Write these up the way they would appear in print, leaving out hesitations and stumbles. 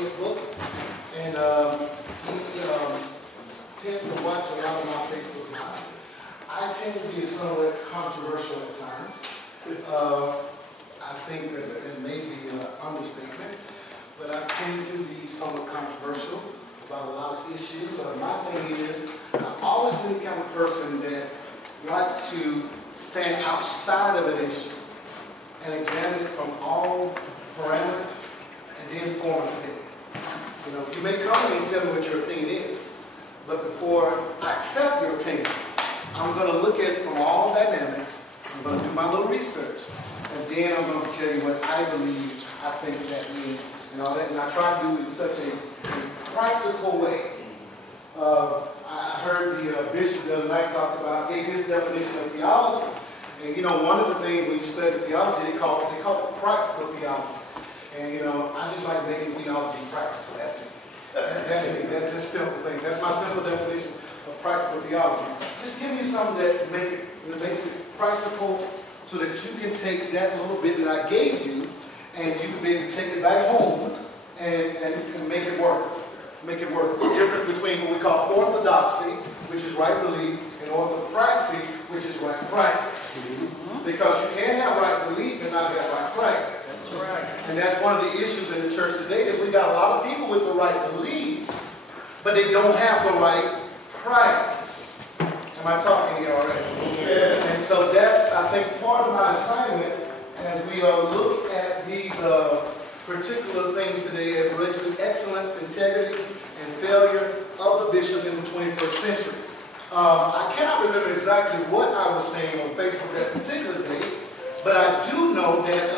Facebook, and he tends to watch a lot of my Facebook Live. I tend to be somewhat controversial at times. I think that it may be an understatement, but I tend to be somewhat controversial about a lot of issues. My thing is, I've always been the kind of person that likes to stand outside of an issue and examine it from all parameters and then form an opinion. You know, you may come to me and tell me what your opinion is, but before I accept your opinion, I'm going to look at it from all dynamics. I'm going to do my little research, and then I'm going to tell you what I believe I think that means and all that. And I try to do it in such a practical way. I heard the bishop the other night talk about his definition of theology. And you know, one of the things when you study theology, they call it practical theology. And you know, I just like making theology practical. That's it. That's just a simple thing. That's my simple definition of practical theology. Just give me something that makes it practical so that you can take that little bit that I gave you and you can be able to take it back home and make it work. Make it work. The difference between what we call orthodoxy, which is right belief, and orthopraxy, which is right practice. Because you can't have right belief and not have right practice. That's right. And that's one of the issues in the church today, that we got a lot of people with the right beliefs, but they don't have the right practice. Am I talking here already? Yeah. And so that's, I think, part of my assignment as we look at these particular things today as relates to excellence, integrity, and failure of the bishop in the 21st century. I cannot remember exactly what I was saying on Facebook that particular day, but I do know that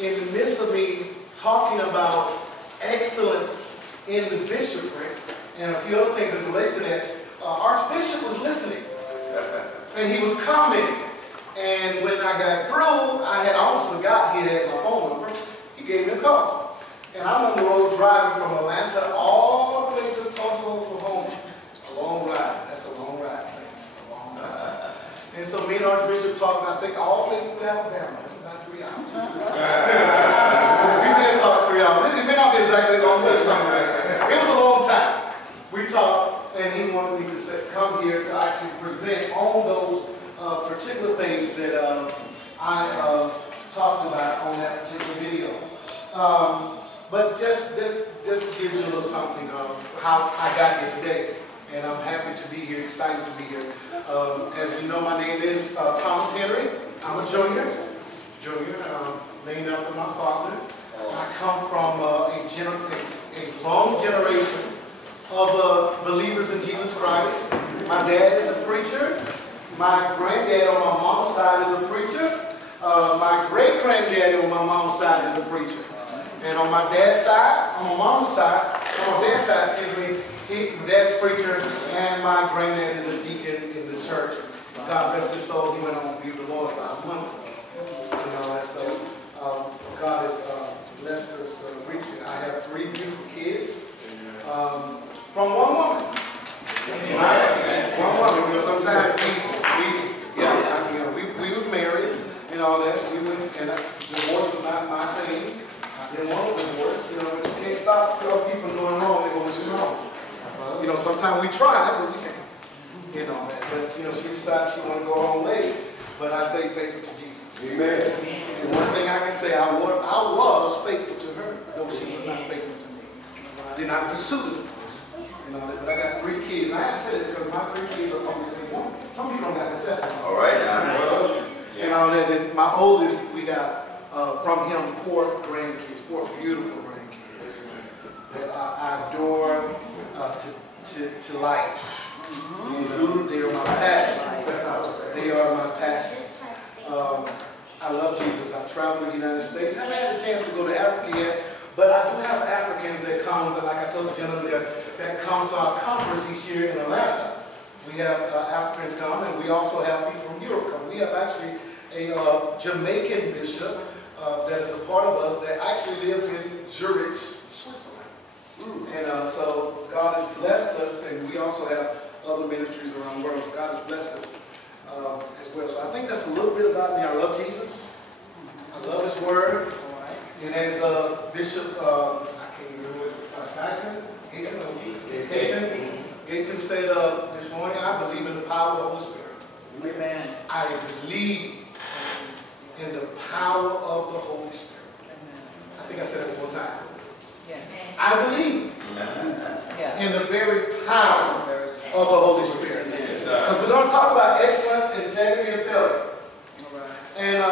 in the midst of me talking about excellence in the bishopric and a few other things that relates to that, Archbishop was listening, and he was commenting. And when I got through, I had almost forgot he had my phone number. He gave me a call. And I'm on the road driving from Atlanta all the way to Tulsa, Oklahoma. A long ride. That's a long ride, saints. A long ride. And so me and Archbishop talking, I think, all the way through Alabama. That's about 3 hours. We did talk 3 hours. It may not be exactly long, but something like that. It was a long time. We talked, and he wanted me to come here to actually present on those particular things that I talked about on that particular video. But just gives you a little something of how I got here today. And I'm happy to be here, excited to be here. As you know, my name is Thomas Henry. I'm a junior, named after my father. I come from a long generation of believers in Jesus Christ. My dad is a preacher. My granddad on my mom's side is a preacher. My great-granddaddy on my mom's side is a preacher. And on my dad's side, on my mom's side, on my dad's side, my dad's a preacher, and my granddad is a deacon in the church. God bless his soul. He went on to be with the Lord about a month ago. So God has blessed us richly. I have 3 beautiful kids from one woman. One woman. You know, sometimes we were married and all that. We went, and divorce was not my thing. I didn't want a divorce. You know, but you can't stop people doing wrong. They're going to do wrong. You know, sometimes we try, but we can't. You know, but you know, she decided she wanted to go her own way, but I stayed faithful to Jesus. Amen. And one thing I can say, I was faithful to her, though she was not faithful to me. Did not pursue the divorce. You know, but I got 3 kids. I have said it because my 3 kids are from the same woman. Some people don't got the testimony. All right, now. You know, and my oldest, we got from him 4 grandkids, 4 beautiful grandkids that I adore to life. And they are my passion. They are my passion. I love Jesus. I travel to the United States. I haven't had a chance to go to Africa yet, but I do have Africans that come, like I told the gentleman there, that comes to our conference each year in Atlanta. We have Africans come, and we also have people from Europe come. We have actually a Jamaican bishop that is a part of us that actually lives in Zurich, Switzerland. And so God has blessed us, and we also have other ministries around the world. God has blessed us as well. So I think that's a little bit about me. I love Jesus. I love His Word. And as Bishop, I can't remember what his said this morning, I believe in the power of the Holy Spirit. Amen. I believe in the power of the Holy Spirit. I think I said that one more time. Yes. I believe in the very power of the Holy Spirit. Because we're going to talk about excellence, integrity, and failure. And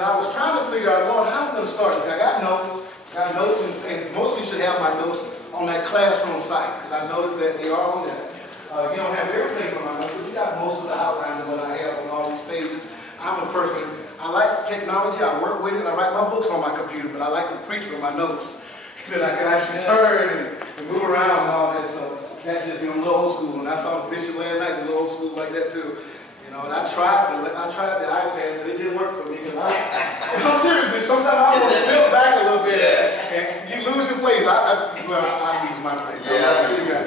I was trying to figure out, Lord, how I'm going to start this. I got notes, and most of you should have my notes on that classroom site, because I noticed that they are on there. You don't have everything on my notes, but you got most of the outline of what I have on all these pages. I'm a person, I like technology, I work with it, I write my books on my computer, but I like to preach with my notes that I can actually turn and move around and all that. So that's just, I'm a little old school, and I saw the bishop last night, a little old school like that too. And I tried the iPad, but it didn't work for me. I'm serious, but sometimes I want to build back a little bit, and you lose your place. I lose my place. Yeah. You got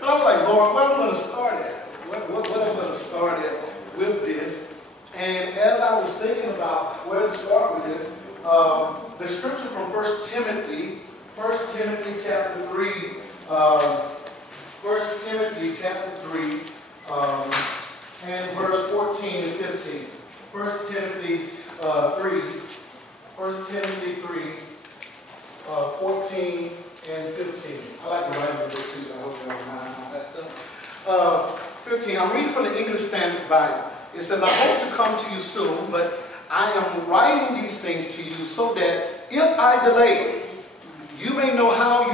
But I was like, Lord, where am I going to start at? What am I going to start at with this? And as I was thinking about where to start with this, the scripture from 1 Timothy chapter 3, 1 Timothy chapter 3, and verse 14 and 15. 1 Timothy 3, 14 and 15. I like to write a bit too, so I hope you don't mind all that stuff. 15, I'm reading from the English Standard Bible. It says, I hope to come to you soon, but I am writing these things to you so that if I delay, you may know how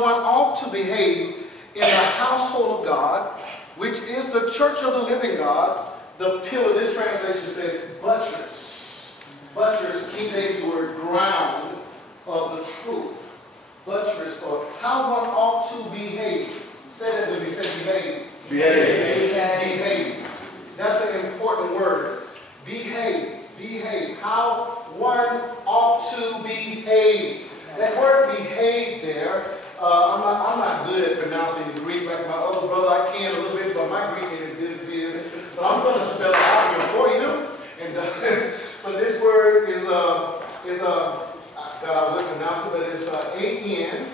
one ought to behave in the household of God, which is the church of the living God. The pillar, this translation says buttress. Buttress, King James word, ground of the truth. Buttress, or how one ought to behave. Say that with me, say behave. Behave. Behave. That's an important word. Behave. Behave. How one ought to behave. That word behave there, I'm not good at pronouncing the Greek like my other brother. I can a little bit, but my Greek ain't as good as his. But I'm going to spell it out here for you. And but this word is God, I would pronounce it, but it's A-N-A-S-T-R-E-P-H-O,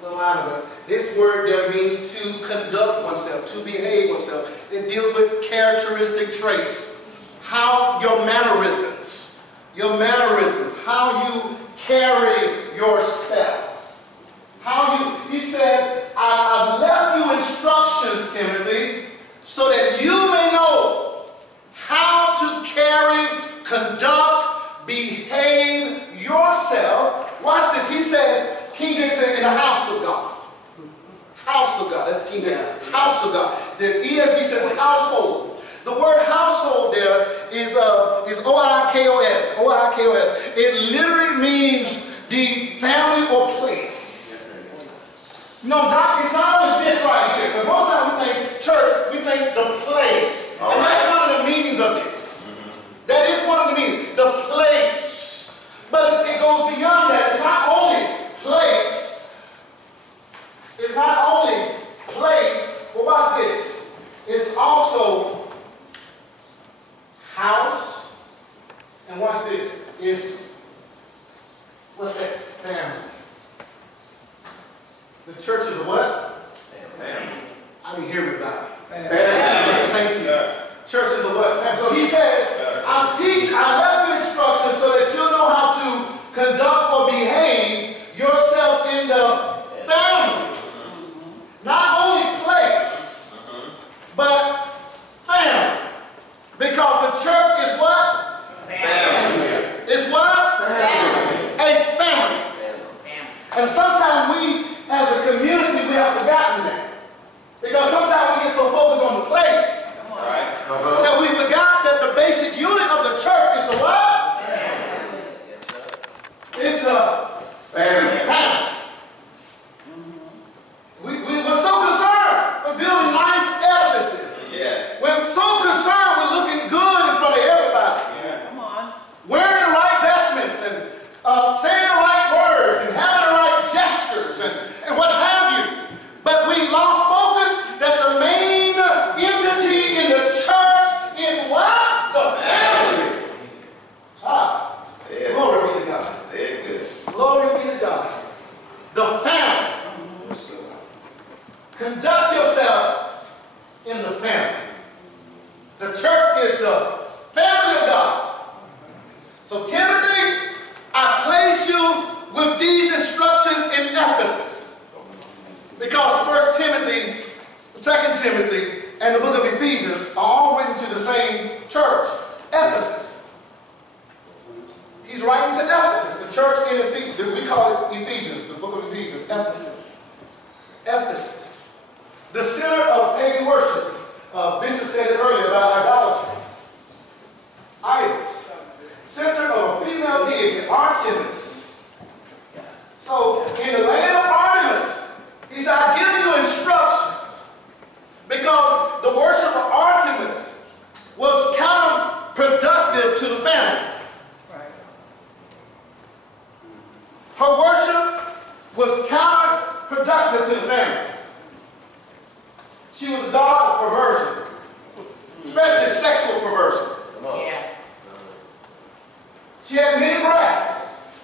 the line of it. This word there means to conduct oneself, to behave oneself. It deals with characteristic traits. How your mannerisms, how you carry yourself. He said, I've left you instructions, Timothy, so that you may know how to carry, conduct, behave yourself. Watch this. He says, King James said, in the house of God. House of God. That's King James. House of God. The ESV says household. The word household there is O-I-K-O-S. O-I-K-O-S. It literally means the family or place. No, it's not only this right here. Because most of the time we think church, we think the place. And that's one of the meanings of this. That is one of the meanings. The place. But it goes beyond that. It's not only place. It's not only place. Well, watch this. It's also house, and watch this, is, what's that? Family. The church is what? Family. I mean, hear everybody. Family. Thank you. Church is a what? Family. So he says, I left you instructions so that you'll know how to conduct or behave yourself in the family. Not only place, but family. Because the church is what? Family. It's what? Family. A family. And sometimes we, as a community, we have forgotten that. Because sometimes we get so focused on the place that we forgot that the basic unit of the church is the what? Family. It's is the family of God. So Timothy, I place you with these instructions in Ephesus. Because 1 Timothy, 2 Timothy, and the book of Ephesians are all written to the same church, Ephesus. He's writing to Ephesus, the church in Ephesians. We call it Ephesians, the book of Ephesians, Ephesus. Ephesus. The center of pagan worship. Bishop said it earlier about idolatry. Idols. Center of a female deity, Artemis. So, in the land of Artemis, he said, I give you instructions. Because the worship of Artemis was counterproductive to the family. Her worship was counterproductive to the family. She was a god of perversion, especially sexual perversion. Yeah. She had many breasts.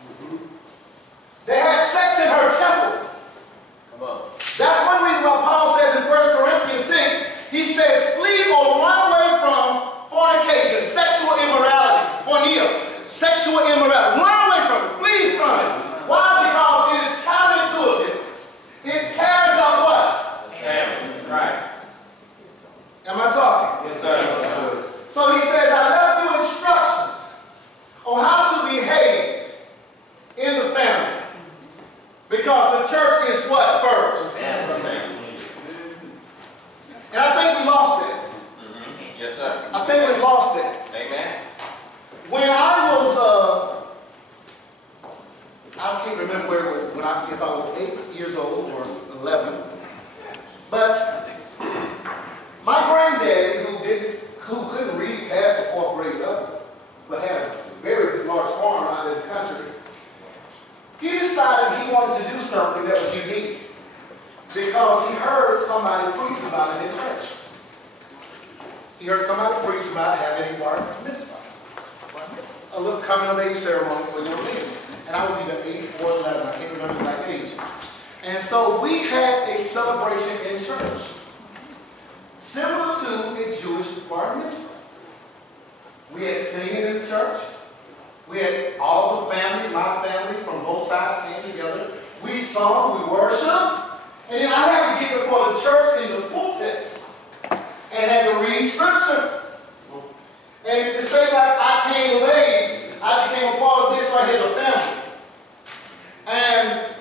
They had sex in her temple. That's one reason why Paul says in 1 Corinthians 6, he says, flee or run away from fornication, sexual immorality, porneia, sexual immorality. Run away from it. Flee from it. Why? Because it is counterintuitive. It tears up what? Family. Right. Am I talking? Yes, sir. So he says, I left you instructions on how to behave in the family. Because the church is what first? Family. And I think we lost that. Yes, sir. I think we lost that. Amen. When I was, I can't remember where it was, if I was 8 years old or 11. But my granddaddy, who couldn't read past the 4th grade level, but had a very large farm out in the country, he decided he wanted to do something that was unique because he heard somebody preach about it in church. He heard somebody preach about having a bar mitzvah, a little coming of age ceremony for young men. And I was either 8 or 11, I can't remember the exact age. And so we had a celebration in church, similar to a Jewish bar mitzvah. We had singing in the church. We had all the family, my family, from both sides came together. We sung, we worshiped. And then I had to get before the church in the pulpit and had to read scripture. And to say like I came of age, I became a part of this right here, the family. And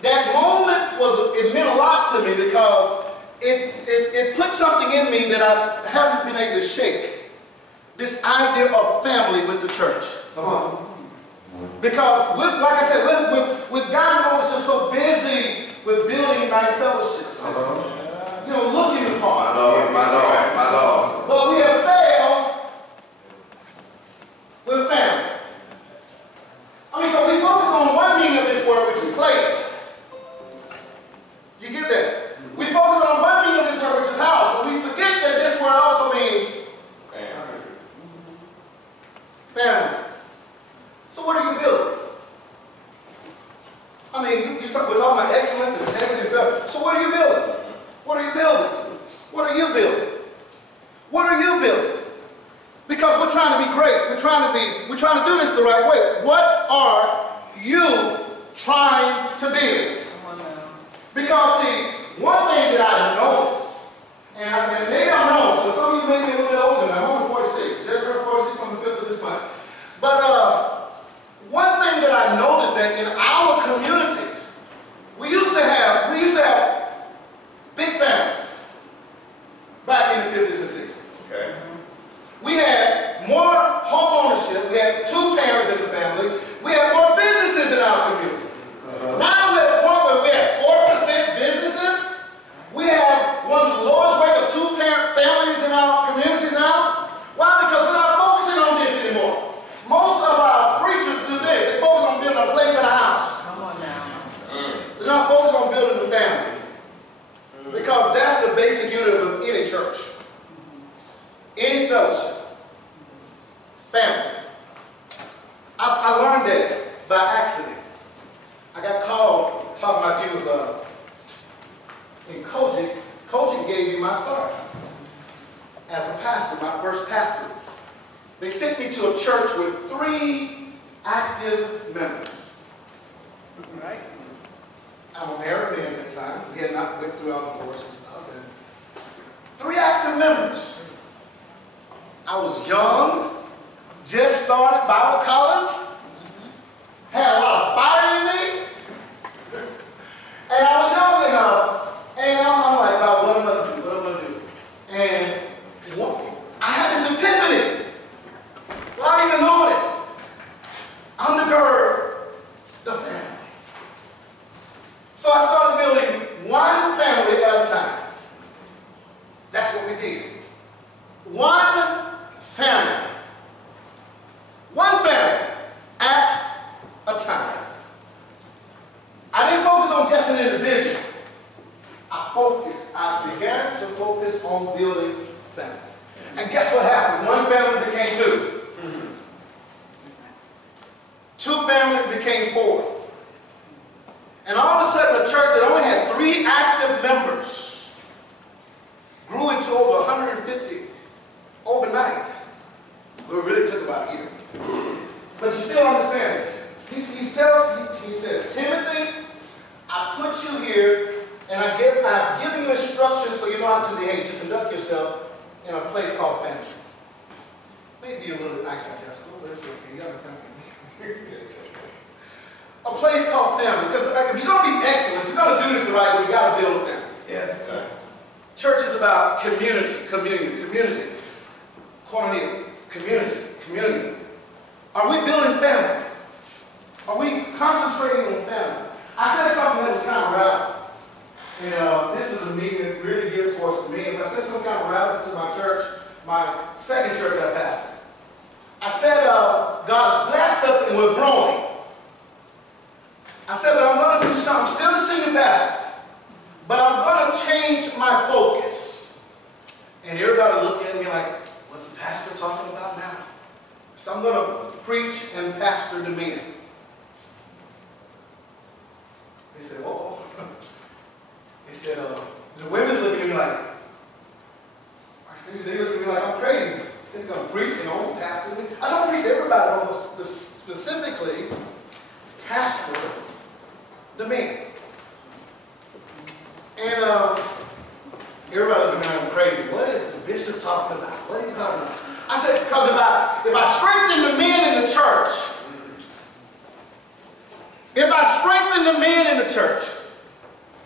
that moment it meant a lot to me because it put something in me that I haven't been able to shake. This idea of family with the church. Come on. Because, like I said, with God and Moses are so busy with building nice fellowships. You know, looking the part. My Lord. But we have failed with family. I mean, so we focus on one meaning of this word, which is place. You get that? We focus on one meaning of this word, which is house, but we forget that this word also means family. So what are you building? I mean, we're talking about excellence and integrity and building. So what are you building? What are you building? What are you building? What are you building? Because we're trying to be great. We're trying to do this the right way. What are you trying to build? Because see, one thing that I've noticed, and maybe I'm wrong, so some of you may be a little bit older than I'm only 46. Just turned 46 on the 5th of this month. But one thing that I noticed that in our communities, we used to have big families back in the 50s and 60s. Okay. We had more home ownership. We had 2 parents in the family. We had more businesses in our community. Now we're at a point where we have 4% businesses. We have one of the lowest rate of 2-parent families in our communities now. Why? Because we're not focusing on this anymore. Most of our preachers do this. They focus on building a place and a house. Come on now. They're not focused on building the family. Because that's the basic unit of any church. Any fellowship. Family. I learned that by accident. I got called talking about you was in coaching. Coaching gave me my start as a pastor. pastor, my first pastor, they sent me to a church with 3 active members. Right. I'm a married man at that time. We had not went through our divorce and stuff. And 3 active members. I was young, just started Bible college, had a lot of fire in me, and I was young enough, and I'm like, God, what am I going to do? What am I going to do? And I had this epiphany, without even knowing it. Undergird the family. So I started building one family at a time. That's what we did. One family. One family at a time. I didn't focus on just an individual. I began to focus on building family. And guess what happened? One family became 2. 2 families became 4. And all of a sudden, a church that only had 3 active members grew into over 150 overnight. Well, it really took about a year. But you still understand. He says, Timothy, I put you here, and I've given you instructions so you know how to behave, to conduct yourself in a place called family. Maybe a little accent there. Oh, that's okay. You got to a place called family. Because if you're going to be excellent, if you're going to do this the right way, you got to build a family. Yes, sir. Church is about community. Koinonia, community. Are we building family? Are we concentrating on family? I said something that was kind of radical. And this is a meeting that really geared towards me. As I said something kind of radical to my church, my second church I pastored. I said, God has blessed us and we're growing. I said, but I'm going to do something. I'm still the senior pastor. But I'm going to change my focus. And everybody looked at me like, what's the pastor talking about now? So I'm going to preach and pastor the men. He said, uh-oh. He said, the women look at me like, they look at me like I'm crazy. He said, you're going to preach and only pastor me? I don't preach everybody, but specifically pastor the men. And everybody looking at me like I'm crazy. What is the bishop talking about? What are you talking about? I said, because if I strengthen the men in the church,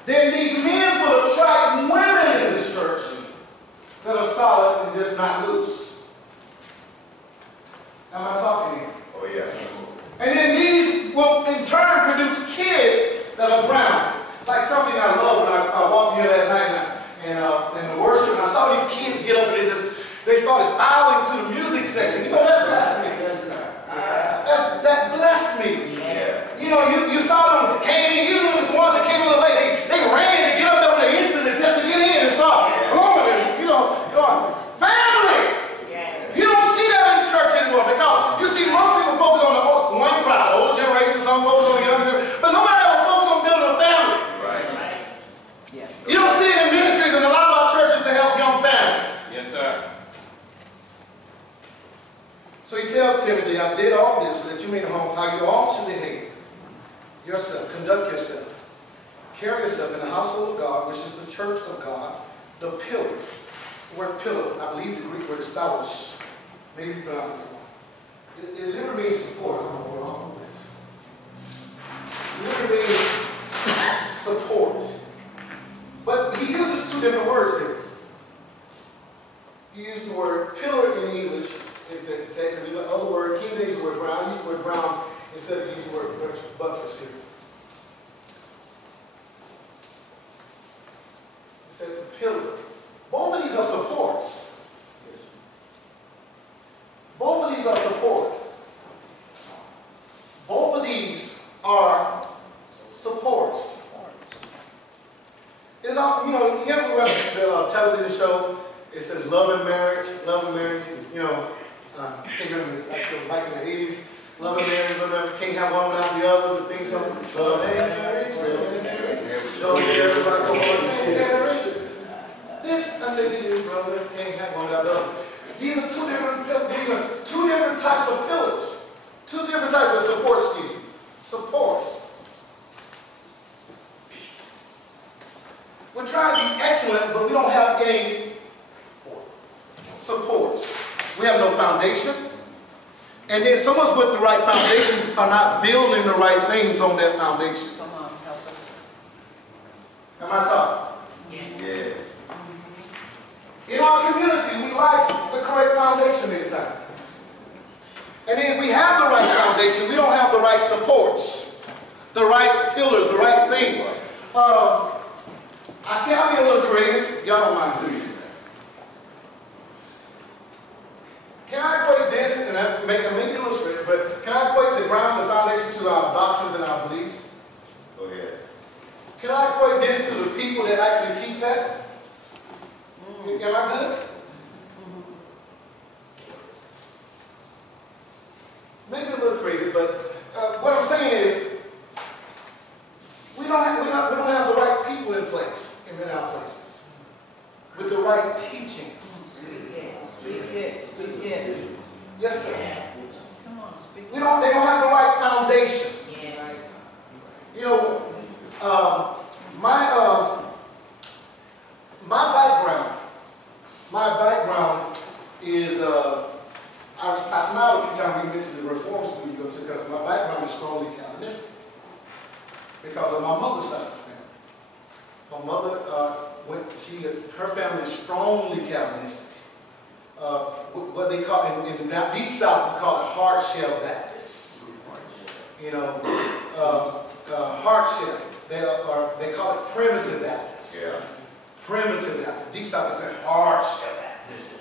then these men will attract women in this church that are solid and just not loose. Am I talking here? Oh, yeah. And then these will in turn produce kids that are grounded. Like something I love when I walked here that night and the worship, and I saw these kids get up and they started filing to the music section. You know, that blessed me. Yes, sir. That blessed me. Yeah. You know, you saw them came in, even when it's ones that came a little late, they ran to get up there with their instrument just to get in and start going and, going. Family! Yeah. You don't see that in church anymore because you see most people focus on the one crowd, the older generation, some focus on the younger generation, but nobody ever focus on building a family. Right. Yes. You don't see it in ministries in a lot of our churches to help young families. Yes, sir. So he tells Timothy, I did all this so that you may know how you ought to behave yourself, conduct yourself, carry yourself in the household of God, which is the church of God, the pillar. The word pillar, I believe the Greek word is stalos. Maybe you pronounce it wrong. It literally means support. I don't know what wrong with this. It literally means support. But he uses 2 different words here. He used the word pillar in English. The other word, King James, the word ground. I use the word ground instead of using the word buttress here. It says the pillar. Both of these are supports. Both of these are support. Both of these are supports. It's all, you ever watch the television show? It says love and marriage, I can't remember, actually back in the 80s, love and marriage, can't have one without the other, the theme song, love and marriage, don't get everybody go on and marriage. This, I say to you, brother, can't have one without the other. These are two different types of pillars. Two different types of support, excuse me. Supports. We're trying to be excellent, but we don't have any supports. We have no foundation. And then someone with the right foundation are not building the right things on that foundation. Come on, help us. Am I talking? Yeah. In our community, we like the correct foundation at the time. And then we have the right foundation, we don't have the right supports, the right pillars, the right thing. I'll be a little creative. Y'all don't mind doing this. Can I equate this, and I make it illustrative, but can I equate the ground, the foundation to our doctrines and our beliefs? Go ahead. Can I equate this to the people that actually teach that? Am I good? Maybe a little creative, but what I'm saying is we don't have the right people in place in our places with the right teaching. Speak it. Yes, sir. Come on, speak. They don't have the right foundation. Yeah. You know, my background is, I smiled a few times when you mentioned the reform school you go to, because my background is strongly Calvinistic because of my mother's side of the family. My mother, her family is strongly Calvinistic. What they call, in the deep south, we call it hard shell Baptists. You know, hard shell. They call it primitive Baptists. Yeah. Primitive Baptists. Deep south, they say hard shell Baptists.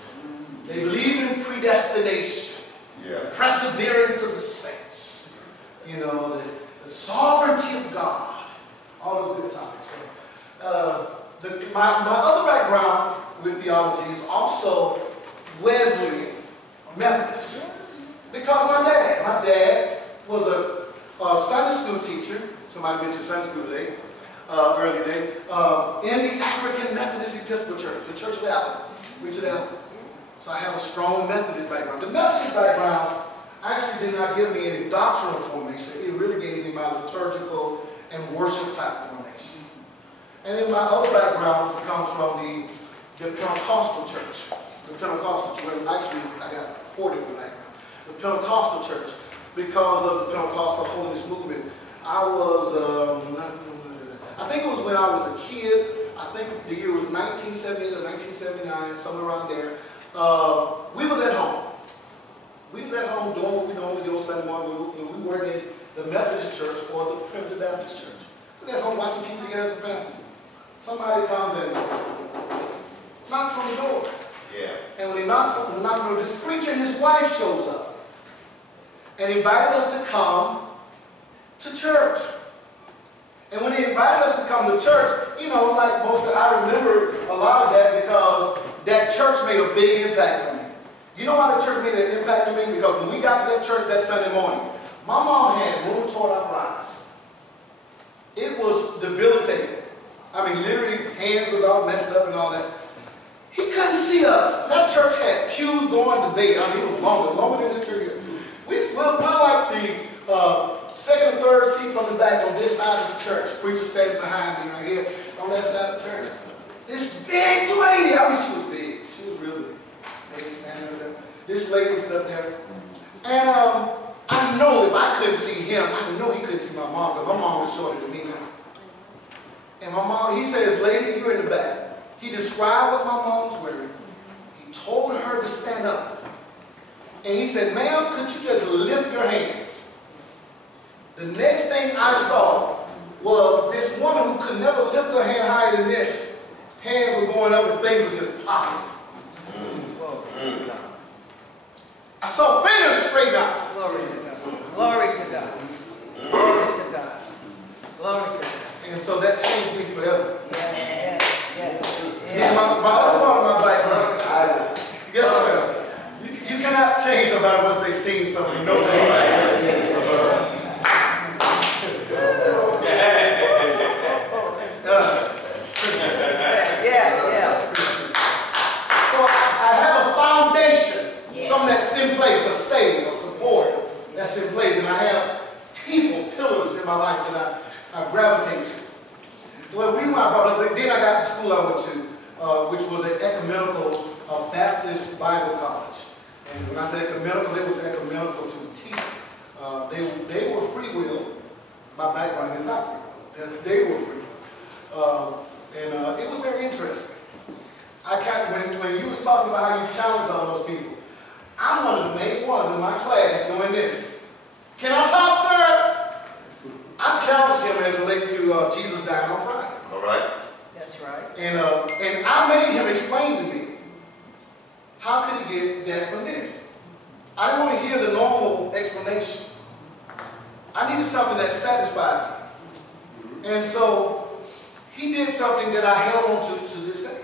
They believe in predestination. Yeah. Perseverance of the saints. You know, the sovereignty of God. All those good topics. My other background with theology is also Wesleyan Methodist. Because my dad was a Sunday school teacher. Somebody mentioned Sunday school today, early day, in the African Methodist Episcopal Church, the Church of Allen, Richard Allen. So I have a strong Methodist background. The Methodist background actually did not give me any doctrinal formation. It really gave me my liturgical and worship type formation. And then my other background comes from the Pentecostal church. The Pentecostal church, actually I got 4 different backgrounds. The Pentecostal church, because of the Pentecostal holiness movement, I think it was when I was a kid. I think the year was 1978 or 1979, somewhere around there. We was at home. We was at home doing what we normally do on Sunday morning. We weren't in the Methodist church or the Primitive Baptist church. We was at home watching TV together as a family. Somebody comes and knocks on the door. Yeah. And when he knocks on the door, this preacher and his wife shows up and invited us to come to church. And when he invited us to come to church, you know, like I remember a lot of that because that church made a big impact on me. You know why the church made an impact on me? Because when we got to that church that Sunday morning, my mom had rheumatoid arthritis. It was debilitating. I mean, literally, hands was all messed up and all that. He couldn't see us. That church had pews going to bed. I mean, it was longer than this church. We're like the second or third seat from the back on this side of the church. Preacher standing behind me right here on that side of the church. This big lady, I mean, she was big. She was real big. Standing there. This lady was up there. And I know if I couldn't see him, I know he couldn't see my mom, because my mom was shorter than me now. And my mom, he says, lady, you're in the back. He described what my mom was wearing. He told her to stand up. And he said, ma'am, could you just lift your hands? The next thing I saw was this woman who could never lift her hand higher than this. Hands were going up and things were just popping. I saw fingers straight out. Glory to God. Glory to God. Glory to God. Glory to God. And so that changed me forever. Yeah. And my other part of my background, guess what? You cannot change somebody once they've seen something. You know So I have a foundation. And when I say ecumenical, they was ecumenical to the T. They were free will. My background is not free will. They were free will. And it was very interesting. When you was talking about how you challenge all those people, I'm one of the main ones in my class doing this. Can I talk, sir? I challenged him as it relates to Jesus dying on Friday. All right. That's right. And I made him explain to me, how could he get that from this? I didn't want to hear the normal explanation. I needed something that satisfied me. And so he did something that I held on to this day.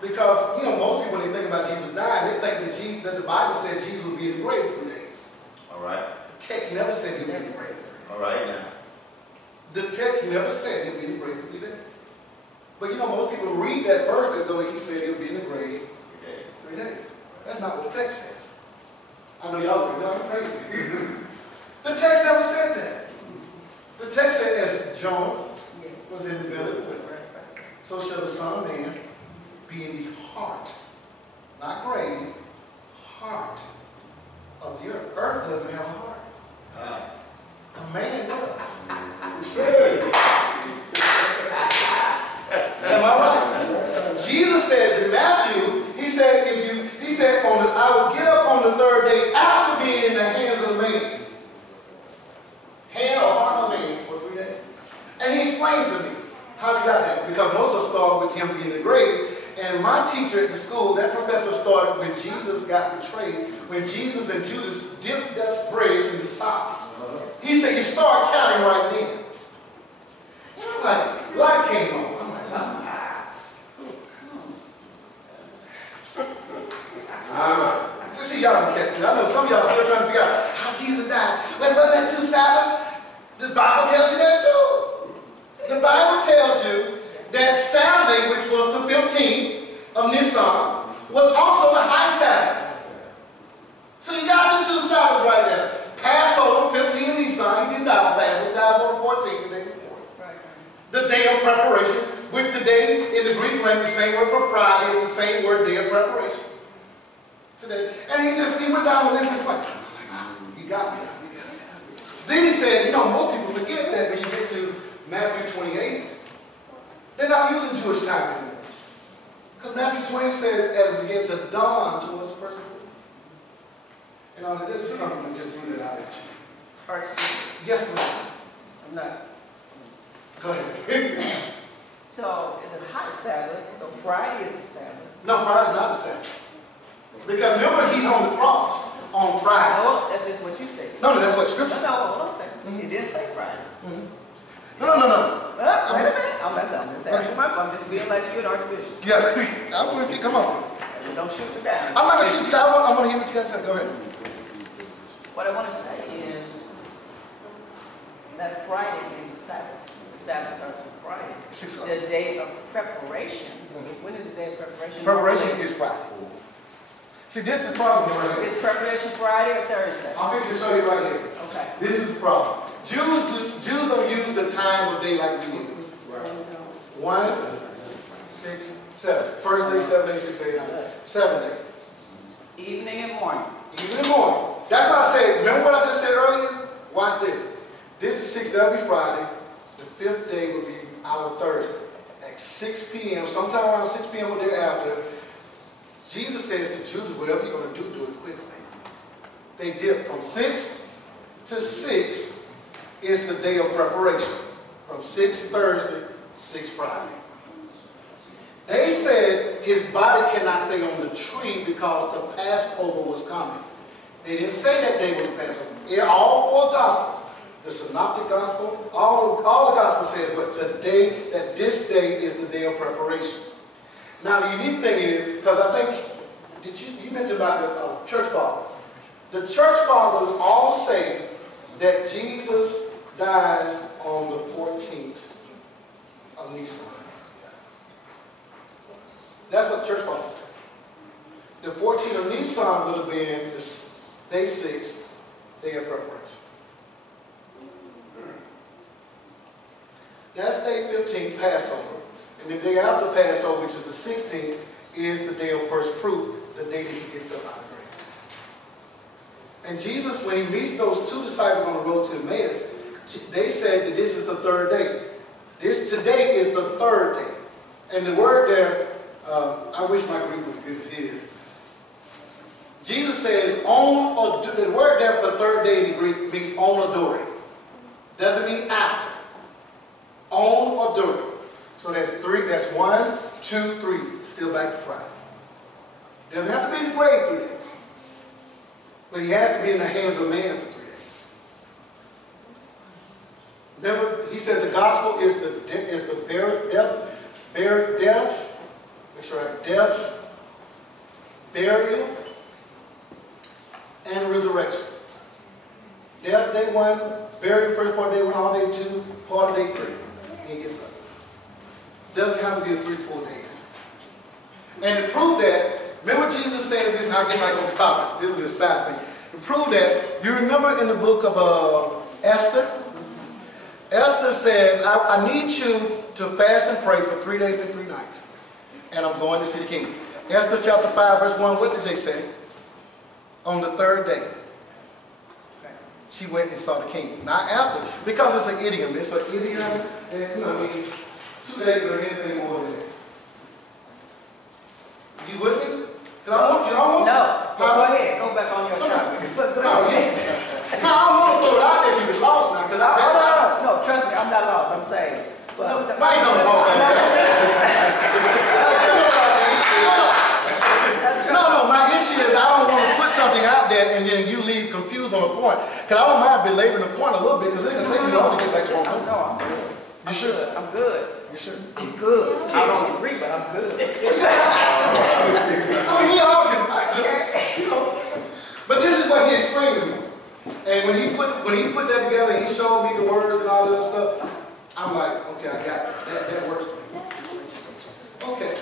Because, you know, most people, when they think about Jesus dying, they think that the Bible said Jesus would be in the grave 3 days. All right. The text never said he would be in the grave. All right. Now. The text never said he'd be in the grave for 3 days. But, you know, most people read that verse as though he said he'll be in the grave 3 days. That's not what the text says. I know y'all are crazy. The text never said that. The text said, as Jonah was in the belly of the whale, so shall the Son of Man be in the heart, not grave, heart of the earth. Earth doesn't have a heart. A man does. Am I right? Jesus says in Matthew, he said, I will get up on the 3rd day after being in the hands of the man. Hand or heart of man for 3 days. And he explains to me how he got that. Because most of us start with him being in the grave. And my teacher at the school, that professor started when Jesus got betrayed, when Jesus and Judas dipped that bread in the salt. He said, you start counting right then. And I'm like, light came on. I'm like, Just see, y'all don't catch me. I know some of y'all still trying to figure out how Jesus died. Well, wasn't that 2 Sabbath? The Bible tells you that too. The Bible tells you that Saturday, which was the 15th of Nisan, was also the high Sabbath. So you got your 2 Sabbaths right there. Passover, 15th of Nisan, he didn't die on Passover, he died on the 14th, the day before. Right. The day of preparation, which today in the Greek language, the same word for Friday, is the same word, day of preparation. Today. And he went down the list and he's like, you got me. Then he said, you know, most people forget that when you get to Matthew 28, they're not using Jewish time anymore. Because Matthew 28 says, as it begins to dawn towards the first of the week. And all of this is something that just threw that out at you. Yes, ma'am. I'm not. Go ahead. So, the high Sabbath, so Friday is the Sabbath. No, Friday's not the Sabbath. Because remember, he's on the cross on Friday. No, that's just what you said. No, that's what Scripture says. No, hold on a second. It didn't say Friday. No. Wait a minute. I'm just being like you and Archbishop. Yeah, I'm with you. Come on. Don't shoot me down. I'm not going to shoot you down. I want to hear what you guys say. Go ahead. What I want to say is that Friday is the Sabbath. The Sabbath starts on Friday. 6 o'clock. The day of preparation. When is the day of preparation? Preparation is Friday. See, this is the problem right here. Is preparation Friday or Thursday? I'm going to show you right here. Okay. This is the problem. Jews don't use the time of day like we use. Right. 1, 6, 7. First day, 7 days, 6 days, 9. 7 days. Evening and morning. Evening and morning. That's why I said, remember what I just said earlier? Watch this. This is 6, that'll be Friday. The 5th day will be our Thursday. At 6 p.m., sometime around 6 p.m. or thereafter, Jesus says to Jews, whatever you're going to do, do it quickly. They dip from 6 to 6 is the day of preparation. From 6 Thursday, 6 Friday. They said his body cannot stay on the tree because the Passover was coming. They didn't say that day was the Passover. All 4 Gospels, the Synoptic Gospel, all the Gospels said, but this day is the day of preparation. Now the unique thing is, because I think, you mentioned about the church fathers. The church fathers all say that Jesus dies on the 14th of Nisan. That's what church fathers say. The 14th of Nisan would have been day 6, day of preparation. That's day 15, Passover. And the day after Passover, which is the 16th, is the day of first fruit, the day that he gets up out of the grave. And Jesus, when he meets those two disciples on the road to Emmaus, they said that this is the third day. Today is the third day. And the word there, I wish my Greek was good as his. Jesus says, the word there for third day in the Greek means on or during. Doesn't mean after. On or during. So that's 3, that's 1, 2, 3. Still back to Friday. Doesn't have to be in the grave 3 days. But he has to be in the hands of man for 3 days. Remember, he said the gospel is the death, burial, and resurrection. Death, day 1, burial, first part, day 1, all day 2, part of day 3. And he gets up. Doesn't have to be 3-4 days. And to prove that, remember Jesus said this, and I'll get back on the topic. This is a side thing. To prove that, you remember in the book of Esther? Esther says, I need you to fast and pray for 3 days and 3 nights. And I'm going to see the king. Esther chapter 5, verse 1, what did they say? On the 3rd day, she went and saw the king. Not after, because it's an idiom. It's an idiom, and you know, I mean, 2 days or anything more than that. You with me? Because I want you. No, go ahead. Go back on your topic. No, I don't want to throw it out there. You get lost now. No, trust me, I'm not lost. I'm saying. But, mine's on the lost. No, my issue is I don't want to put something out there and then you leave confused on a point. Because I don't mind belaboring the point a little bit because it's going to take me long to get back to one point. No, I'm good. You sure? I'm good. You sure? I'm good. I don't agree, but I'm good. I mean, we all can, you know. But this is what he explained to me. And when he put that together and he showed me the words and all that other stuff, I'm like, okay, I got it. That works for me. Okay.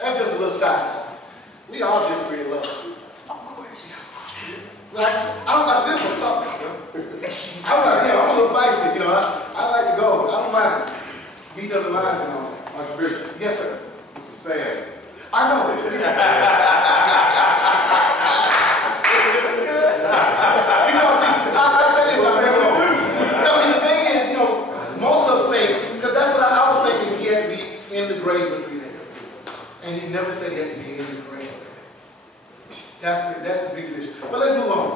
That's just a little side. We all disagree in love. Of course. Like, I still want to talk about it. I'm like, I'm a little feisty, you know. I like to go. I don't mind. Beat up the lines and all that. Archbishop. Yes, sir. This is Stan. I know. I say this, I'm very wrong. Because the thing is, most of us think, because that's what I was thinking, he had to be in the grave for 3 days. And he never said he had to be in the grave for 3 days. That's the biggest issue. But let's move on.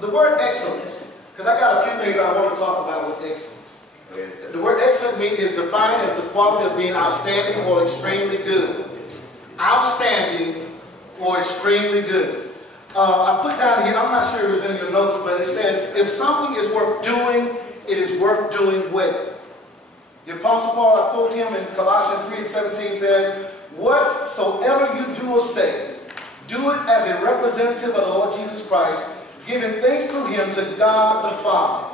The word excellence, because I got a few things I want to talk about with excellence. The word excellent is defined as the quality of being outstanding or extremely good. Outstanding or extremely good. I put down here, I'm not sure it was in your notes, but it says, if something is worth doing, it is worth doing well. The Apostle Paul, I quote him in Colossians 3:17 says, whatsoever you do or say, do it as a representative of the Lord Jesus Christ, giving thanks through him to God the Father.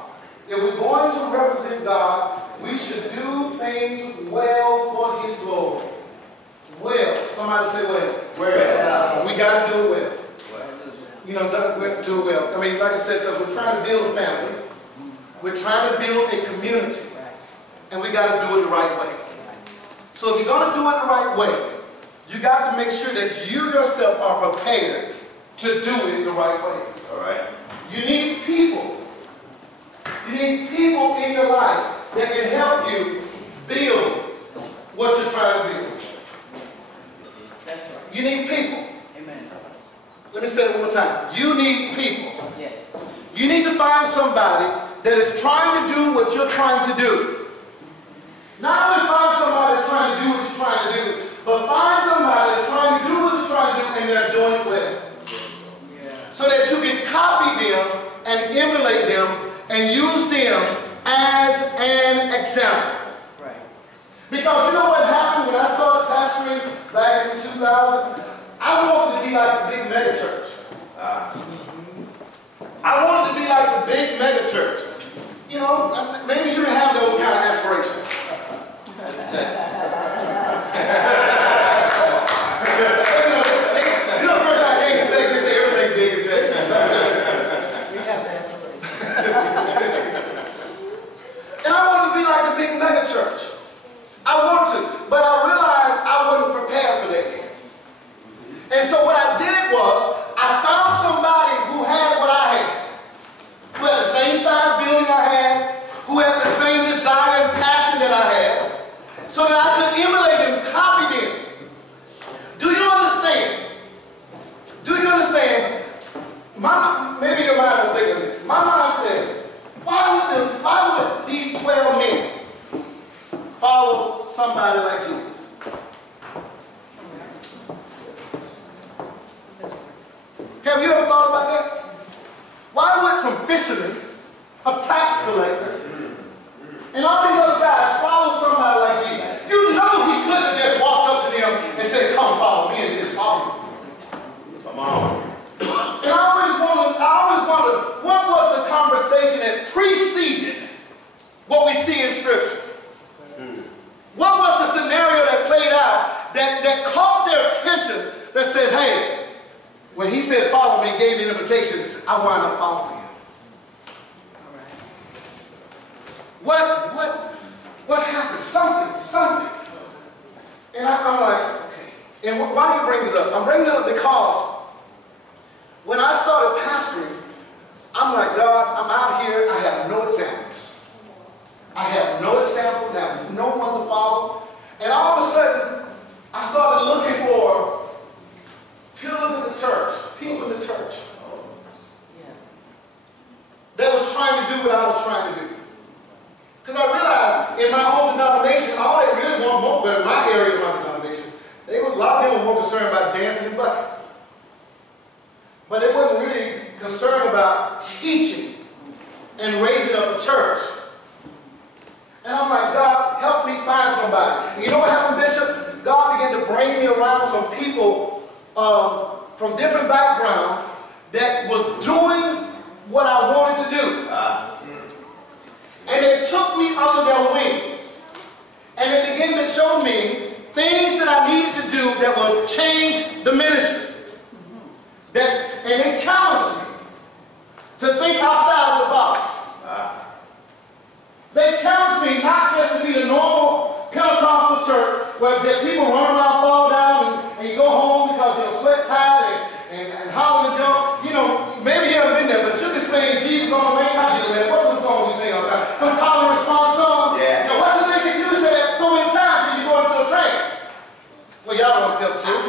If we're going to represent God, we should do things well for his glory. Well. Somebody say well. Well. We got to do it well. Do it well. I mean, like I said, because we're trying to build a family. We're trying to build a community. And we got to do it the right way. So if you're going to do it the right way, you got to make sure that you yourself are prepared to do it the right way. All right. You need people. You need people in your life that can help you build what you're trying to build. That's right. You need people. Amen. Let me say it one more time. You need people. Yes. You need to find somebody that is trying to do what you're trying to do. Not only find somebody that's trying to do what you're trying to do, but find somebody that's trying to do what you're trying to do and they're doing it well. Yeah. So that you can copy them and emulate them and use them as an example. Right. Because you know what happened when I started pastoring back in 2000? I wanted to be like the big mega church. I wanted to be like the big mega church. You know, maybe you didn't have those kind of aspirations. You know, the first I came to Texas, they say everything big in Texas. We have the aspirations. And I wanted to be like the big mega church. I wanted to, but I realized I wasn't prepared for that yet. And so what I did was, I somebody like Jesus? Have you ever thought about that? Why would some fishermen, a tax collector, and all these other guys follow somebody like Jesus? You know he could have just walked up to them and said, come follow me, and just follow me. Come on. And I always wondered, what was the conversation that preceded what we see in Scripture? What was the scenario that played out that caught their attention that says, hey, when he said follow me, gave me an invitation, I want to follow him. What happened? Something. And I'm like, okay. And why do you bring this up? I'm bringing it up because when I started pastoring, I'm like, God, I'm out here, I have no examples. I have no examples, I have no one to follow. And all of a sudden, I started looking for pillars in the church, people in the church that was trying to do what I was trying to do. Because I realized in my own denomination, all they really want more, but in my area of my denomination, a lot of them were more concerned about dancing and bucking. But they wasn't really concerned about teaching and raising up a church. And I'm like, God, help me find somebody. And you know what happened, Bishop? God began to bring me around some people from different backgrounds that was doing what I wanted to do. And they took me under their wings. And they began to show me things that I needed to do that would change the ministry. And they challenged me to think outside of the box. They challenged me not just to be a normal Pentecostal church where people run around, fall down, and you go home because you're sweat tired and holler and jump. You know, maybe you haven't been there, but you can sing Jesus on the main house. What was the song you sing all the time? I'm calling and response song. Yeah. You know, what's the thing that you said so many times that you go into a trance? Well, y'all don't tell the truth.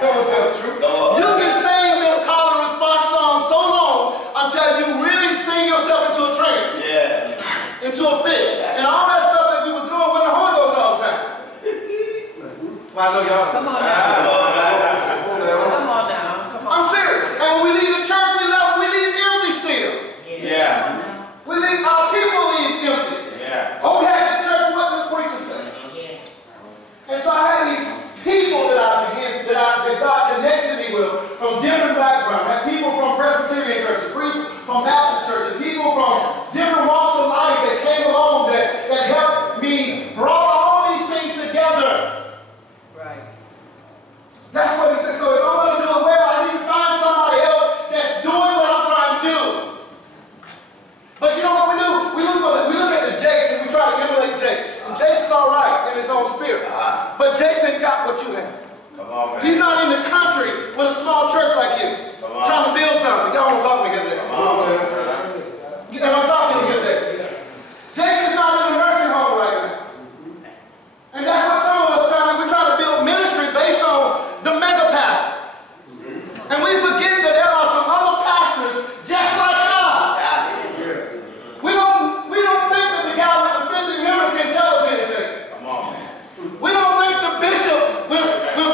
Don't tell the truth. You can sing the call and response song so long until you really sing yourself into a trance. Yeah. Into a fit. And all that stuff that we were doing with the Holy Ghost all the time. Well, I know y'all. Come on now. I'm serious. And when we leave the church, we leave empty still. Yeah. We leave, our people leave empty. Yeah. Oh, we had the church, what did the preacher say? Yeah. And so I had these people that God connected me with from different backgrounds. I had people from Presbyterian churches, people from Baptist churches, people from different walks of life that came along that helped me brought all these things together. Right. That's what he said. So if I'm going to do it well, I need to find somebody else that's doing what I'm trying to do. But you know what we do? We look at the Jakes and we try to emulate Jakes. And Jakes is all right in his own spirit. But Jakes ain't got what you have. Come on, man. He's not in the country with a small church like you. Trying to build something. Y'all don't talk to me here today. Come on, man. Am I talking to you here today? Jakes is not in a nursing home right now. And that's what some of us try to do. We try to build ministry based on the mega pastor. And we forget that there are some other pastors just like us. We don't think that the guy with the 50 members can tell us anything. Come on, man. We don't think the bishop with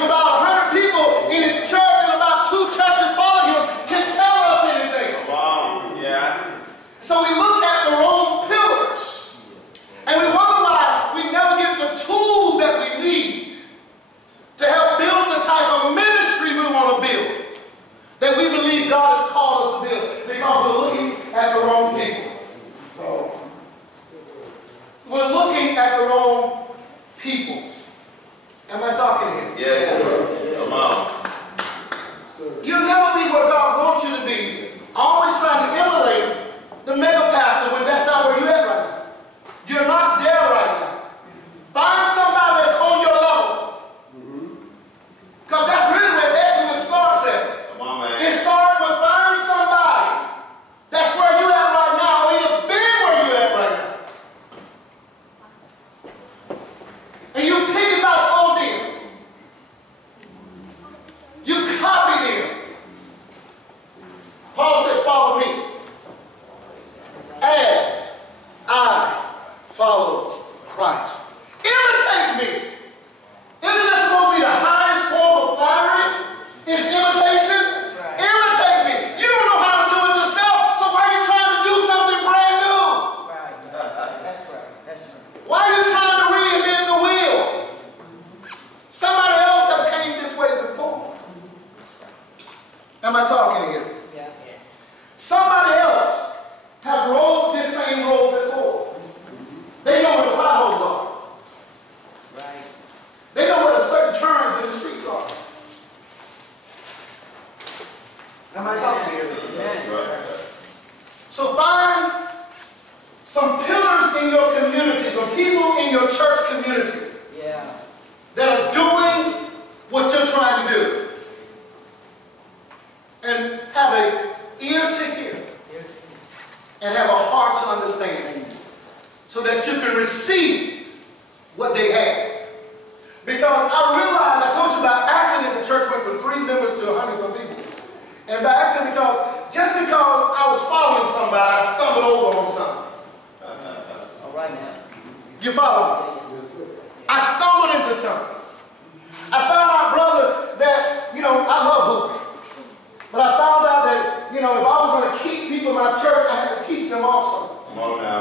about 100 people in his church and about 2 churches following him can tell us anything. Come on. Yeah. So we look at the wrong pillars. And we wonder why we never get the tools that we need to help build the type of ministry we want to build, that we believe God has called us to build, because we're looking at the wrong people. So we're looking at the wrong peoples. Am I talking here? Yeah. Come on. You'll never be where God wants you to be, always trying to emulate the mega pastor when that's not where you're at right now. You're not there right now. Find somebody that's on your level. Because that's really where excellence starts at. Come on, man. It starts with finding somebody that's where you're at right now, or either been where you're at right now. And you piggyback on them. Am I talking here? Yeah. Yes. Somebody else have rode this same road before. They know where the potholes are. Right. They know where the certain turns in the streets are. Am I talking here? Amen. So find some pillars in your community, some people in your church community that are doing what you're trying to do. And have an ear to hear. And have a heart to understand. So that you can receive what they have. Because I realized, I told you about accident, the church went from 3 members to 100 some people. And by accident, just because I was following somebody, I stumbled over on something. All right now. You follow me? I stumbled into something. I found out, brother, that, I love hooping. But I found out that, if I was going to keep people in my church, I had to teach them also. Come on now.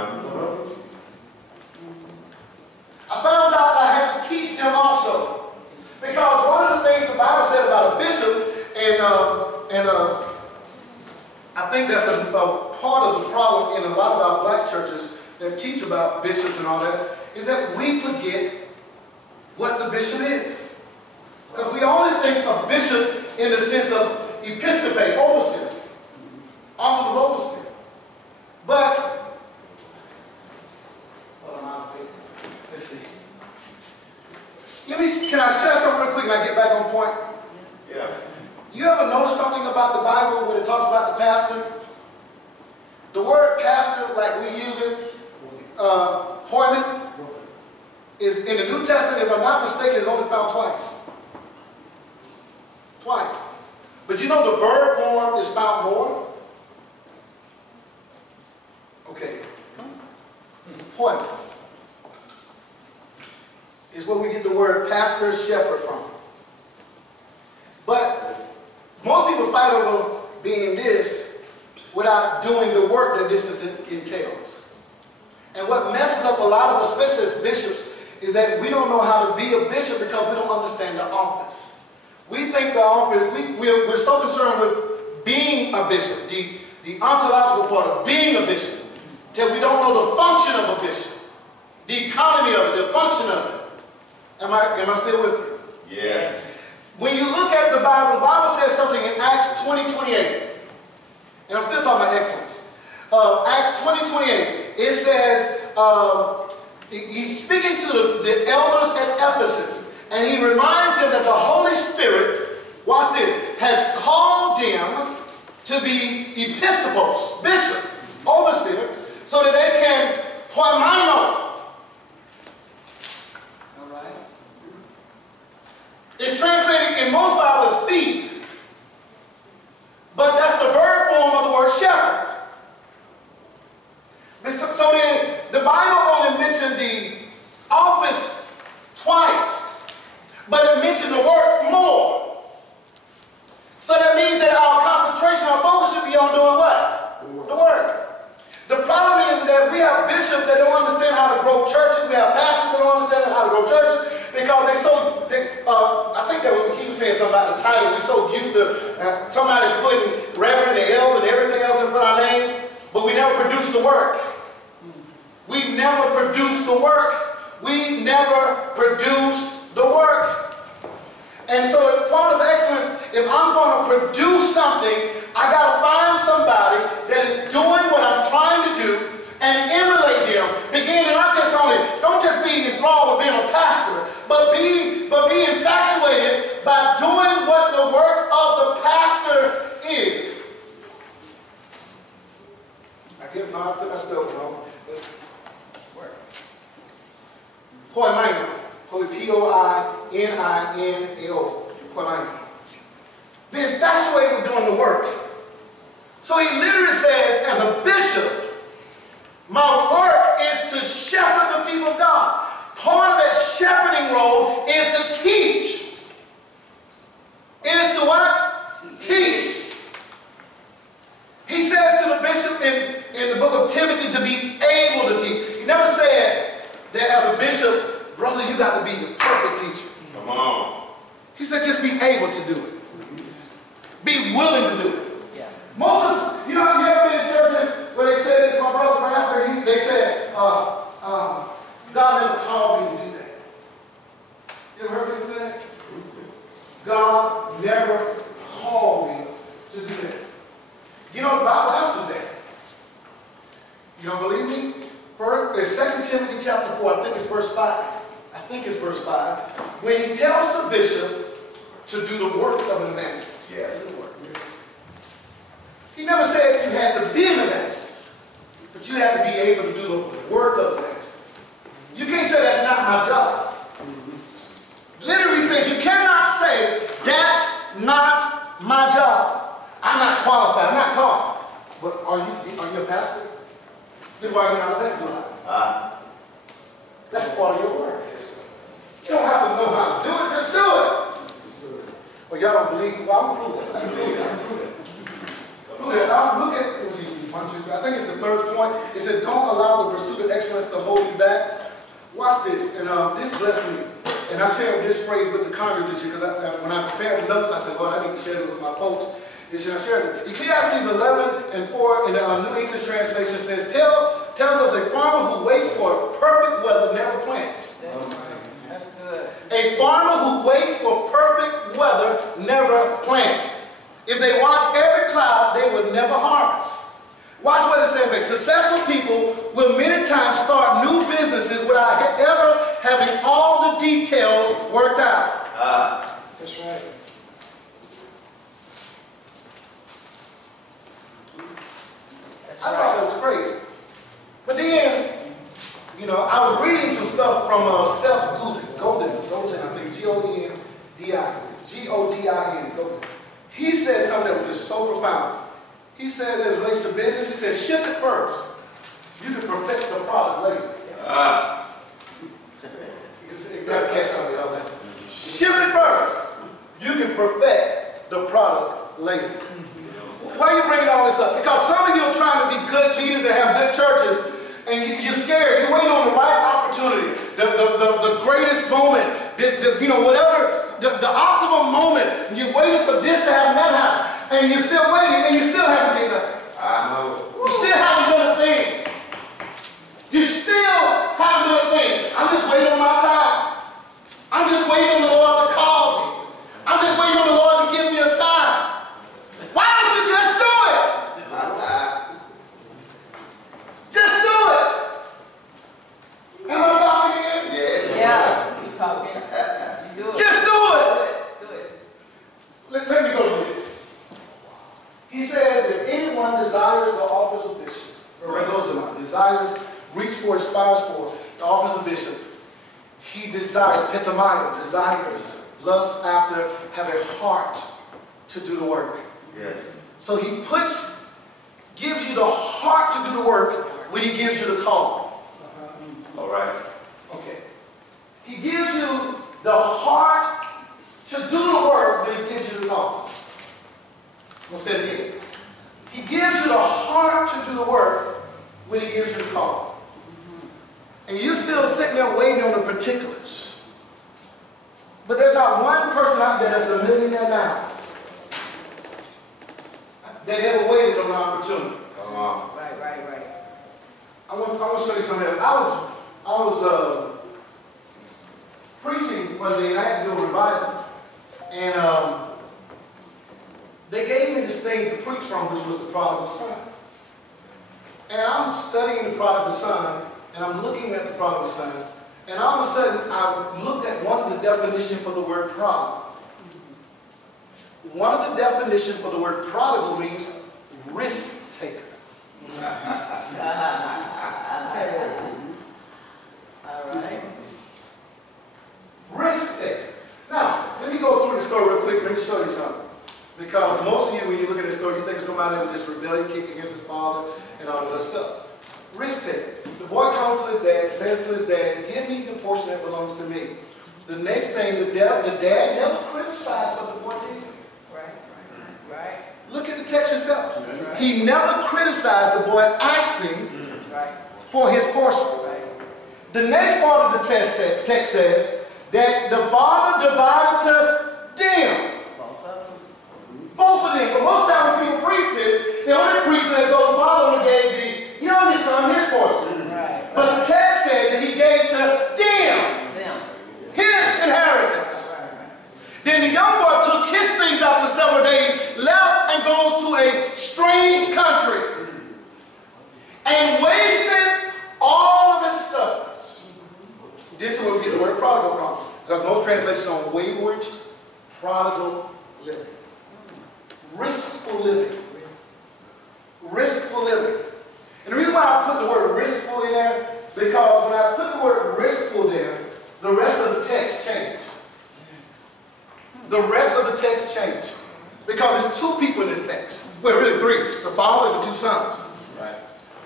I found out I had to teach them also. Because one of the things the Bible said about a bishop, and I think that's a part of the problem in a lot of our black churches that teach about bishops and all that, is that we forget what the bishop is. Because we only think of bishop in the sense of episcopate, overseer, office of overseer. But, what am I thinking? Let's see. Can I share something real quick and I get back on point? Yeah. You ever notice something about the Bible when it talks about the pastor? The word pastor, like we use it, appointment, is in the New Testament, if I'm not mistaken, is only found twice. Twice. But you know the verb form is found more? Okay. Appointment is where we get the word pastor, shepherd from. But most people fight over being this without doing the work that this entails. And what messes up a lot of us, especially as bishops, is that we don't know how to be a bishop because we don't understand the office. We think the office, we're so concerned with being a bishop, the ontological part of being a bishop, that we don't know the function of a bishop, the economy of it, the function of it. Am I still with you? Yeah. When you look at the Bible says something in Acts 20:28. And I'm still talking about excellence. Acts 20:28. It says, he's speaking to the elders at Ephesus. And he reminds them that the Holy Spirit, watch this, has called them to be episcopos, bishop, overseer, so that they can poimano. It's translated in most Bibles feed, but that's the verb form of the word shepherd. So then the Bible only mentioned the office twice, but it mentioned the word more. So that means that our concentration, our focus should be on doing what? The work. The problem is that we have bishops that don't understand how to grow churches. We have pastors that don't understand how to grow churches because I think that he was saying something about the title. We're so used to somebody putting Reverend and L and everything else in front of our names, but we never produce the work. We never produce the work. We never produce the work. And so as part of excellence, if I'm going to produce something, I got to find somebody that is doing what I'm trying to do and emulate them. Beginning don't just be enthralled with being a pastor, but be infatuated by doing what the work of the pastor is. I spelled it wrong. Poimano. Poiminao. Poimano. Be infatuated with doing the work. So he literally says, as a bishop, my work is to shepherd the people of God. Part of that shepherding role is to teach. It is to what? Teach. He says to the bishop in the book of Timothy to be able to teach. He never said that as a bishop, brother, you got to be the perfect teacher. Come on. He said just be able to do it. Be willing to do it. Yeah. Most of us, you ever been in churches where they said this, my brother right after, they said, God never called me to do that. You ever heard people say that? God never called me to do that. The Bible answers that. You don't believe me? First, 2 Timothy chapter 4, I think it's verse 5. When he tells the bishop to do the work of an evangelist. Yeah. He never said you had to be an evangelist, but you had to be able to do the work of an evangelist. You can't say that's not my job. Literally says you cannot say that's not my job. I'm not qualified. I'm not called. But are you a pastor? Then why are you not evangelizing? That's part of your work. You don't have to know how to do it. Just do it. Well, y'all don't believe. Well, I'm going to prove that. I can prove that. Now, look at, let's see, 1, 2, 3. I think it's the third point. It says, don't allow the pursuit of excellence to hold you back. Watch this. And this blessed me. And I shared this phrase with the Congress this year because when I prepared the notes, I said, Lord, I need to share it with my folks. And I shared it. Ecclesiastes 11:4 in the New English translation says, tells us a farmer who waits for perfect weather never plants. That's good. A farmer who waits for perfect weather never plants. If they watch every cloud, they would never harvest. Watch what it says. Like, successful people will many times start new businesses without ever having all the details worked out. That's right. I thought that was crazy. But then, I was reading some stuff from Seth Godin, I think Godin. He said something that was just so profound. He says, as it relates to business, he says, ship it first. You can perfect the product later. You got to catch something else. Ship it first. You can perfect the product later. Why are you bringing all this up? Because some of you are trying to be good leaders and have good churches, and you're scared. You're waiting on the right opportunity, the greatest moment, whatever, the optimal moment. And you're waiting for this to happen, that happen. And you're still waiting, and you still haven't done nothing. I know. You still haven't done a thing. You still haven't done a thing. I'm just waiting on my time. I'm just waiting on the Lord to call me. I'm just waiting on the Lord to give me a sign. Why don't you just do it? Just do it. Am I talking again? Yeah. You talking. You do it. Just do it. Do it. Let me go to this. He says, if anyone desires the office of bishop, or desires, reach for, aspires for the office of bishop, he desires, petamaya, desires, lusts after, have a heart to do the work. Yes. So he gives you the heart to do the work when he gives you the call. All right. Okay. He gives you the heart to do the work when he gives you the call. I'll say it again. He gives you the heart to do the work when he gives you the call. And you're still sitting there waiting on the particulars. But there's not one person out there that's a millionaire now that ever waited on an opportunity. Come on. Right. I want to show you something else. I was preaching one day, and I had to do a revival. And they gave me this thing to preach from, which was the prodigal son. And I'm studying the prodigal son, and I'm looking at the prodigal son, and all of a sudden, I looked at one of the definitions for the word prodigal. One of the definitions for the word prodigal means risk taker. All right. Risk taker. Now, let me go through the story real quick. Let me show you something. Because most of you, when you look at this story, you think of somebody that was just rebellion, kicking against his father, and all of that stuff. Risk taker. The boy comes to his dad, says to his dad, give me the portion that belongs to me. The next thing, the dad never criticized what the boy did. Right. Look at the text yourself. Right. He never criticized the boy asking for his portion. Right. The next part of the text says that the father divided to them. Both of them. living. Riskful living. Riskful living. And the reason why I put the word riskful in there, because when I put the word riskful there, the rest of the text changed. The rest of the text changed. Because there's two people in this text. Well, really three. The father and the two sons. Right.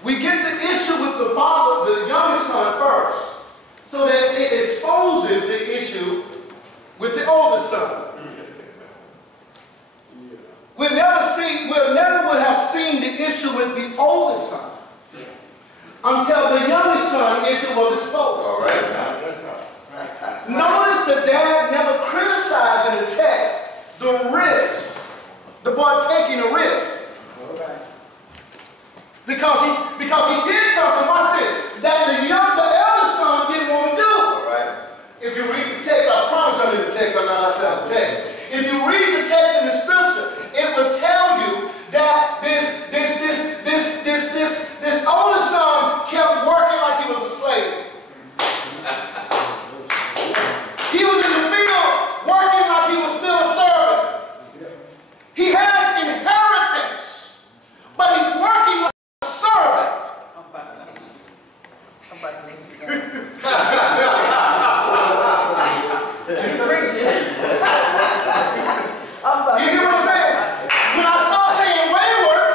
We get the issue with the father, the youngest son first, so that it exposes the issue with the oldest son. We'll never would have seen the issue with the oldest son until the youngest son issue was exposed. All right. Notice the dad never criticized in the text the risk, the boy taking a risk. Because he did something, watch this, that the eldest son didn't want to do. All right. If you read the text, I promise I'll read the text, I'm not outside the text. If you read the text in the scripture, it will tell you that this oldest son kept working like he was a slave. He was in the field working like he was still a servant. He has inheritance, but he's working like a servant. I'm about to leave you You hear what I'm saying? When I start saying wayward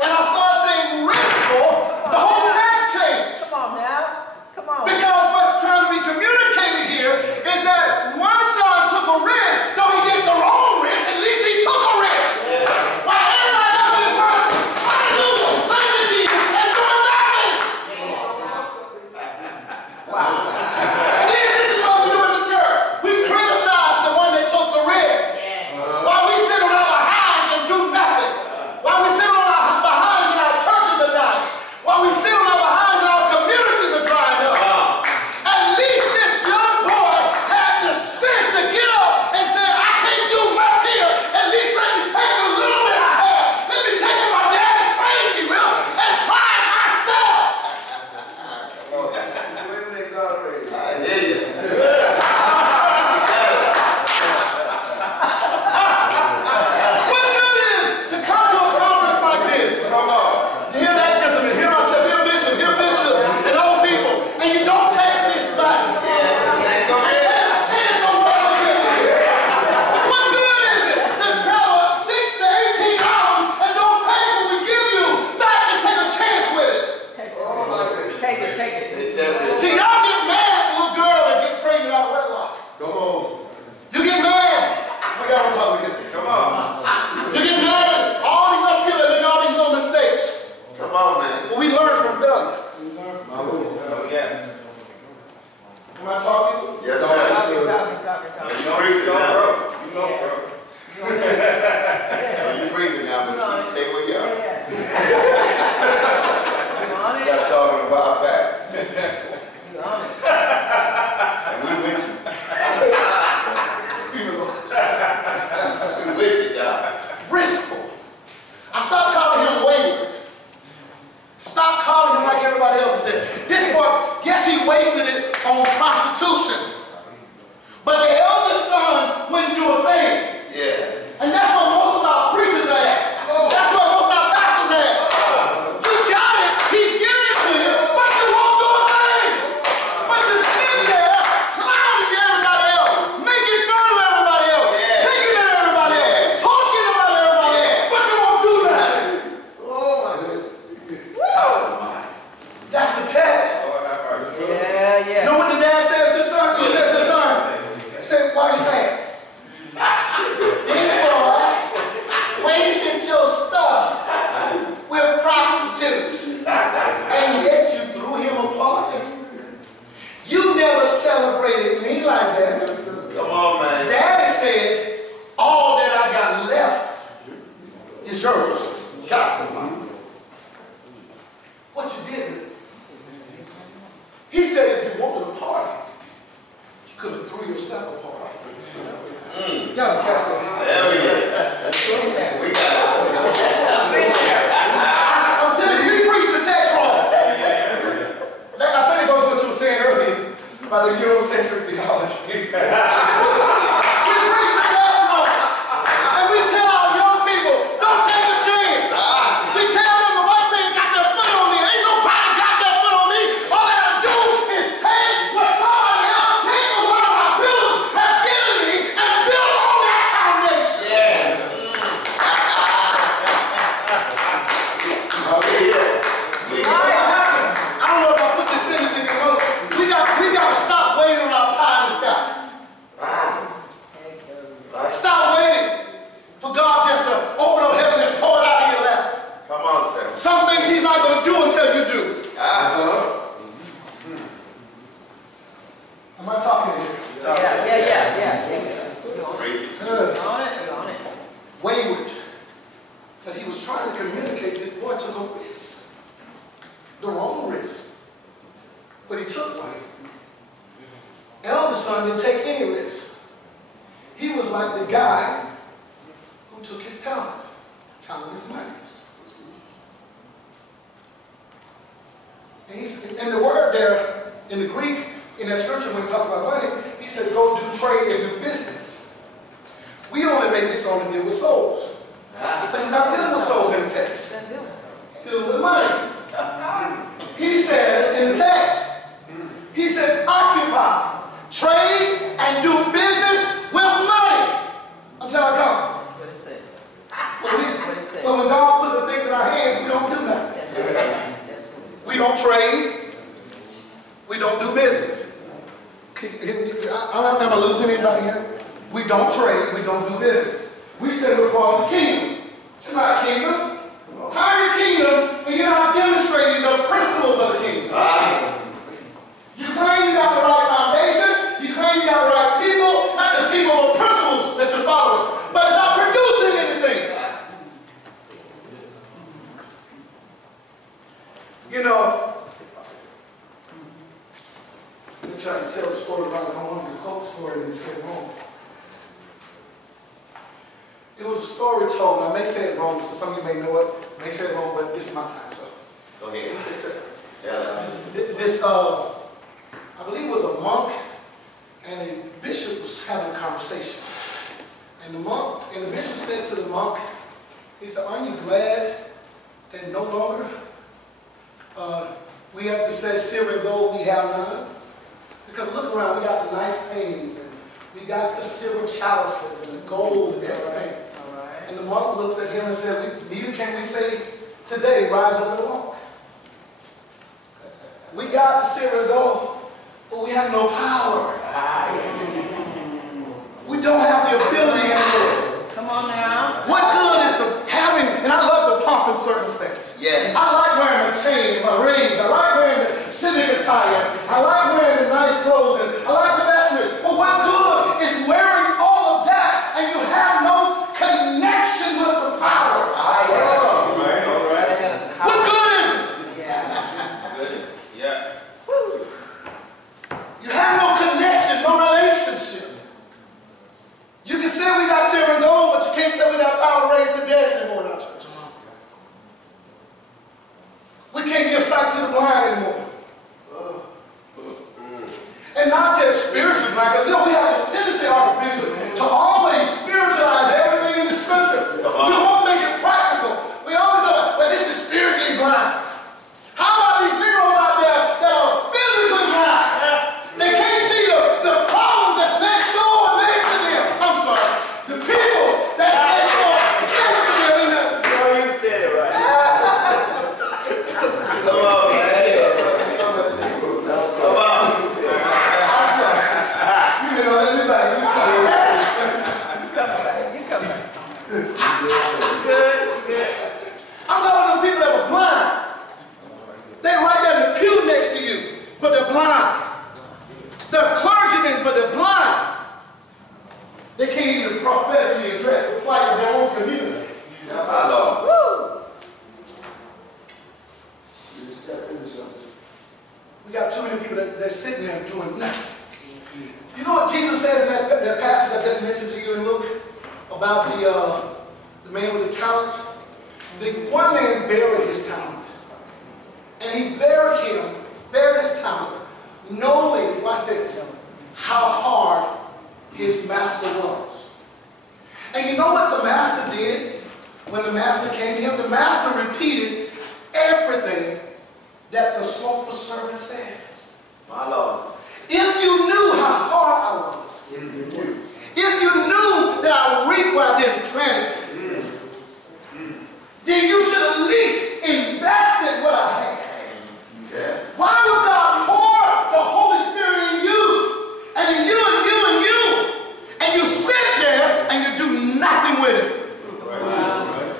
and I start saying riskful, the whole text changed. Come on now. Come on. Because what's trying to be communicated here is that one son took a risk, though he did the wrong risk, at least he took a risk. While everybody else in the church, hallelujah, thank you, Jesus, and doing nothing. Wow. And then this is what we do in the church. We criticize the one that took the risk. While we sit on our behinds and do nothing. While we sit on our behinds and our churches are dying. While we sit on our behinds and our communities are drying up. At least this young boy had the sense to get up and say, I can't do much here. At least let me take a little bit I have. Let me take what my daddy trained me with and try it myself. I hear you. What good it is to come to a conference like this? Hear that gentleman, hear myself, hear Bishop, and other people, and you don't take this back. And take a chance on what we're doing. What good is it to travel 6 to 18 hours and don't take what we give you back and take a chance with it? Take it. See, y'all get mad at the little girl that get pregnant out of wedlock. Come on. You get mad. We got to talk again. Come on. You get mad at all these other people that make all these little mistakes. Come on, man. But we learn from failure. Oh, yes. Am I talking? Yes, Talk. sir. Talking. You breathing now. You go, bro. You breathing now, but you stay where you are. You on You it? got to talk about back. You on it? And we with you. We with you, dog. Riskful. I stopped calling him wayward. Stop calling him like everybody else and said, this boy, yes, he wasted it on prostitution. But the eldest son wouldn't do a thing. Yeah. And that's what most of our preachers are at. That's what most of our pastors are at. You got it. He's giving it to you, but you won't do a thing. But you sit there, clowning at everybody else, making fun of everybody else, picking at everybody else, talking about everybody else, but you won't do nothing. Oh, my goodness. That's the text. Yeah. You know what the dad says to the son? He says to the son, he said, why you mad? This boy wasted your stuff with prostitutes, and yet you threw him a party. You never celebrated me like that. Come on, man. Daddy said, all that I got left is yours. God, what you did with it? He said, if you wanted a party, you could have threw yourself a party. Y'all gotta catch that. There we go. We got it. I'm telling you, he preached the text wrong. I think it goes to what you were saying earlier about the Eurocentric theology. We preached the text wrong. And we shall you do? Am I talking to you? Yeah. You on it? Good. You on it? You on it? Wayward. But he was trying to communicate. This boy took a risk. The wrong risk. But he took one. Eldest son didn't take any risk. He was like the guy who took his talent. Talent is money. And the word there in the Greek, in that scripture when he talks about money, he said go do trade and do business. We only make this only deal with souls. But he's not dealing with souls in the text. He's dealing with money. He says in the text, he says occupy, trade and do business with money until I come. That's what it says. But when God put the things in our hands, we don't do nothing. We don't trade. We don't do business. Am I losing anybody here? We don't trade. We don't do business. We said we're part of the kingdom. It's not a kingdom. How are you kingdom when you're not demonstrating the principles of the kingdom? You claim you got the right foundation. You claim you got the right people. That's the people of principles that you're following. But it's not producing anything. You know, I'm trying to tell the story about it. I wanted to quote the story and say it wrong. It was a story told. I may say it wrong, so some of you may know it. I may say it wrong, but this is my time, so. Go ahead. This, I believe it was a monk and a bishop was having a conversation. And the bishop said to the monk, he said, aren't you glad that no longer we have to say silver and gold we have none? Because look around, we got the nice paintings and we got the silver chalices and the gold and everything. And the monk looks at him and said, neither can we say today, rise up and walk. We got the silver and gold, but we have no power. We don't have the ability anymore. Come on now. What good is the having, and I love the pomp and circumstance. Yeah. I like wearing a chain, my rings. I like wearing the civic attire. I like wearing the nice clothes. And I like the vestments. But what good is wearing all of that and you have no connection with the power? All right. What good is it? Goodness. Yeah. You have no connection, no relationship. You can say we got silver and gold, but you can't say we got power to raise the dead anymore in our churches. We can't give sight to the blind anymore. And not just spiritually blind, because we have this tendency, our bishop, to always spiritualize everything in the scripture. We won't make it practical. We always say, well, this is spiritually blind. How about these Negroes out there that are physically blind? They can't see the problems that's next door next to them. I'm sorry. The people that's next door next to them. You said it right. Come on, man. Come on. I'm sorry. You know, let me back. You sorry. You come back. Good. I'm talking about the people that were blind. They're right there in the pew next to you, but they're blind. They're clergymen, but they're blind. They can't even prophetically address the plight of their own community. Yeah, my Lord. Woo! We got too many people that they're sitting there doing nothing. You know what Jesus says in that passage I just mentioned to you in Luke about the man with the talents? The one man buried his talent. And he buried his talent, knowing, watch this, how hard his master was. And you know what the master did when the master came to him? The master repeated everything that the slothful servant said. My Lord. If you knew how hard I was, if you knew that I reap where I didn't plant it, then you should at least invested what I had. Yeah. Why would God pour the Holy Spirit in you, and you, and you sit there and you do nothing with it? Right.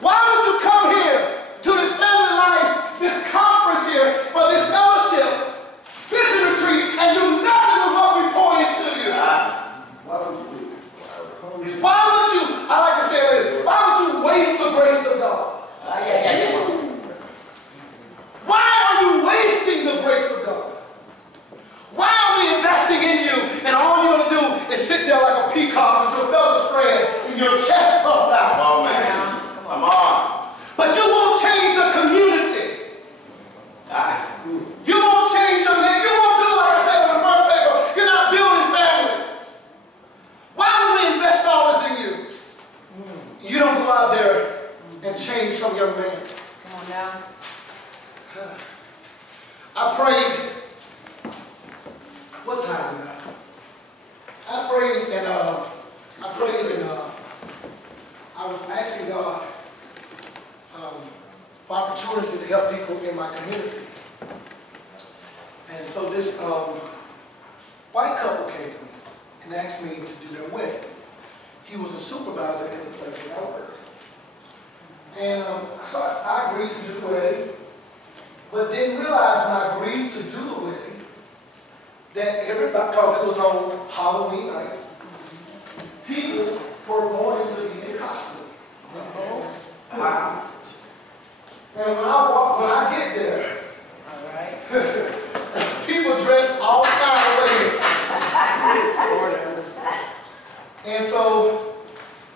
Why would you come here to this family life, this You don't go out there and change some young man. Come on now. I prayed. What time now? I prayed and I was asking God for opportunity to help people in my community. And so this white couple came to me and asked me to do their wedding. He was a supervisor at the place where I worked. And so I agreed to do the wedding, but didn't realize when I agreed to do the wedding that everybody, because it was on Halloween night, people were going to be in costume. Wow. And when I get there, All right. people dress all kinds of ways. And so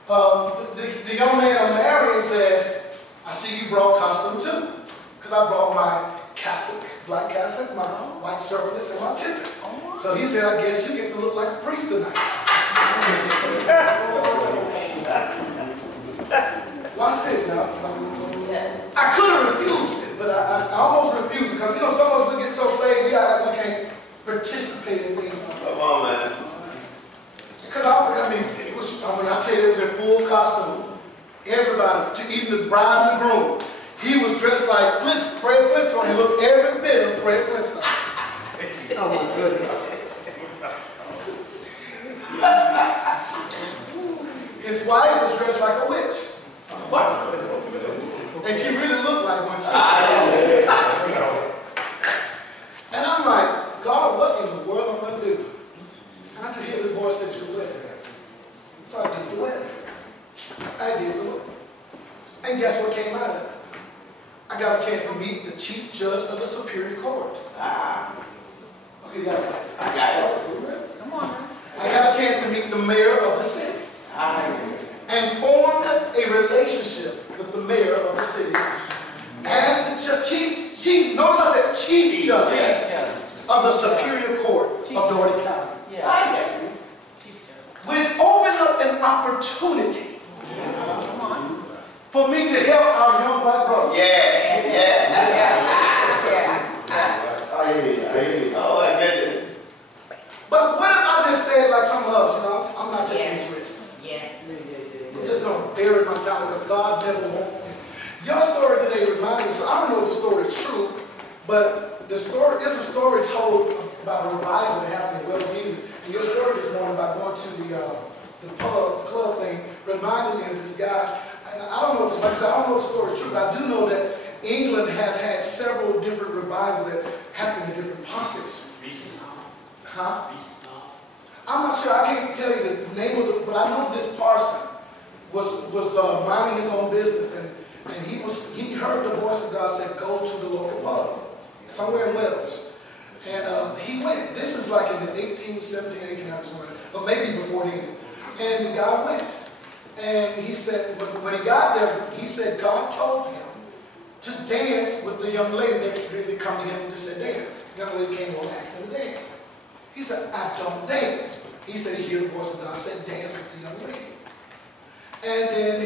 the young man I'm marrying said, I see you brought costume too. Because I brought my cassock, black cassock, my white surplice, and my tippet. So he said, I guess you get to look like a priest tonight. Watch this now. I could have refused it, but I almost refused it because, some of us we get so saved, we can't participate in things. Come on, man. Because it was, when I tell you, it was in full costume. Everybody, even the bride and the groom, he was dressed like Fred Flintstone. He looked every bit of Fred Flintstone. Oh my goodness. His wife was dressed like a witch. And she really looked like one too. And I'm like, God, what in the world am I going to do? And I just hear this voice said, you're wedding. So I did the wedding. I did the wedding. And guess what came out of it? I got a chance to meet the chief judge of the Superior Court. Okay, you got it. I got it. Come on. I got a chance to meet the mayor of the city. And formed a relationship with the mayor of the city. And the chief, notice I said chief judge of the Superior Court of Doherty County. Yeah. Which opened up an opportunity for me to help our young black brothers. Oh, my goodness. But what if I just said, like some of us, I'm not taking these risks. I'm just going to bury my time because God never wants me. Your story today reminded me, so I don't know if the story is true, but the story is a story told about a revival that happened in Wells Union. And your story this morning about going to the club thing reminded me of this guy. And I don't know, like I said, I don't know if the story is true, but I do know that England has had several different revivals that happen in different pockets. Huh? I'm not sure, I can't tell you the name of it, but I know this parson was minding his own business, and he heard the voice of God say, go to the local pub, somewhere in Wales. And he went. This is like in the 1817, 1800s, or maybe before then. And the guy went. And he said, when he got there, he said God told him to dance with the young lady that come to him to say dance. The young lady came over and asked him to dance. He said, I don't dance. He said he heard the voice of God say, dance with the young lady. And then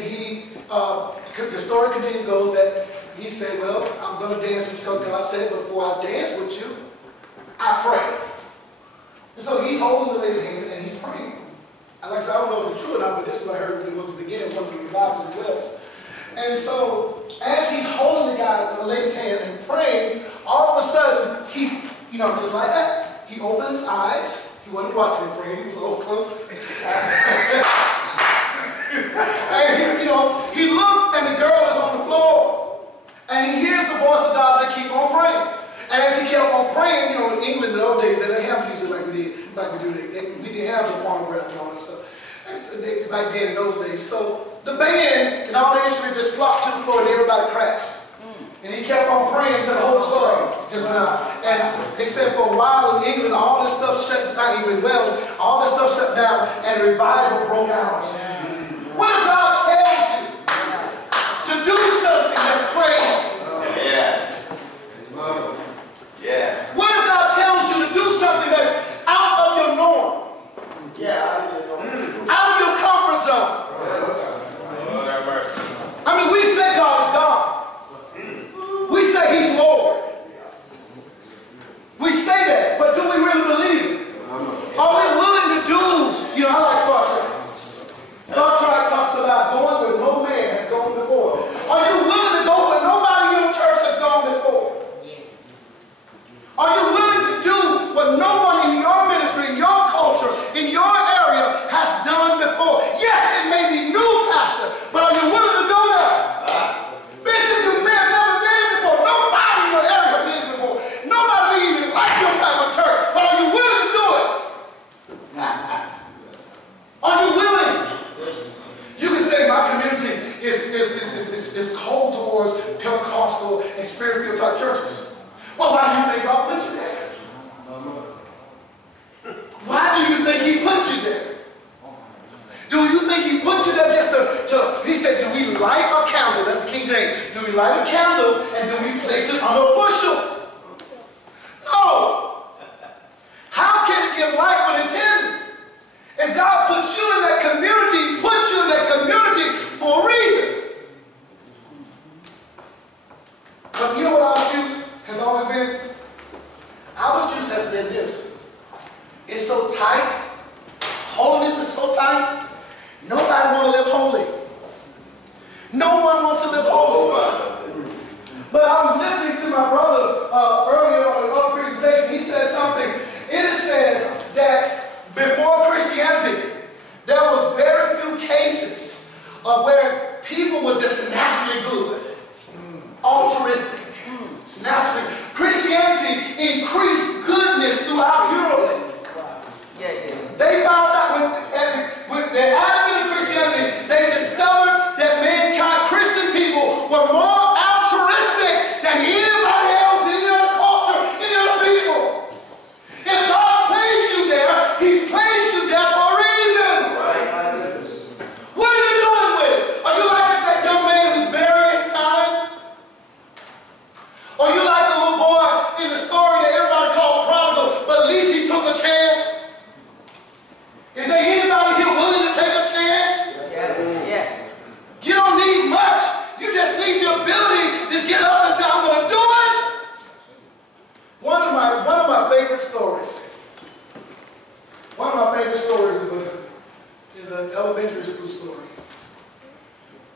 the story continues goes that he said, well, I'm going to dance with you because God said, but before I dance with you, I pray. And so he's holding the lady's hand and he's praying. And like I said, I don't know if it's true or not, but this is what I heard it was the beginning of one of the revivals as well. And so as he's holding the lady's hand and praying, all of a sudden, he, just like that, he opened his eyes. He wasn't watching me praying, he was a little close. And he looks and the girl is on the floor. And he hears the voice of God say, keep on praying. And as he kept on praying, in England in those days, they didn't have music like we do. We didn't have the phonograph and all that stuff. Back then in those days. So the band and all the instruments just flopped to the floor and everybody crashed. And he kept on praying until the whole club just went out. And they said for a while in England, all this stuff shut down, even in Wales, all this stuff shut down and revival broke out. What if God tells you to do something that's crazy? Yeah. What if God tells you to do something that's out of your norm? Yeah. Out of your comfort zone? is cold towards Pentecostal and Spirit-filled type churches. Well, why do you think God put you there? Why do you think he put you there? Do you think he put you there just to he said, do we light a candle? That's the King James. Do we light a candle and do we place it on a bushel? No. How can it give light when it's hidden? If God put you in that community, he put you in that community for a reason. But you know what our excuse has always been? Our excuse has been this. It's so tight. Holiness is so tight. Nobody want to live holy. No one wants to live holy. But I was listening to my brother earlier on another presentation. He said something. It is said that before Christianity, there was very few cases of where people were just naturally good, altruistic, naturally. Christianity increased goodness throughout Europe. They found out with the advent of Christianity, they discovered that mankind, Christian people, were more altruistic than anybody else, any other culture, any other people. If God placed you there, he placed you there for a reason. Right. What are you doing with it? Are you like that young man who's burying his talent? Or you like the little boy in the story that everybody called prodigal, but at least he took a chance? Is there anybody here willing to take a chance? Yes. Yes. You don't need much. You just need the ability to get up and say, I'm going to do it. One of my favorite stories. One of my favorite stories is an elementary school story.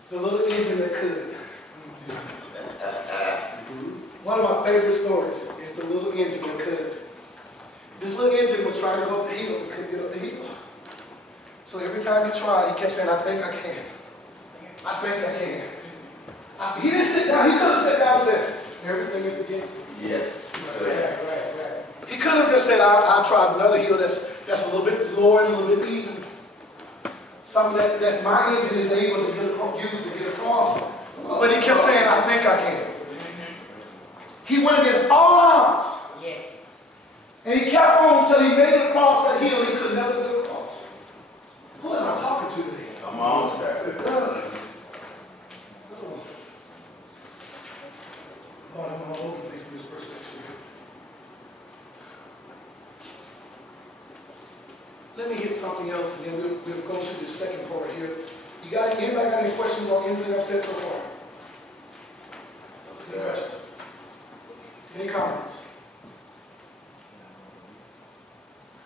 The little engine that could. One of my favorite stories is the little engine that could. This little engine would try to go up the hill, but couldn't get up the hill. So every time he tried, he kept saying, I think I can. I think I can. He didn't sit down. He could have sat down and said, everything is against me. Yes. Right. He could have just said, I'll try another hill that's a little bit lower and a little bit even. Something that my engine is able to use to get across. But he kept saying, I think I can. He went against all odds. Yes. And he kept on until he made it across that hill he could never get across. Who am I talking to today? Come on, sir. Lord, I'm all over the place in this first section. Let me hit something else, and then we'll go to the second part here. Anybody got any questions on anything I've said so far? Any questions? Any comments?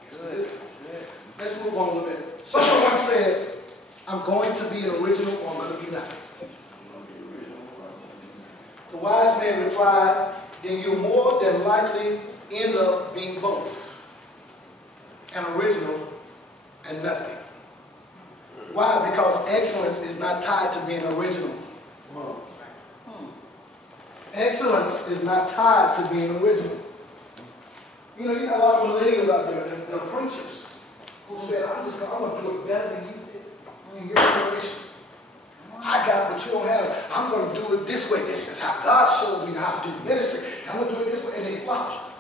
Good. Let's move on a little bit. Someone said, I'm going to be an original or I'm going to be nothing. The wise man replied, then you'll more than likely end up being both. An original and nothing. Why? Because excellence is not tied to being original. Excellence is not tied to being original. You know, you got a lot of millennials out there that are preachers who said, I'm going to do it better than you did in your generation. I got what you don't have. I'm going to do it this way. This is how God showed me how to do ministry. I'm going to do it this way. And they flop.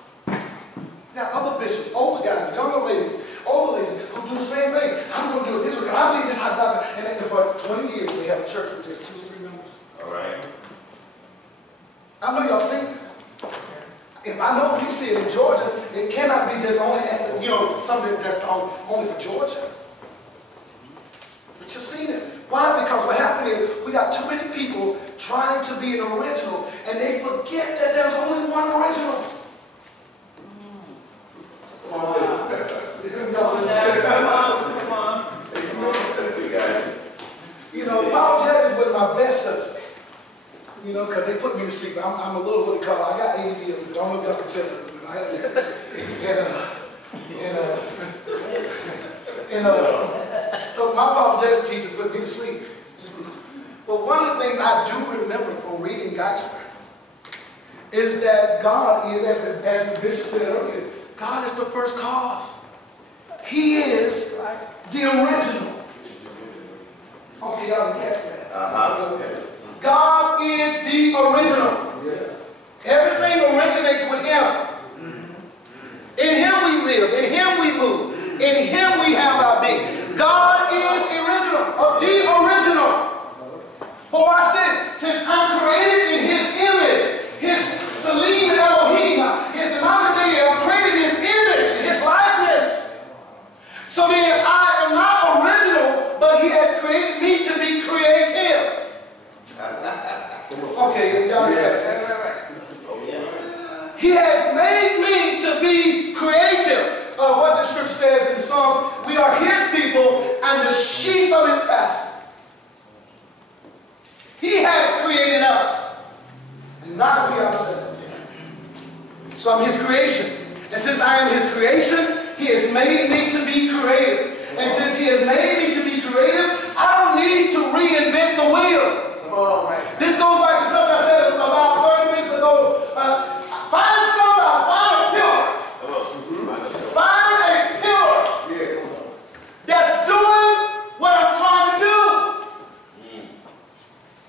Now, other bishops, older guys, younger ladies, older ladies who do the same thing. I'm going to do it this way. I believe this is how God. And then for 20 years, we have a church with just 2 or 3 members. All right. I know y'all seen it. If I know we see it in Georgia, it cannot be just only, something that's only for Georgia. But you've seen it. Why? Because what happened is we got too many people trying to be an original, and they forget that there's only one original. Come on. You know, apologetics was my best subject. You know, because they put me to sleep. I'm a little, what they call it, I got ADD, but I don't know if y'all can tell it, but I have that. So my apologetic teacher put me to sleep. But one of the things I do remember from reading Geisler is that God is, as the bishop said earlier, God is the first cause. He is the original. Okay, y'all can catch that. God is the original. Everything originates with Him. In Him we live. In Him we move. In Him we have our being. God is the original. But watch this. Since I'm created in His image, His Salim Elohim, His imaginary, I'm created in His image, His likeness. So then I am not original, but He has created me to be creative. Okay, y'all get that. He has made me to be creative. What the scripture says in Psalm, we are His people and the sheep of His pasture. He has created us, and not we ourselves. So I'm His creation. And since I am His creation, He has made me to be creative. And since He has made me to be creative, I don't need to reinvent the wheel. This goes back to something I said about 30 minutes ago. Find somebody, find a pillar. Find a pillar that's doing what I'm trying to do.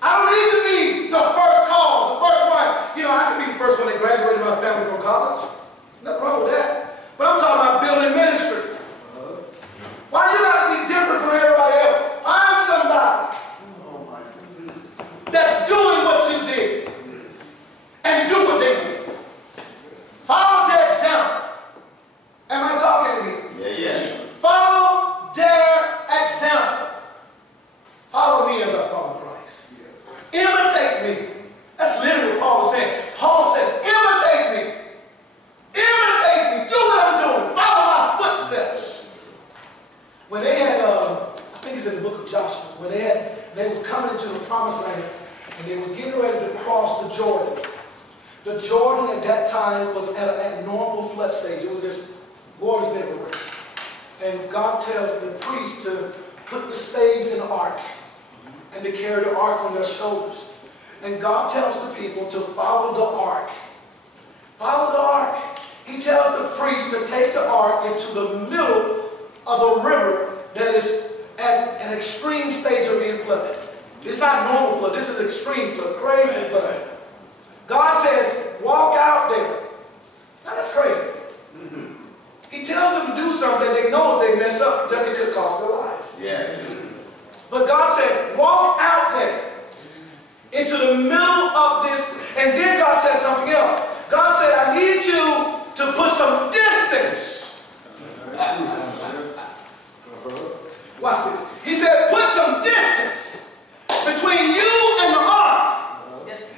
I don't need to be the first call, the first one. You know, I can be the first one that graduated my family from college. Nothing wrong with that. But I'm talking about building ministry. Why you got to be different from everybody else? Find somebody that's doing what you did and do what they did. Follow their example. Am I talking to you? Yeah. Follow their example. Follow me as I follow Christ. Imitate me. That's literally what Paul is saying. Paul says, imitate me. Imitate me. Do what I'm doing. Follow my footsteps. When they had, I think it's in the book of Joshua, when they was coming into the promised land and they were getting ready to cross the Jordan. The Jordan at that time was at a normal flood stage. It was just waters everywhere. And God tells the priest to put the staves in the ark and to carry the ark on their shoulders. And God tells the people to follow the ark. Follow the ark. He tells the priest to take the ark into the middle of a river that is at an extreme stage of being flooded. It's not normal flood. This is extreme flood, crazy flood. God says, walk out there. Now that's crazy. He tells them to do something that they know if they mess up, that it could cost their life. Yeah. But God said, walk out there into the middle of this. And then God said something else. God said, I need you to put some distance. Watch this. He said, put some distance between you and the ark.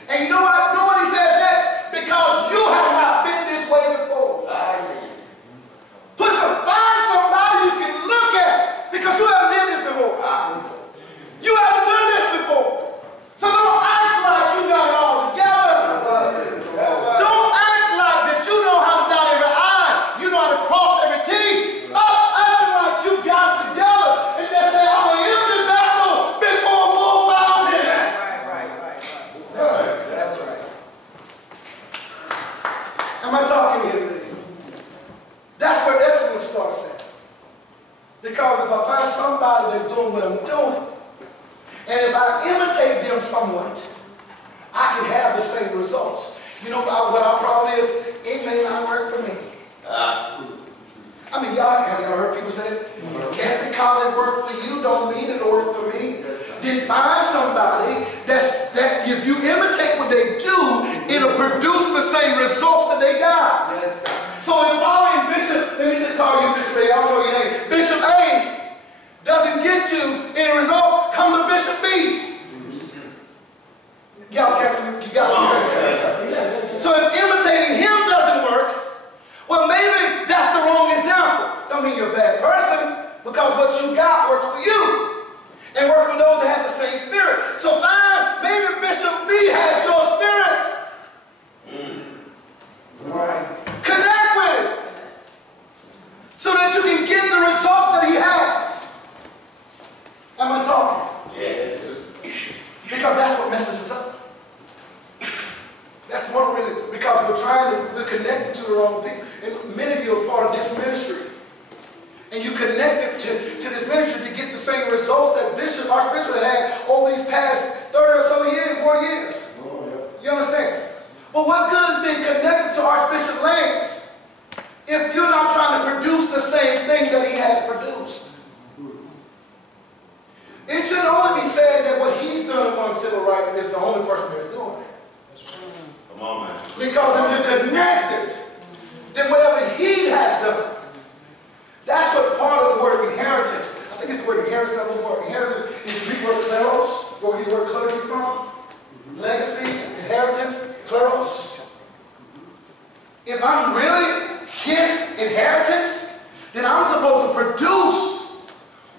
And you know what he says next? Because you have not been this way before. Find somebody you can look at, because you haven't done this before. You haven't done this before. So don't act like you got it all together. Don't act like that you know how to dot every I, you know how to cross every T. Stop acting like you got it together and then say, I'm an empty vessel before full fountain. Right. That's right. Am I talking here today? That's where excellence starts at. Because if I find somebody that's doing what I'm doing, and if I imitate them somewhat, I can have the same results. You know what our problem is? It may not work for me. I mean, y'all heard people say it? Just because it worked for you don't mean it'll work for me. Then find somebody that if you imitate what they do, it'll produce the same results that they got. Yes, sir. So if following Bishop, let me just call you Bishop A, I don't know your name. Bishop A doesn't get you any results, come to Bishop B. Y'all you got me. So if imitating him doesn't work, well, maybe that's the wrong example. Don't mean you're a bad person, because what you got works for you. And work for those that have the same spirit. So maybe Bishop B has your spirit. Right. Connect with it, so that you can get the results that he has. Am I talking? Yeah. Because that's what messes us up. That's what really, because we're connected to the wrong people. And many of you are part of this ministry. And you connected to this ministry to get the same results that our bishop had over over these past 30 or so years, more years. You understand? But what good is being connected to Archbishop Lance if you're not trying to produce the same thing that he has produced? It should only be said that what he's done among civil rights is the only person that's doing it. Come on, man. Because if you're connected, then whatever he has done, that's what part of the word inheritance. I think it's the word inheritance. That little word inheritance is the Greek word kleros, where we get the word clergy from. Legacy, inheritance, kleros. If I'm really his inheritance, then I'm supposed to produce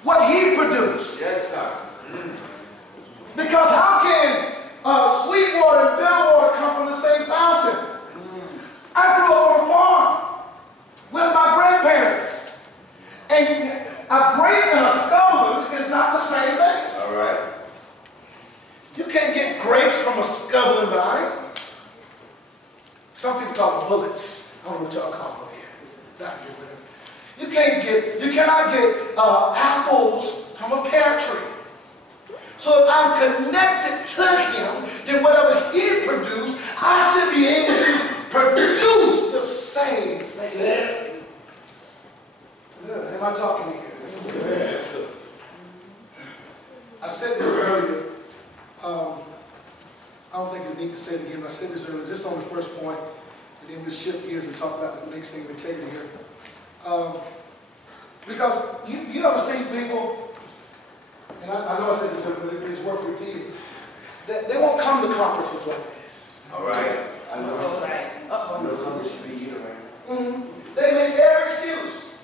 what he produced. Yes, sir. Because how can sweet water and bitter water come from the same fountain? I grew up on a farm with my grandparents. And a grape and a scumbling is not the same thing. All right. You can't get grapes from a scumbling vine. Some people call them bullets. I don't know what y'all call them here. Not here, whatever. You cannot get apples from a pear tree. So if I'm connected to him, then whatever he produced, I should be able to produce the same thing. Am I talking to you? Yes. I said this earlier. I don't think it's neat to say it again. I said this earlier, just on the first point, and then we'll shift gears and talk about the next thing of integrity here. Because you ever seen people, and I know I said this earlier, but it's worth repeating, that they won't come to conferences like this. All right. I know. They make every excuse.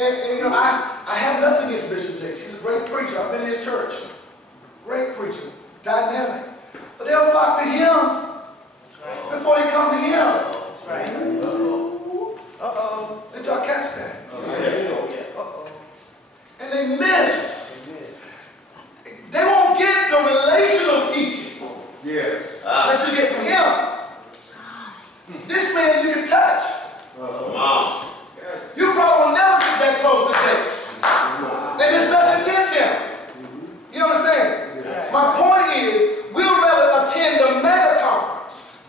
And you know, I have nothing against Bishop Jakes. He's a great preacher. I've been in his church. Great preacher. Dynamic. But they'll flock to him before they come to him. That's right. Uh-oh. Did y'all catch that? Uh-oh. And they miss. They won't get the relational teaching that you get from him. This man you can touch. Come on. You probably will never get that close to Jakes. And there's nothing against him. You understand? My point is, we'll rather attend a mega conference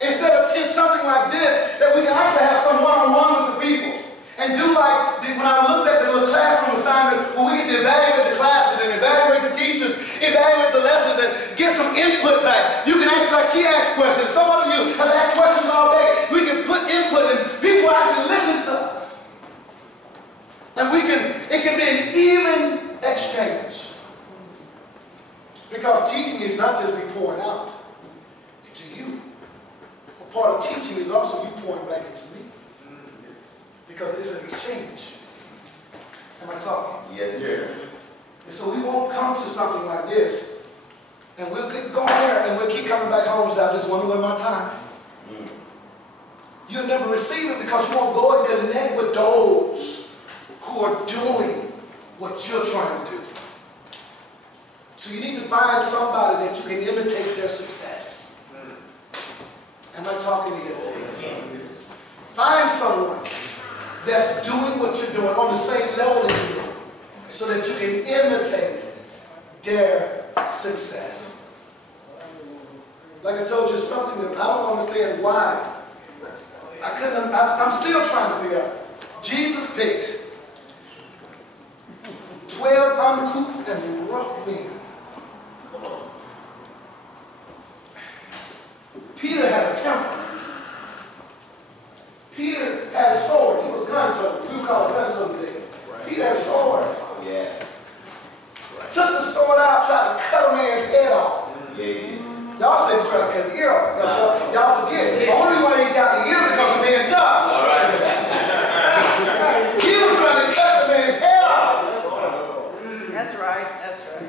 instead of attend something like this that we can actually have some one-on-one with the people and do like when I looked at the little classroom assignment where we get to evaluate the classes and evaluate the teachers, evaluate the lessons and get some input back. You can ask like she asked questions. Some of you have asked questions all day. We can put input and people actually listen to us. And it can be an even exchange. Because teaching is not just me pouring out into you. A part of teaching is also you pouring back into me. Because it's an exchange. Am I talking? Yes, sir. And so we won't come to something like this, and we'll go there, and we'll keep coming back home and say, I just want to win my time. You'll never receive it because you won't go and connect with those who are doing what you're trying to do. So you need to find somebody that you can imitate their success. Am I talking to you? Find someone that's doing what you're doing on the same level as you so that you can imitate their success. Like I told you, it's something that I don't understand why. I'm still trying to figure out. Jesus picked 12 uncouth and rough men. Peter had a temper. Peter had a sword. He was gun toting. We would call it gun toting today. Peter had a sword. Yeah. Took the sword out, tried to cut a man's head off. Yeah. Y'all said he tried to cut the ear off. Y'all forget. The only reason why he got the ear because the man died. All right. He was trying to cut the man's head off. That's right. That's right.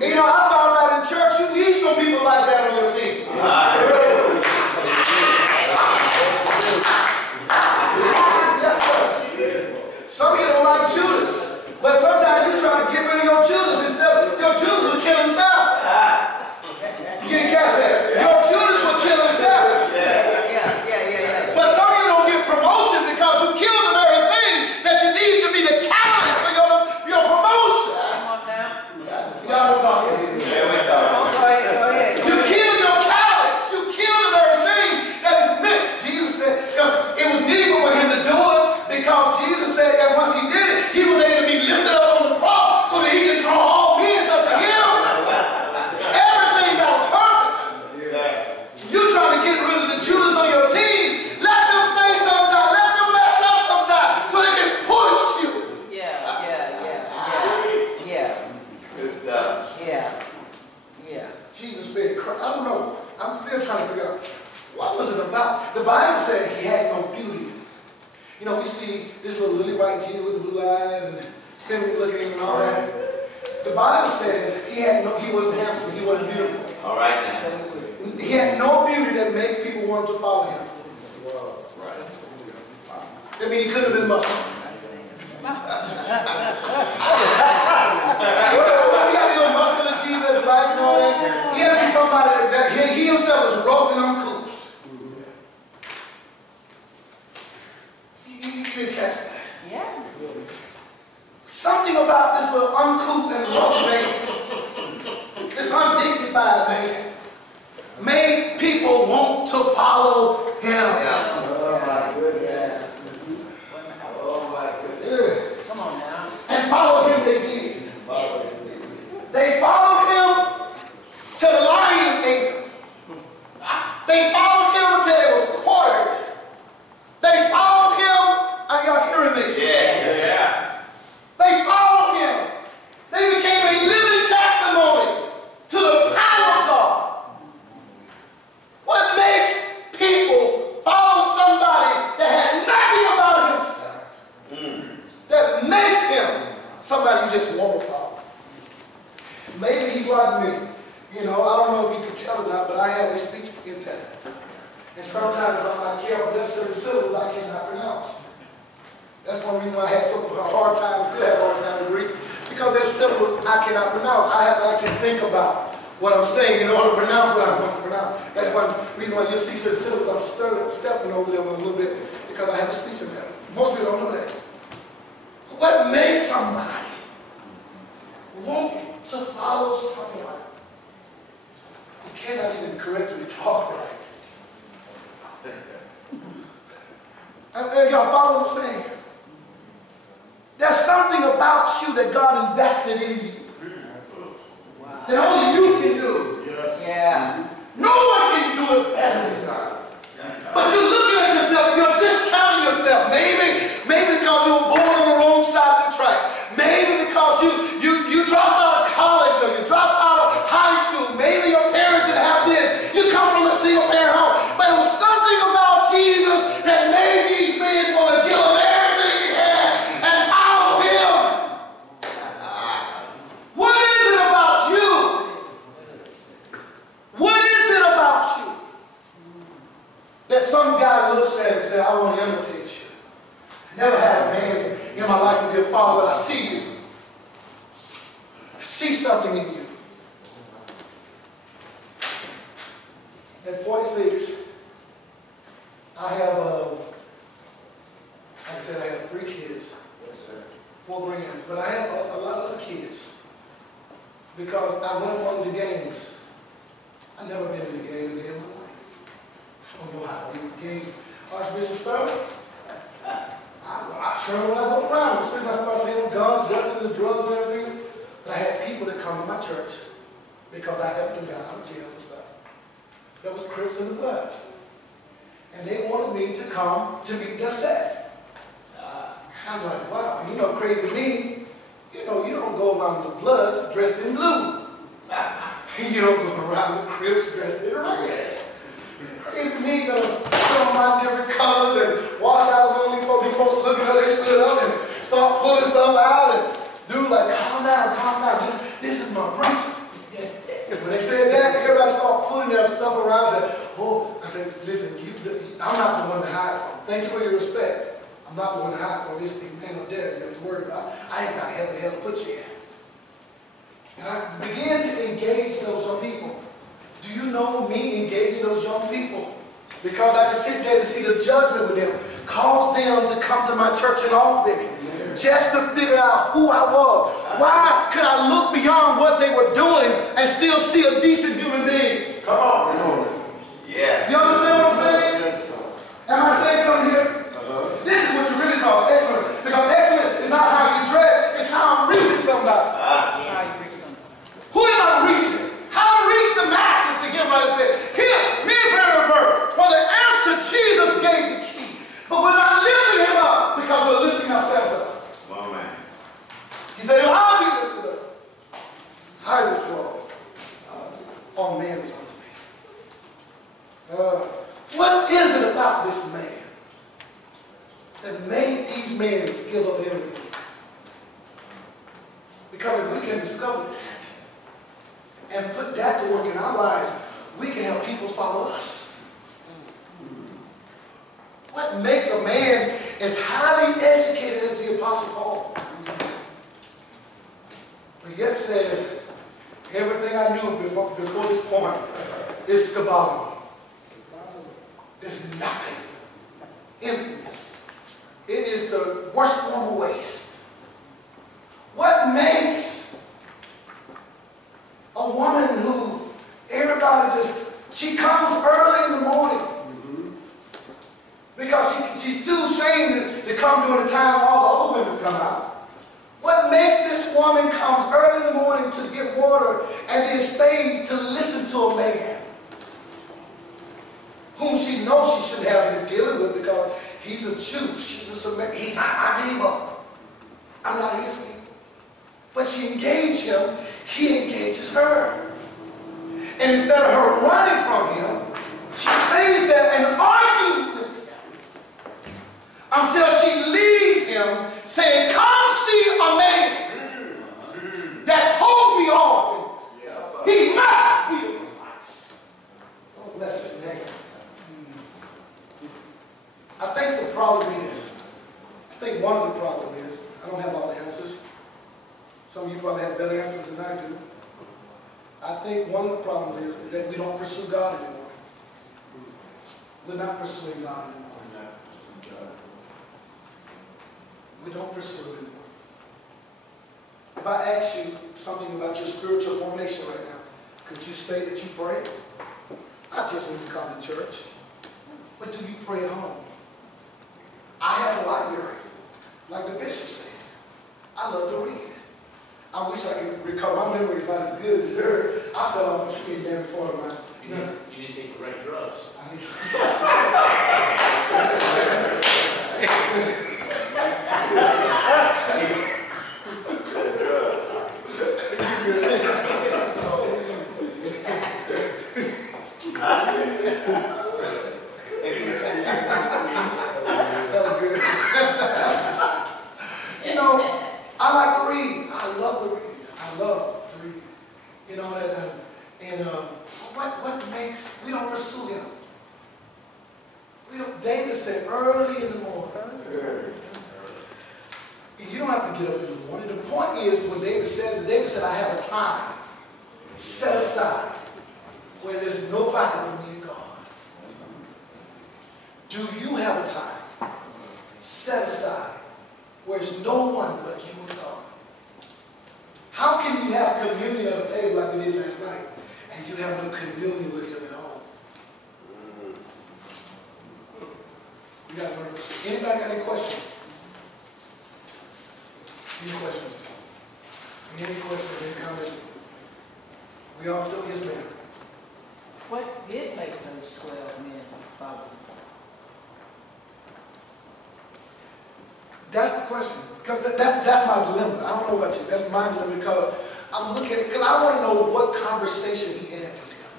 And you know, I found out in church you need some people like that on your team. Yes, sir. Some of you don't like Judas, but sometimes you try to get rid of your Judas instead of your Judas will kill himself. You didn't catch that? Your Judas will kill himself. Yeah. Jesus fed Christ. I don't know. I'm still trying to figure out what was it about. The Bible said he had no beauty. You know, we see this little lily white Jesus with the blue eyes and skin looking and all that. The Bible says he wasn't handsome, he wasn't beautiful. All right now. He had no beauty that made people want to follow him. I mean, he couldn't have been Muslim. We got a little muscular Jesus, black and all that. He had to be somebody that he himself was rough and uncouth. You didn't catch that? Yeah. Something about this little uncouth and rough man, this undignified man, made people want to follow him. Yeah. Oh my goodness. Oh my goodness. Come on now. And follow him they did. They followed him till the lion ate them. They followed him until they was quartered. They followed him. Are y'all hearing me? Yeah. They followed him. They became a living testimony to the power of God. What makes people follow somebody that had nothing about himself? That makes him somebody you just want to follow. Maybe he's like me. You know, I don't know if you can tell or not, but I have a speech impediment. And sometimes if I'm not careful, there's certain syllables I cannot pronounce. That's one reason why I had so hard time, still have a hard time to read, because there's syllables I cannot pronounce. I have to actually think about what I'm saying in order to pronounce what I'm going to pronounce. That's one reason why you'll see certain syllables I'm stepping over them a little bit, because I have a speech impediment. Most people don't know that. What makes somebody want to follow someone who cannot even correctly talk right? Y'all follow what I'm saying? There's something about you that God invested in you that only you can do. Yes. Yeah. No one can do it better than God. But you're looking at yourself, you're discounting yourself. Maybe because you were born on the wrong side of the tracks. Maybe because you dropped out of college or you dropped out of high school. Maybe your parents didn't have this. You come from a single parent home. But it was something about Jesus that made these men want to give him everything he had and follow him. What is it about you? What is it about you that some guy looks at and says, I want to imitate you? Never had a man in my life to be a father, but I see you. I see something in you. At 46, I have, like I said, I have 3 kids, 4 grands, but I have a lot of other kids because I went among the gangs. I've never been in a gang a day in my life. I don't know how to be in gangs. Archbishop Sterling, I tremble when I go around, especially when I start seeing guns, weapons, and drugs and everything. But I had people that come to my church because I helped them down out of jail and stuff. That was Crips and the Bloods. And they wanted me to come to meet their set. I'm like, wow, you know, crazy me, you know, you don't go around the Bloods dressed in blue. You don't go around the Crips dressed in red. Crazy me, gonna put on my different colors and walk out among these folks looking at they stood up and start pulling stuff out and dude like, calm down, this is my preacher. When they said that, everybody started putting their stuff around and said, oh, I said, listen, I'm not the one to hide from. Thank you for your respect. I'm not the one to hide from. This big man up there you have to worry about. I ain't got hell to put you in. And I began to engage those young people. Do you know me engaging those young people? Because I could sit there to see the judgment with them, cause them to come to my church in Albany, just to figure out who I was. Why could I look beyond what they were doing and still see a decent human being? Come on. Yeah. You understand what I'm saying? Am I saying something here? This is what you really call excellent. Because excellent is not how you dress, it's how I'm reaching somebody. Who am I reaching? How to reach the masses to get right and say, here, me and Mary Bird, for the answer Jesus gave the key. But we're not lifting him up because we're lifting ourselves up. Well, man. He said, if I'll be lifted up, I will draw all man is unto me. What is it about this man that made these men give up everything? Because if we can discover that and put that to work in our lives, we can have people follow us. What makes a man as highly educated as the Apostle Paul, but yet says, everything I knew before this point is scabbard. It's nothing. Emptiness. It is the worst form of waste. What makes a woman who everybody she comes early in the morning because she's too ashamed to come during the time all the old women come out. What makes this woman comes early in the morning to get water and then stay to listen to a man whom she knows she shouldn't have been dealing with because he's a Jew, she's a Samaritan, he's not my neighbor. I'm not his people. But she engaged him, he engages her. And instead of her running from him, she stays there and argues with him until she leaves him saying, come see a man that told me all things. He must be a Christ. Oh, bless his name. I think the problem is, one of the problems is, I don't have all the answers. Some of you probably have better answers than I do. I think one of the problems is that we don't pursue God anymore. We're not pursuing God anymore. We don't pursue it anymore. If I ask you something about your spiritual formation right now, could you say that you pray? Not just when you come to church, but do you pray at home? I have a library, like the bishop said. I love to read. I wish I could recall. My memory is not as good as hers. I fell off the tree damn before my. You didn't take the right drugs. That was good. You know, I like to read. I love to read. I love to read. You know that, what makes we don't pursue him? We don't. David said early in the morning. You don't have to get up in the morning. The point is when David said, I have a time set aside where there's nobody but me and God. Do you have a time set aside where there's no one but you and God? How can you have communion at a table like we did last night and you have no communion with him at all? We got to learn this. Anybody got any questions? Any questions? Any questions? Any comments? We all still yes, ma'am. What did make those 12 men follow? That's the question. Because that's my dilemma. I don't know about you. That's my dilemma because I'm looking at it, because I want to know what conversation he had with him.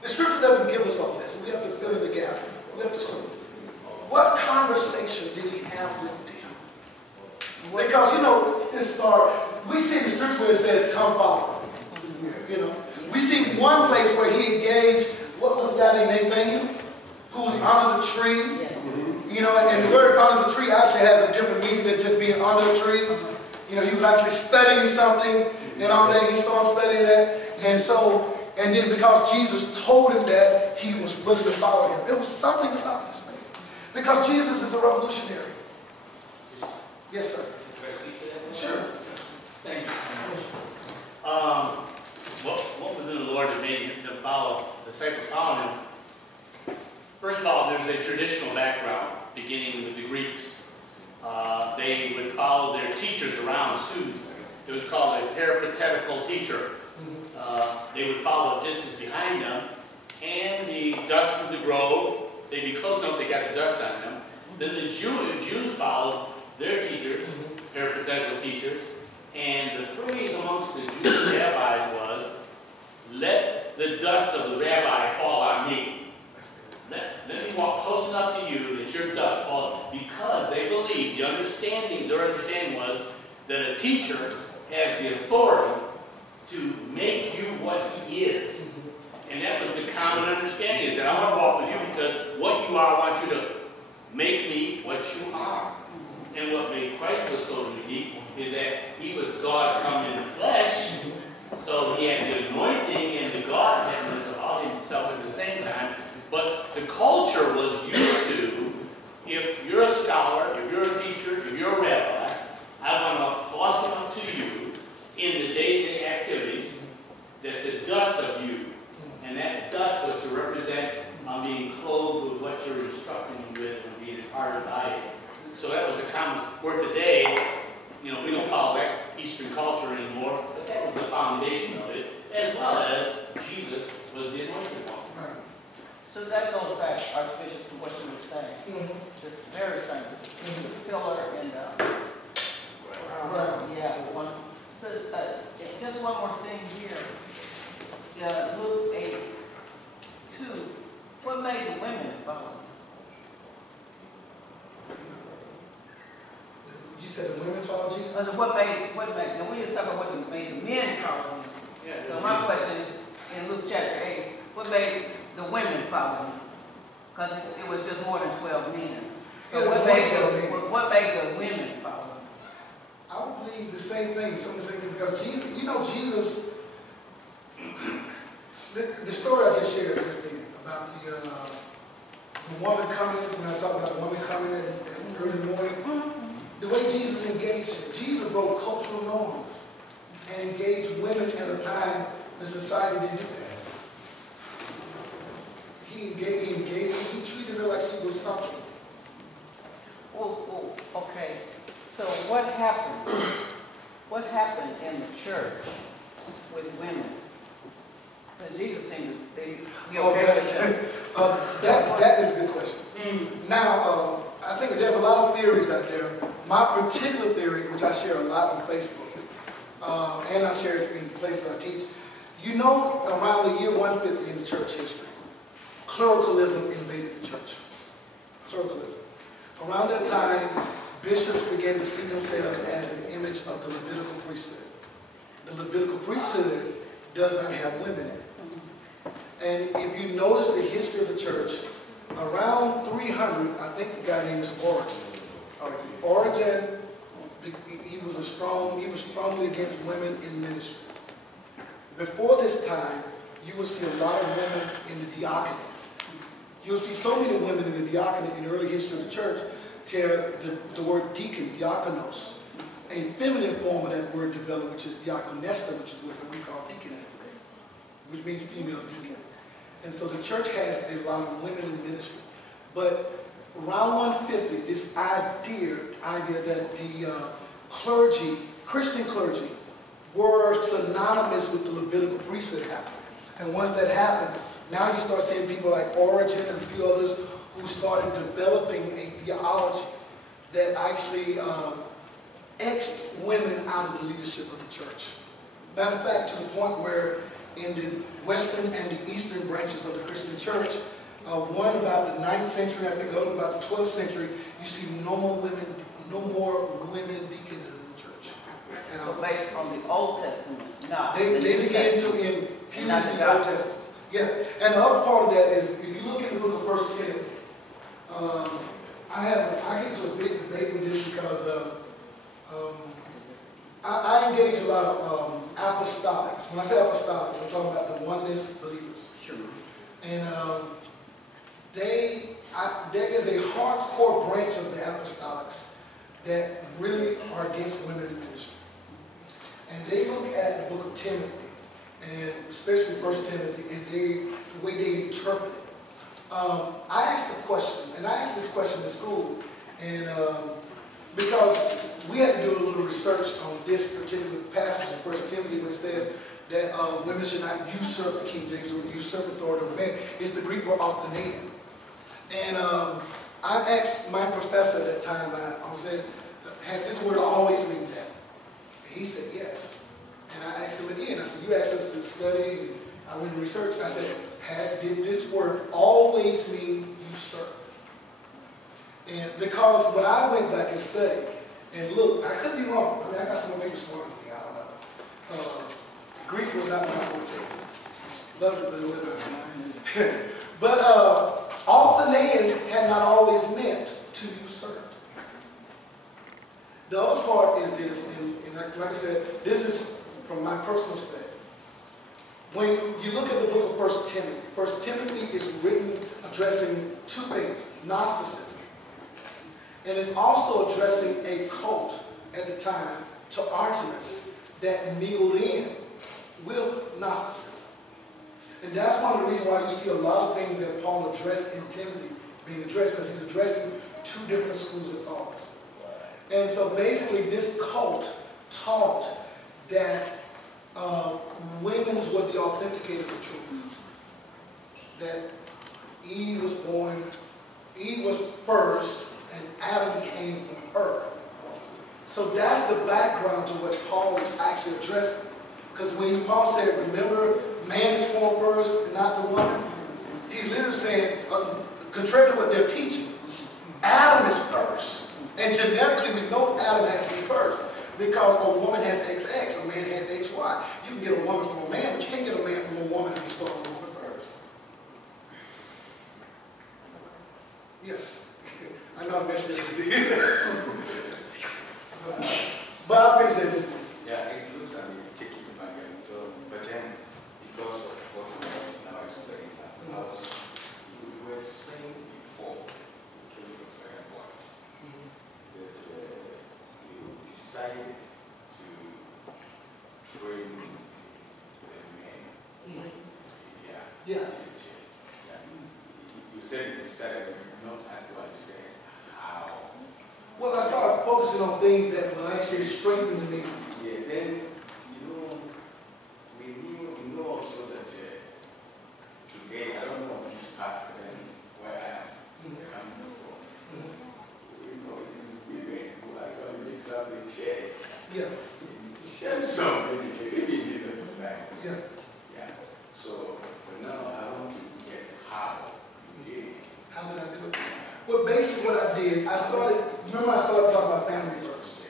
The scripture doesn't give us all that, so we have to fill in the gap. We have to see. What conversation did he have with them? Because, you know, we see the scripture where it says, come follow. You know, we see one place where he engaged, what was the guy named Nathaniel? Who was under the tree. You know, and the word under the tree actually has a different meaning than just being under the tree. You know, he was actually studying something and all that. He started studying that. And then because Jesus told him that, he was willing to follow him. It was something about this man. Because Jesus is a revolutionary. Yes, sir. Sure. Thank you. What was in the Lord that made him to follow, the disciples following him? First of all, there's a traditional background, beginning with the Greeks. They would follow their teachers around, students. It was called a peripatetical teacher. They would follow a distance behind them, and the dust from the grove, they'd be close enough they got the dust on them. Then the Jews followed their teachers, peripatetical teachers, and the phrase amongst the Jewish rabbis was, let the dust of the rabbi fall on me. Let me walk close enough to you that your dust falls. Because they believed, their understanding was that a teacher has the authority to make you what he is. And that was the common understanding, is that I want to walk with you because what you are, I want you to make me what you are. And what made Christ was so unique is that he was God come in the flesh, so he had the anointing and the Godheadness about himself at the same time. But the culture was used to, if you're a scholar, if you're a teacher, if you're a rabbi, I want to plus enough to you in the day-to-day activities that the dust of you, and that dust was to represent being clothed with what you're instructing me with and being imparted by it. So that was a common word today. We don't follow that Eastern culture anymore, but that was the foundation of it, as well as Jesus was the anointed one. Right. So that goes back, Archbishop, to what you were saying. It's very simple. The pillar and Right. yeah, one. So just one more thing here. Luke 8:2. What made the women follow? You said the women follow Jesus? I said, what made, now we just talking about what made the men follow him. Yeah, So my question is, in Luke chapter 8, what made the women follow him? Because it was just more than 12 men. So Yeah, what it made the women follow him? I would believe the same thing, some of the same thing, because Jesus, Jesus, the story I just shared just then about the woman coming, when I talked about the woman coming at early in the morning, the way Jesus engaged her, Jesus broke cultural norms and engaged women at a time when society didn't do that. He treated her like she was something. Oh, okay. So what happened? What happened in the church with women? But Jesus seemed to be okay with that. That is a good question. Now, I think that there's a lot of theories out there. My particular theory, which I share a lot on Facebook, and I share it in places I teach, around the year 150 in the church history, clericalism invaded the church. Clericalism. Around that time, bishops began to see themselves as an image of the Levitical priesthood. The Levitical priesthood does not have women in it. And if you notice the history of the church, around 300, I think the guy named is Origen. Origen, he was strongly against women in ministry. Before this time, you will see a lot of women in the diaconate. You'll see so many women in the diaconate in the early history of the church till the word deacon, diakonos, a feminine form of that word developed, which is diakonesta, which is what we call deaconess today, which means female deacon. And so the church has a lot of women in ministry. But around 150, this idea that the clergy, Christian clergy, were synonymous with the Levitical priesthood happened. And once that happened, now you start seeing people like Origen and a few others who started developing a theology that actually X'd women out of the leadership of the church. Matter of fact, to the point where in the western and the eastern branches of the Christian church, one about the 9th century, I think the other about the 12th century, you see no more women deaconess in the church. And So based on the Old Testament, not they the New began Testament. to infuse Not the the Old Gospels. Testament. Yeah, and the other part of that is, if you look in the book of 1 Timothy, I get into a big debate with this because I engage a lot of apostolics. When I say apostolics, I'm talking about the oneness believers. Sure. And there is a hardcore branch of the apostolics that really are against women in ministry. And they look at the book of Timothy, and especially 1 Timothy, and the way they interpret it. I asked a question, and I asked this question in school, and because we had to do a little research on this particular passage in 1 Timothy, where it says that women should not usurp the King James or usurp authority over men. It's the Greek word "authanasia." And I asked my professor at that time, I said, has this word always meant that? And he said yes. And I asked him again. I said, you asked us to study, and I went and researched. I said, did this word always mean usurp? And because when I went back and studied and looked, I could be wrong. I mean, I got some more people smarter than me. I don't know. Greek was not my forte. Loved it, but it wasn't. But Althenaean had not always meant to usurp. The other part is this, and like I said, this is from my personal study. When you look at the book of 1 Timothy, 1 Timothy is written addressing two things, Gnosticism. And it's also addressing a cult at the time to Artemis that mingled in with Gnosticism. And that's one of the reasons why you see a lot of things that Paul addressed in Timothy being addressed, because he's addressing two different schools of thought. And so basically this cult taught that women's were the authenticators of truth. That Eve was first, and Adam came from her. So that's the background to what Paul is actually addressing. Because when Paul said, remember, man is formed first and not the woman, he's literally saying, contrary to what they're teaching, Adam is first. And genetically, we know Adam has to be first. Because a woman has XX, a man has XY. You can get a woman from a man, but you can't get a man from a woman if you start with a woman first. Yeah. I know I mentioned it. But I'll finish that just. Yeah, it looks like you're taking the back end. So, but then, because of what you now explained, we were saying before, we came to the second point, that you decided to train the men. Yeah. You said you decided not actually saying how. Well, I started focusing on things that will actually strengthen me. Yeah, then, we know also that today, I don't know this part, but then where I am coming from, we know it is women who are going to mix up the church. Yeah. Share something, maybe in Jesus' name. Yeah. Yeah. So, but now I want to get how you did it. How did I do it? Well, basically what I did, remember I started talking about family first.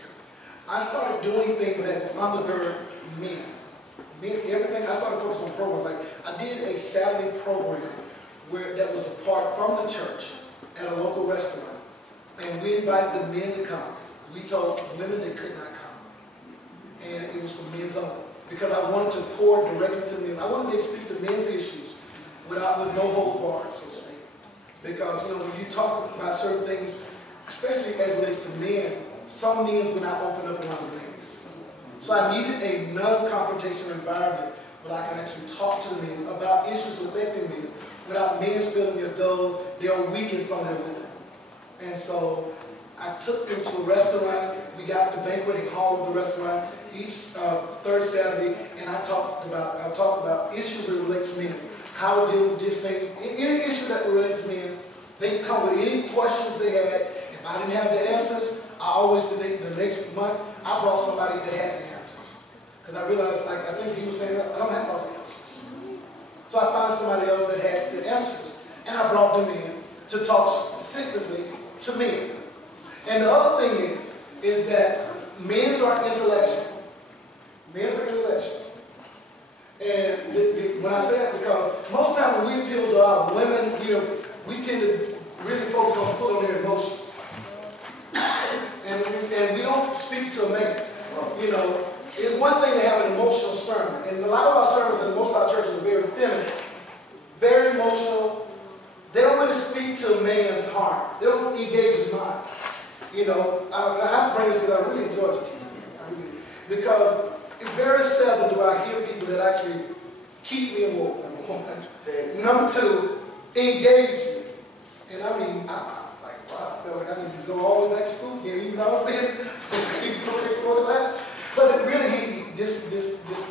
I started doing things that undergird men. Everything, I started focusing on programs. Like, I did a Saturday program that was apart from the church at a local restaurant. And we invited the men to come. We told women they could not come. And it was for men's only. Because I wanted to pour directly to men. I wanted to speak to men's issues with no holds barred, so to speak. Because, when you talk about certain things, especially as it relates to men, some men will not open up around ladies. So I needed a non-confrontational environment where I can actually talk to the men about issues affecting men without men feeling as though they are weak in front of their women. And so I took them to a restaurant. We got the banqueting hall of the restaurant each third Saturday, and I talked about issues that relate to men. How to deal with this thing. Any issue that relates to men, they can come with any questions they had. If I didn't have the answers, I always, the next month, I brought somebody that had the answers. Because I realized, like I think you were saying, I don't have all the answers. So I found somebody else that had the answers. And I brought them in to talk specifically to men. And the other thing is that men are intellectual. Men are intellectual. And when I say that, because most times when we appeal to our women, we tend to really focus on pulling their emotions. And we don't speak to a man. It's one thing to have an emotional sermon. And a lot of our sermons in most of our churches are very feminine, very emotional. They don't really speak to a man's heart. They don't engage his mind. I bring this because I really enjoy teaching. Because it's very seldom do I hear people that actually keep me awoke, number one. Number two, engage me. And I mean, I'm like, wow, I feel like I need to go all the way back to school again, even though I've been to class. But it really, this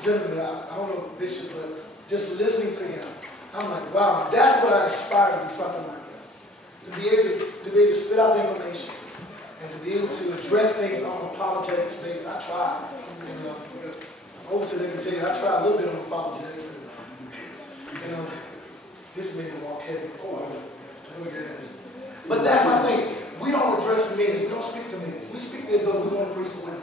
gentleman, I don't know the bishop, but just listening to him, I'm like, wow, that's what I aspire to be, something like that. To be able to spit out the information and to be able to address things on apologetics, baby. I tried. Obviously, they can tell you I tried a little bit on apologetics. You know, this man walked heavy before. But that's my thing. We don't address men. We don't speak to men. We speak as though we want to preach to women.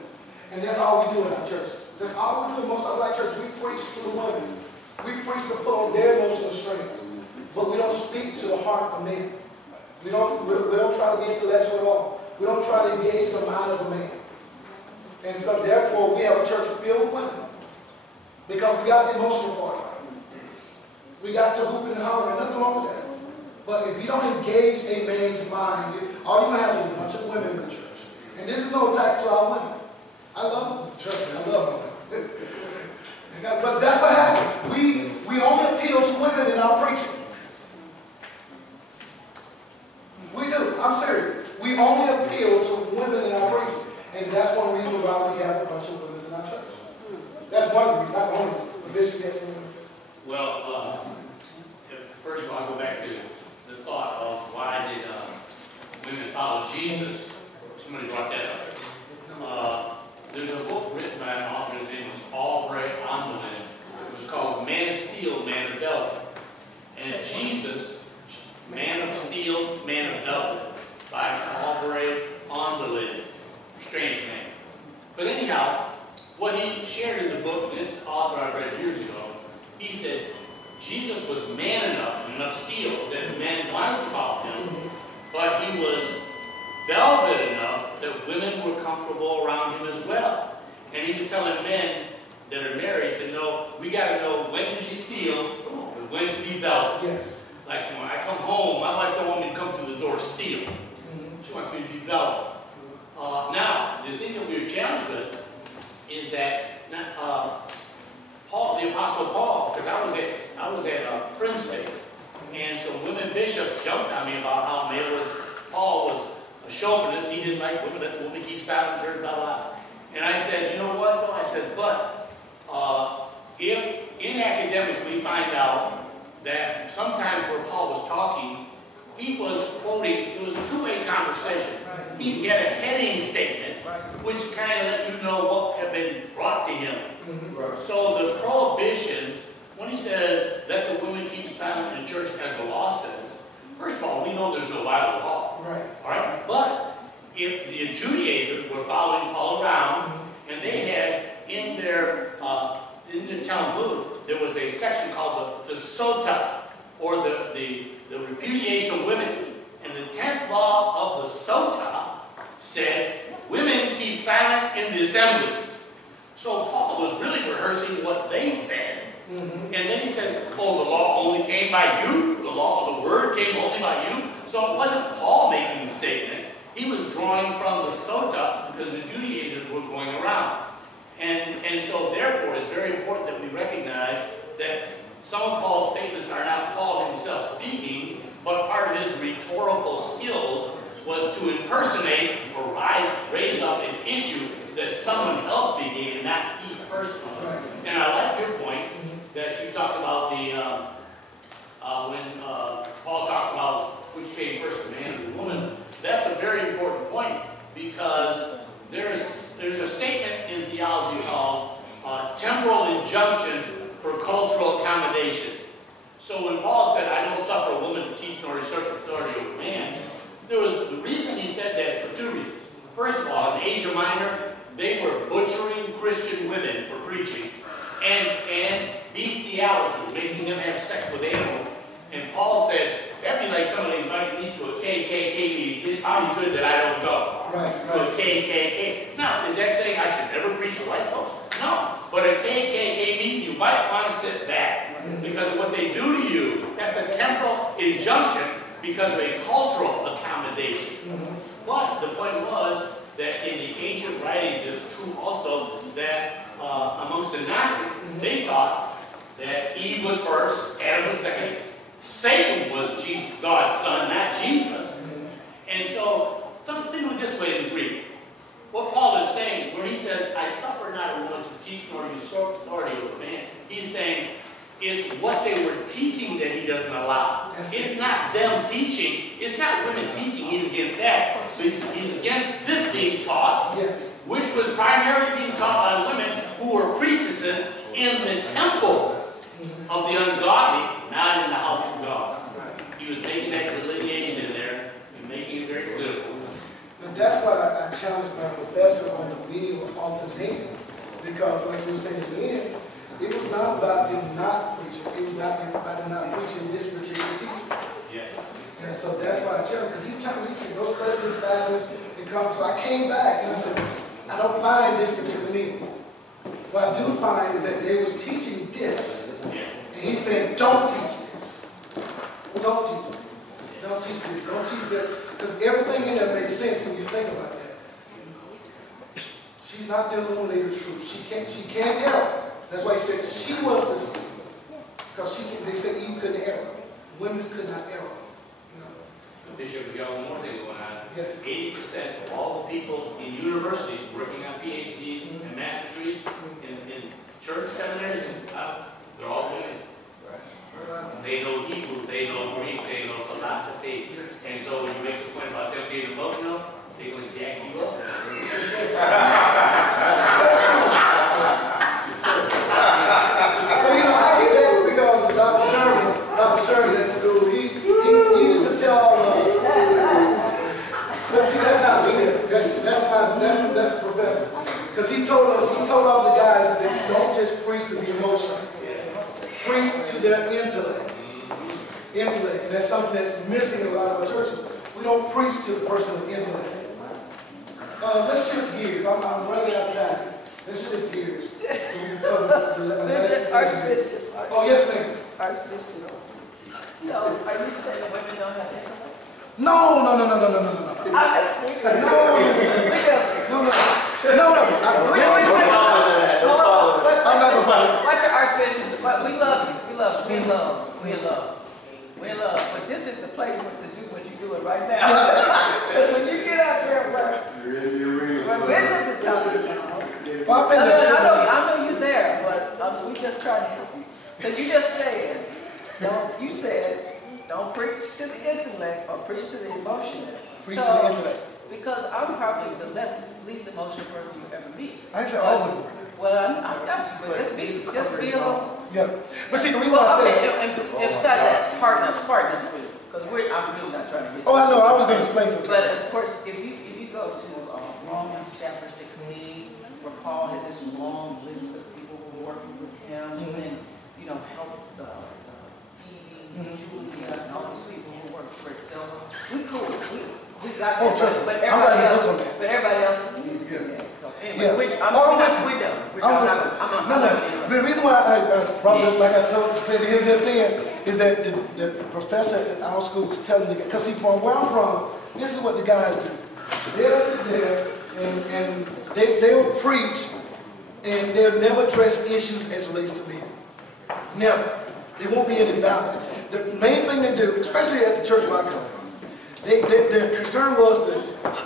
And that's all we do in our churches. That's all we do in most of our churches. We preach to the women. We preach to put on their emotional strength. But we don't speak to the heart of men. We don't try to be intellectual at all. We don't try to engage the mind of a man. And so therefore, we have a church filled with women. Because we got the emotional part. We got the hooping and hollering. Nothing wrong with that. But if you don't engage a man's mind, all you're going to have is a bunch of women in the church. And this is no attack to our women. I love them. Trust me, I love them. But that's what happens. We only appeal to women in our preaching. We do. I'm serious. We only appeal to women in our preaching. And that's one reason why we have a bunch of women in our church. That's one reason, not the only reason. Bishop gets some women. Well, first of all, I'll go back to the thought of why did women follow Jesus. Somebody brought that up. There's a book written by an author, his name was Aubrey Ondelin. It was called Man of Steel, Man of Velvet. And Jesus, Man of Steel, Man of Velvet, by Aubrey Ondelin. Strange name. But anyhow, what he shared in the book, and this author I read years ago, he said Jesus was man enough, and enough steel, that men wanted to follow him, but he was velvet enough that women were comfortable around him as well. And he was telling men that are married to know, we got to know when to be steel and when to be velvet. Yes. Like when I come home, my wife don't want me to come through the door steel. She wants me to be velvet. Now, the thing that we were challenged with is that Paul, the Apostle Paul, because I was at Princeton, and some women bishops jumped on me about how Paul was a chauvinist. He didn't like women, let the women keep silent, church, blah, blah. And I said, you know what, though? I said, but if in academics we find out that sometimes where Paul was talking, he was quoting, it was a two-way conversation. He had a heading statement, which kind of let you know what had been brought to him. So the prohibitions, when he says, let the women keep silent in church as the law says, first of all, we know there's no Bible law. All right? But if the Judaizers were following Paul around, and they had in the Talmud, there was a section called the Sota, or the repudiation of women. And the 10th law of the Sota said, women keep silent in the assemblies. So Paul was really rehearsing what they said. And then he says, oh, the law only came by you? The law of the word came only by you? So it wasn't Paul making the statement. He was drawing from the Sota because the Judaizers were going around. And so therefore it's very important that we recognize that some of Paul's statements are not Paul himself speaking, but part of his rhetorical skills was to impersonate or raise up an issue that someone else began, not he personally. And I like your point that you talked about when Paul talks about which came first, the man or the woman. That's a very important point because there's a statement in theology called temporal injunctions for cultural accommodation. So when Paul said, I don't suffer a woman to teach nor usurp authority over man, the reason he said that is for two reasons. First of all, in Asia Minor, they were butchering Christian women for preaching and bestiality, making them have sex with animals. And Paul said, that'd be like somebody inviting me to a KKK meeting. It's probably good that I don't go to a KKK. Now, is that saying I should never preach to white folks? No. But a KKK meeting, you might want to sit back. Because what they do to you, that's a temporal injunction because of a cultural accommodation. But the point was that in the ancient writings, it's true also that amongst the Gnostics, they taught that Eve was first, Adam was second, Satan was God's son, not Jesus. And so, think of it this way in the Greek. What Paul is saying, when he says, I suffer not a woman to teach nor usurp authority over man, he's saying, it's what they were teaching that he doesn't allow. It's not them teaching. It's not women teaching. He's against that. He's against this being taught, which was primarily being taught by women who were priestesses in the temples. of the ungodly, not in the house of God. He was making that delineation there and making it very clear for us. And that's why I challenged my professor on the meaning of alternating. Because like you were saying at the end, it was not about them not preaching. It was not about them not preaching this particular teaching. Yes. And so that's why I challenged, because he said, go study this passage and come. So I came back and I said, I don't find this particular meaning. What I do find is that they was teaching this. And he said, don't teach this. Don't teach this. Don't teach this. Don't teach this. Because everything in there makes sense when you think about that. She's not the illuminator of truth. She can't err. That's why he said she was the seed. Because they said Eve couldn't err. Women could not err. Bishop, we got one more thing going on. Yes. 80% of all the people in universities working on PhDs and master's degrees in church seminaries, they're all women. They know Hebrew, they know Greek, they know philosophy. Yes. And so when you make the point about them being emotional, they're going to jack you up. Well, I get that because of Dr. Sherman at school. He used to tell all of us. But see, that's not me. That's the professor. Because he told all the guys that don't just preach to be emotional. Preach to their intellect. And that's something that's missing in a lot of our churches. We don't preach to the person's intellect. Let's shift gears. I'm running out of time. Let's shift gears. So we can cover the Archbishop. Oh, yes, ma'am. Archbishop. So, are you saying that women don't have intellect? No. I'm just thinking. I'm not gonna fight. Watch your Archbishop. But we love you. We love. But this is the place to do what you're doing right now. Because when you get out there where Bishop is talking about, Well, I've been there. I know you're there, but we just trying to help you. So you just said, don't preach to the intellect or preach to the emotion. Preach to the intellect. Because I'm probably the least emotional person you ever meet. I said all women. Well, I got you, but just be alone. Yeah. But see, the reason why I said And besides that, partners with, because I'm really not trying to get. Oh, I know. I was going to explain something. But of course, if you go to Romans chapter 16, where Paul has this long list of people who are working with him, saying, help the feeding, Julia, and all these people who work for itself. We cool. We got that. Trust me. But I'm writing a book on that. But everybody else is. Yeah. So anyway, we're done. No. The reason why I probably, like I said to him just then, is that the professor at our school was telling me, because see, from where I'm from, this is what the guys do. They'll sit there and they'll preach, and they'll never address issues as relates to men. Never. They won't be any balance. The main thing they do, especially at the church where I come from, their concern was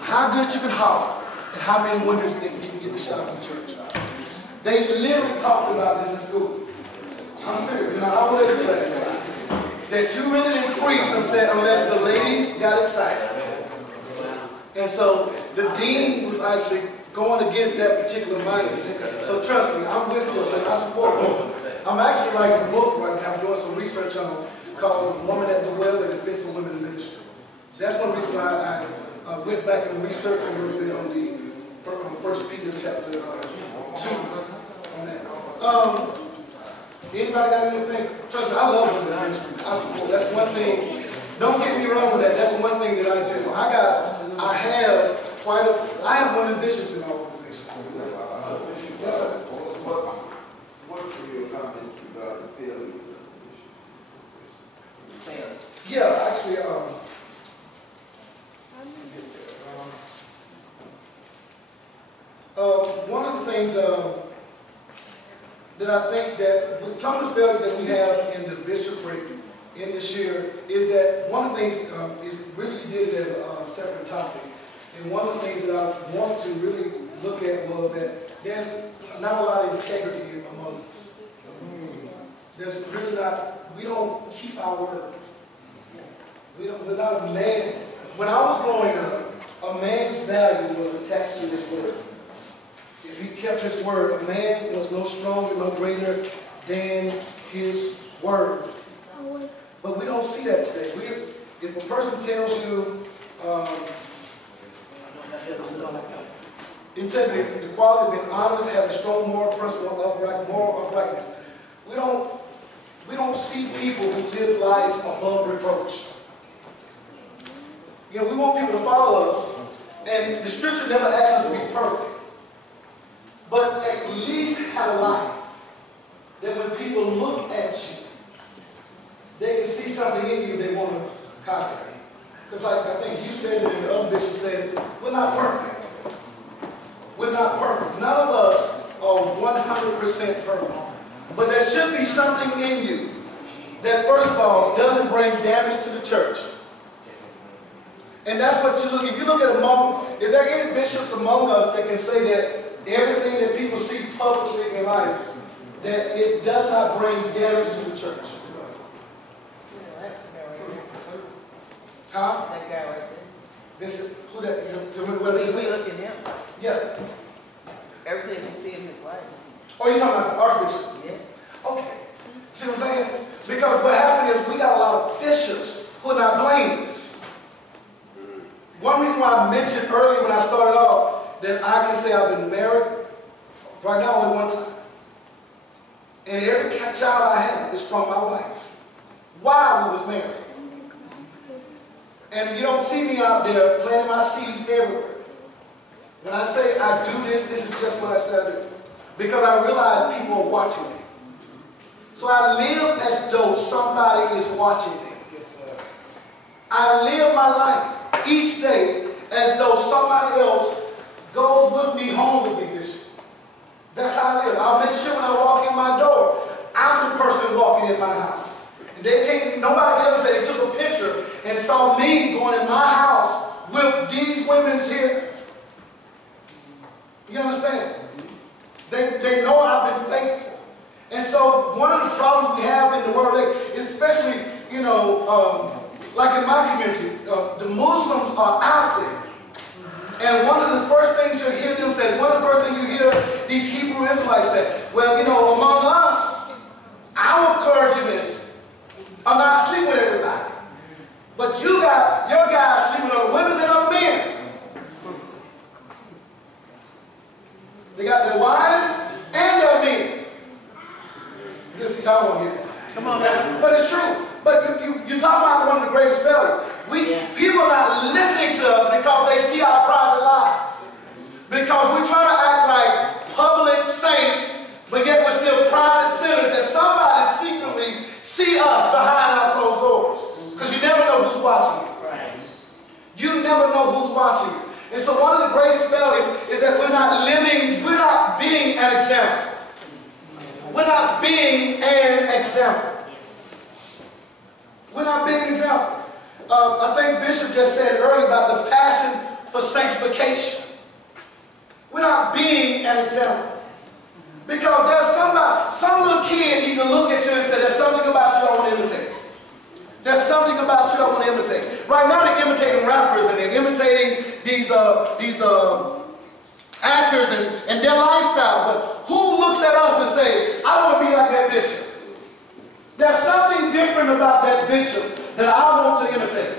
how good you can holler and how many windows you can get the shot in the church. They literally talked about this in school. I'm serious. And I will let you that you really didn't preach unless the ladies got excited. And so the dean was actually going against that particular mindset. So trust me, I'm with you and I support women. I'm actually writing a book right now. I'm doing some research on called The Woman at the Well and Defense of Women in Ministry. That's one reason why I went back and researched a little bit on the 1 Peter chapter 2 on that. Anybody got anything? Trust me, I love women in ministry. I support. That's one thing. Don't get me wrong with that. That's one thing that I do. I have women bishops in my organization. Yes, sir. What can you accomplish regarding failure? Yeah, actually, one of the things that I think that with some of the failures that we have in the bishopric in this year is that one of the things is really did it as a separate topic. And one of the things that I wanted to really look at was that there's not a lot of integrity among us. There's really not, we don't keep our word. We're not a man. When I was growing up, a man's value was attached to his word. If he kept his word, a man was no stronger, no greater than His word. But we don't see that today. If a person tells you integrity, the quality of being honest, having strong moral principle, moral uprightness, we don't see people who live lives above reproach. You know, we want people to follow us, and the scripture never asks us to be perfect, but at least have a life that when people look at you, they can see something in you they want to copy. Because like I think you said it and the other bishop said it, we're not perfect. We're not perfect. None of us are 100% perfect. But there should be something in you that, first of all, doesn't bring damage to the church. And that's what you look at. If you look at if there are any bishops among us that can say that everything that people see publicly in life, that it does not bring damage to the church. Huh? That guy right there. This is, who that, When you look at him, yeah. everything you see in his life. Oh, you're talking about Archbishop? Yeah. Okay. See what I'm saying? Because what happened is we got a lot of bishops who are not blameless. One reason why I mentioned earlier when I started off that I can say I've been married right now only one time. And every child I have is from my wife while we was married. And you don't see me out there planting my seeds everywhere. When I say I do this, this is just what I said I do. Because I realize people are watching me. So I live as though somebody is watching me. I live my life each day as though somebody else goes with me home with me, Bishop. That's how I live. I'll make sure when I walk in my door, I'm the person walking in my house. They can't, nobody ever said they took a picture and saw me going in my house with these women's here. You understand? They know I've been faithful. And so one of the problems we have in the world, especially, you know, like in my community, the Muslims are out there. And one of the first things you'll hear them say, one of the first things you hear these Hebrew Israelites say, well, you know, among us, our clergymen are not sleeping with everybody. But you got your guys sleeping with other women and other men. They got their wives and their men. You see, y'all want to hear that. Come on now. But it's true. But you talk about one of the greatest failures. People are not listening to us because they see our private lives. Because we try to act like public saints, but yet we're still private sinners that somebody secretly see us behind our closed doors. Because you never know who's watching you. Right. You never know who's watching you. And so one of the greatest failures is that we're not being an example. We're not being an example. We're not being an example. I think Bishop just said earlier about the passion for sanctification. We're not being an example. Because there's some little kid you can look at you and say, there's something about you I want to imitate. There's something about you I want to imitate. Right now they're imitating rappers and they're imitating these actors and their lifestyle. But who looks at us and say, I want to be like that bishop? There's something different about that bishop that I want to imitate.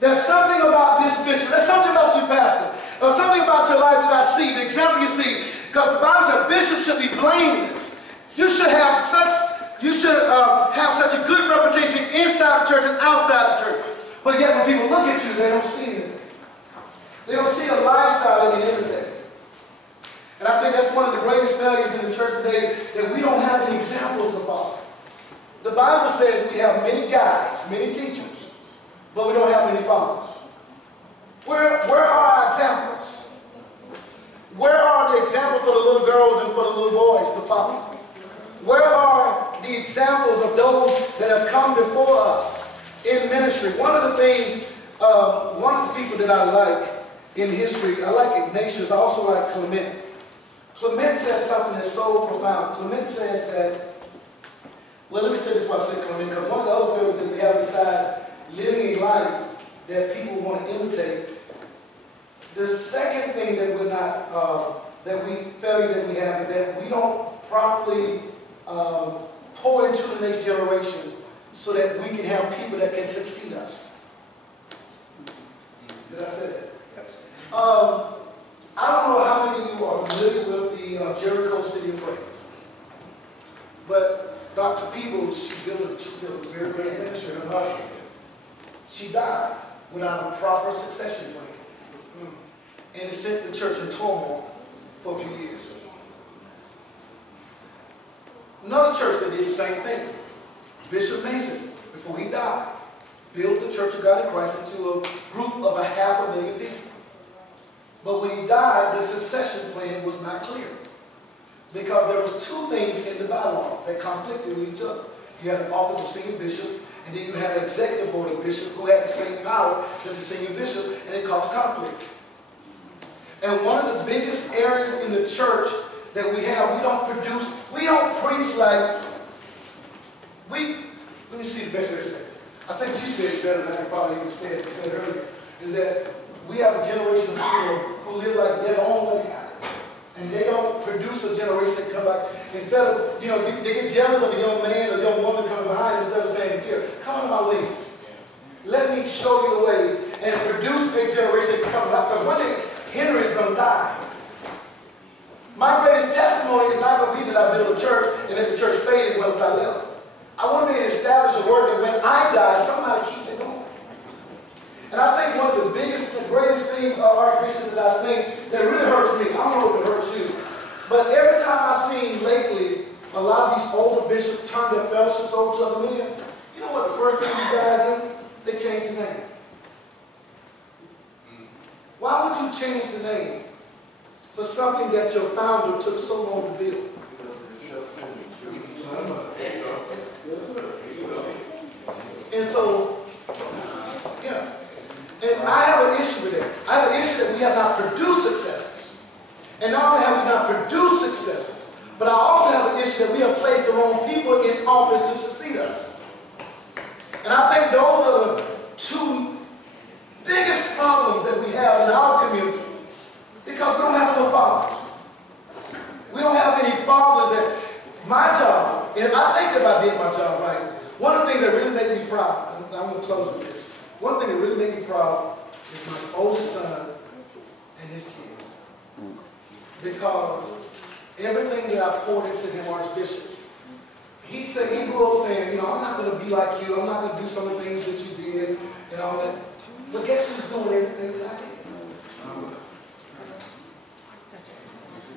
There's something about this bishop. There's something about you, pastor. There's something about your life that I see, the example you see. Because the Bible says bishops should be blameless. You should have such a good reputation inside the church and outside the church. But yet when people look at you, they don't see anything. They don't see a lifestyle they can imitate. And I think that's one of the greatest failures in the church today, that we don't have any examples to follow. The Bible says we have many guides, many teachers, but we don't have many followers. Where are our examples? Where are the examples for the little girls and for the little boys to follow? Where are the examples of those that have come before us in ministry? One of the things, one of the people that I like in history, I like Ignatius, I also like Clement. Clement says something that's so profound. Clement says that, well, let me say this before I say Clement, because one of the other failures that we have besides living a life that people want to imitate, the second thing that we're not, failure that we have is that we don't properly pour into the next generation so that we can have people that can succeed us. Did I say that? I don't know how many of you are familiar with the Jericho City of Praise, but Dr. Peebles, she built a very great ministry. Her husband, she died without a proper succession plan, and it sent the church in turmoil for a few years. Another church that did the same thing, Bishop Mason, before he died, built the Church of God in Christ into a group of 500,000 people. But when he died, the succession plan was not clear, because there was two things in the bylaws that conflicted with each other. You had an office of senior bishop, and then you had an executive board of bishop who had the same power as the senior bishop, and it caused conflict. And one of the biggest areas in the church that we have, we don't preach like, let me see the best way to say this. I think you said it better than I could probably even say it earlier, is that we have a generation of people who live like their own way. And they don't produce a generation that come back. Instead of, they get jealous of a young man or young woman coming behind instead of saying, here, come under my wings. Let me show you the way and produce a generation that can come back. Because one day, Henry is going to die. My greatest testimony is not going to be that I built a church and that the church faded once I left. I want to be able to establish a word that when I die, somebody keeps it going. And I think one of the biggest and greatest things of Archbishop that I think that really hurts me, I don't know if it hurts you, but every time I've seen lately a lot of these older bishops turn their fellowships over to other men, you know what the first thing these guys do? They change the name. Why would you change the name for something that your founder took so long to build? And so, yeah. And I have an issue with that. I have an issue that we have not produced successors. And not only have we not produced successors, but I also have an issue that we have placed the wrong people in office to succeed us. And I think those are the two biggest problems that we have in our community, because we don't have enough fathers. We don't have any fathers that, my job, and I think if I did my job right, one of the things that really make me proud, I'm going to close with this, one thing that really made me proud is my oldest son and his kids. Because everything that I poured into him, Archbishop, he said, he grew up saying, I'm not going to be like you, I'm not going to do some of the things that you did, and all that. But guess who's doing everything that I did?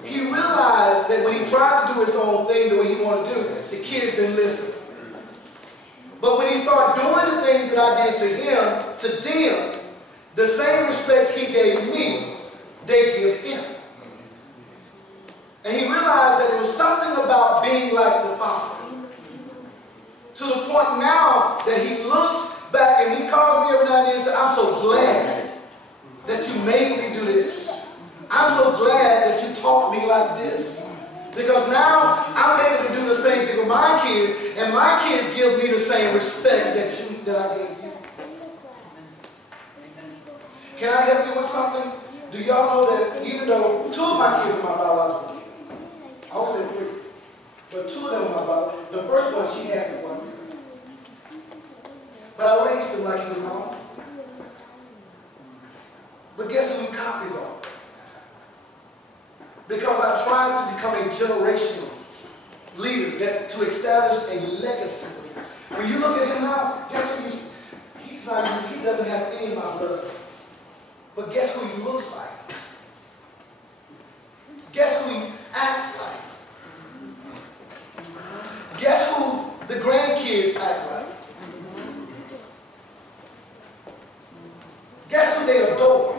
He realized that when he tried to do his own thing the way he wanted to do, the kids didn't listen. But when he started doing the things that I did to them, the same respect he gave me, they give him. And he realized that it was something about being like the Father. To the point now that he looks back and he calls me every now and then and says, I'm so glad that you made me do this. I'm so glad that you taught me like this. Because now I'm able to do the same thing with my kids, and my kids give me the same respect that I gave you. Can I help you with something? Do y'all know that even though 2 of my kids are my biological kids, I always say 3, but 2 of them are my biological. The first one, she had me 1 year. But I raised him like he was my own. But guess who he copies off? Because I tried to become a generational leader to establish a legacy. When you look at him now, guess who he doesn't have any of my blood. But guess who he looks like? Guess who he acts like? Guess who the grandkids act like? Guess who they adore?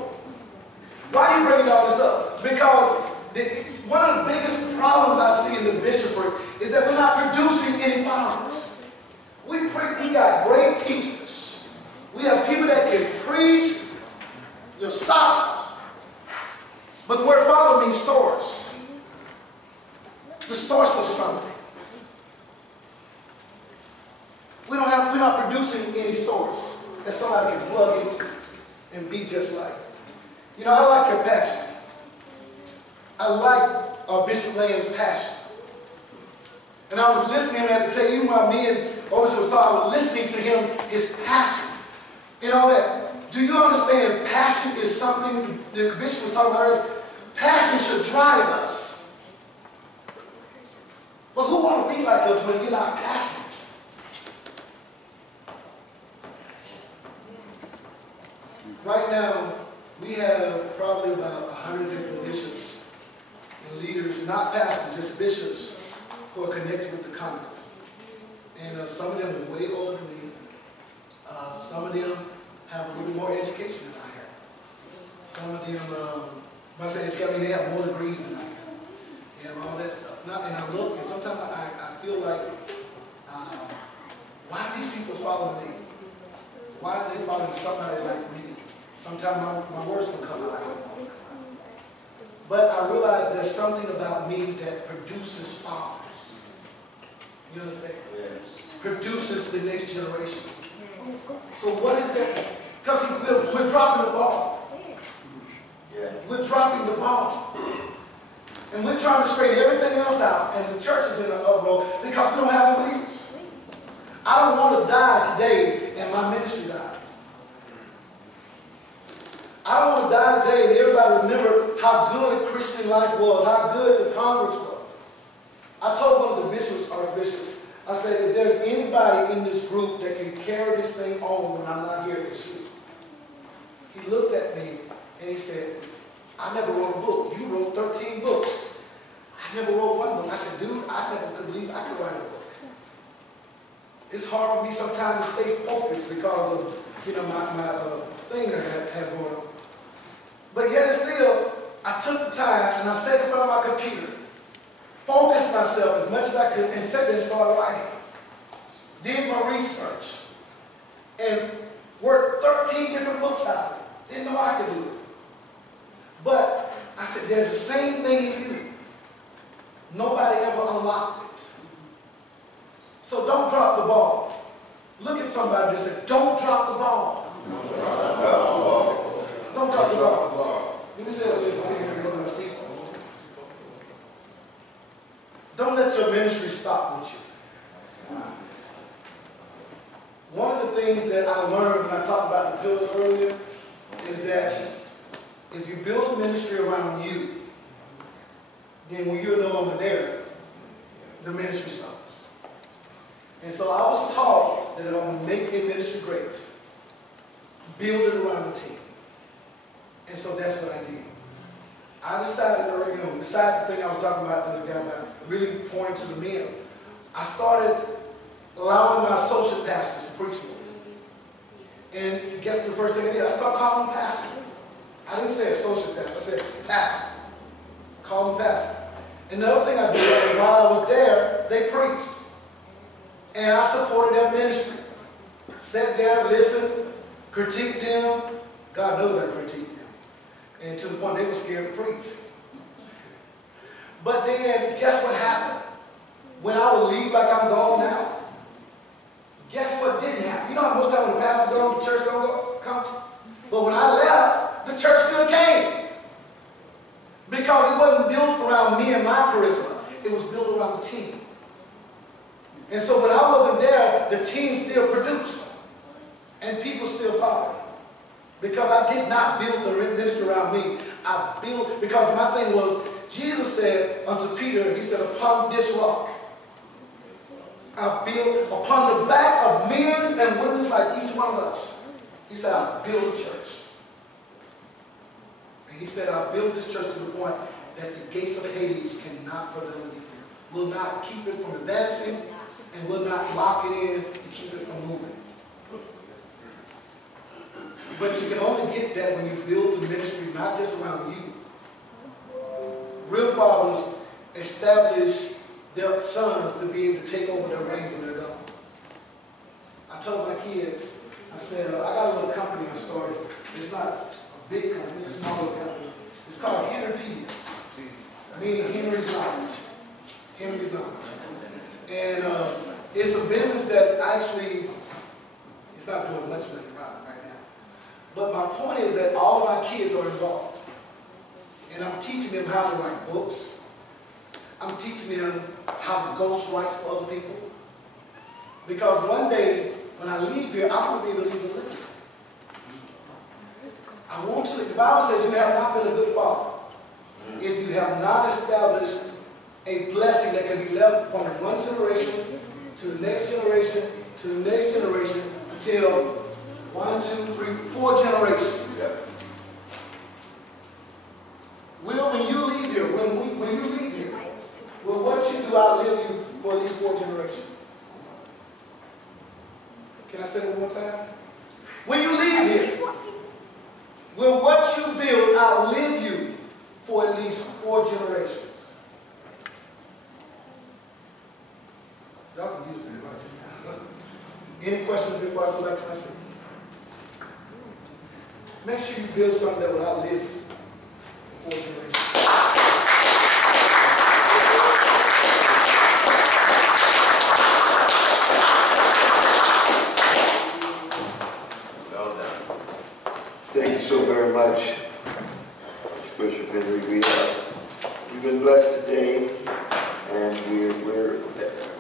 Why are you bringing all this up? Because one of the biggest problems I see in the bishopric is that we're not producing any fathers. We got great teachers. We have people that can preach your socks off. But the word father means source. The source of something. We're not producing any source that somebody can plug into and be just like. I like your passion. I like Bishop Lane's passion. And I was listening to him at the table, even while me and Overseer was talking, I was listening to him, his passion, and all that. Do you understand passion is something the Bishop was talking about earlier? Passion should drive us. But who want to be like us when you're not passionate? Right now, we have probably about 100 different bishops and leaders, not pastors, just bishops who are connected with the conference. And some of them are way older than me. Some of them have a little bit more education than I have. Some of them, when I say education, I mean they have more degrees than I have. They have all that stuff. And I look, and sometimes I feel like, why are these people following me? Why are they following somebody like me? Sometimes my words don't come out like I want to come out. But I realize there's something about me that produces fathers. You understand? Yes. Produces the next generation. So what is that? Because we're dropping the ball. Yeah. We're dropping the ball. And we're trying to straighten everything else out, and the church is in an uproar because we don't have any leaders. I don't want to die today and my ministry dies. I don't want to die today and everybody remember how good Christian life was, how good the Congress was. I told one of the bishops, Archbishop, I said, if there's anybody in this group that can carry this thing on when I'm not here, it's you. He looked at me and he said, I never wrote a book. You wrote 13 books. I never wrote one book. I said, dude, I never could believe I could write a book. It's hard for me sometimes to stay focused because of, my thing that I had going on. But yet and still, I took the time and I sat in front of my computer, focused myself as much as I could, and sat there and started writing. Did my research and worked 13 different books out of it. Didn't know I could do it. But I said, there's the same thing in you. Nobody ever unlocked it. So don't drop the ball. Look at somebody and say, don't drop the ball. Don't drop the ball. Don't drop the ball. Let me say this. I'm going to go to my seat. Don't let your ministry stop with you. One of the things that I learned when I talked about the pillars earlier is that if you build a ministry around you, then when you're no longer there, the ministry suffers. And so I was taught that if I'm going to make a ministry great, build it around the team. And so that's what I did. I decided early on, besides the thing I was talking about the other guy about really pointing to the men, I started allowing my associate pastors to preach more. And guess the first thing I did? I started calling them pastors. I didn't say associate pastor, I said pastor. Call them pastor. And the other thing I did, while I was there, they preached. And I supported their ministry. Sat there, listened, critiqued them. God knows I critiqued them. And to the point they were scared to preach. But then, guess what happened? When I would leave like I'm gone now, guess what didn't happen? You know how most times when the pastor goes, the church comes? But when I left, the church still came. Because it wasn't built around me and my charisma. It was built around the team. And so when I wasn't there, the team still produced. And people still followed. Because I did not build the ministry around me. I built, because my thing was, Jesus said unto Peter, he said, upon this rock, I build, upon the back of men and women like each one of us. He said, I build a church. And he said, I build this church to the point that the gates of Hades cannot prevail against it. Will not keep it from advancing and will not lock it in to keep it from moving. But you can only get that when you build the ministry not just around you. Real fathers establish their sons to be able to take over their reins when they're gone. I told my kids, I said, I got a little company I started. It's not a big company, it's a small little company. It's called Henrypedia, meaning Henry's knowledge. Henry's knowledge. And it's a business that's actually, it's not doing much money right now. But my point is that all of my kids are involved. And I'm teaching them how to write books. I'm teaching them how to ghostwrite for other people. Because one day, when I leave here, I want to be able to leave a legacy. I want you to, the Bible says you have not been a good father if you have not established a blessing that can be left from one generation to the next generation, to the next generation, until 1, 2, 3, 4 generations. Will, when you leave here, when you leave here, will what you do outlive you for at least 4 generations? Can I say it one more time? When you leave here, will what you build outlive you for at least 4 generations? Y'all can use that right now. Any questions before I go back to my seat? Make sure you build something that will outlive you for 4 generations. Thank you so very much, Bishop Henry. We've been blessed today, and we're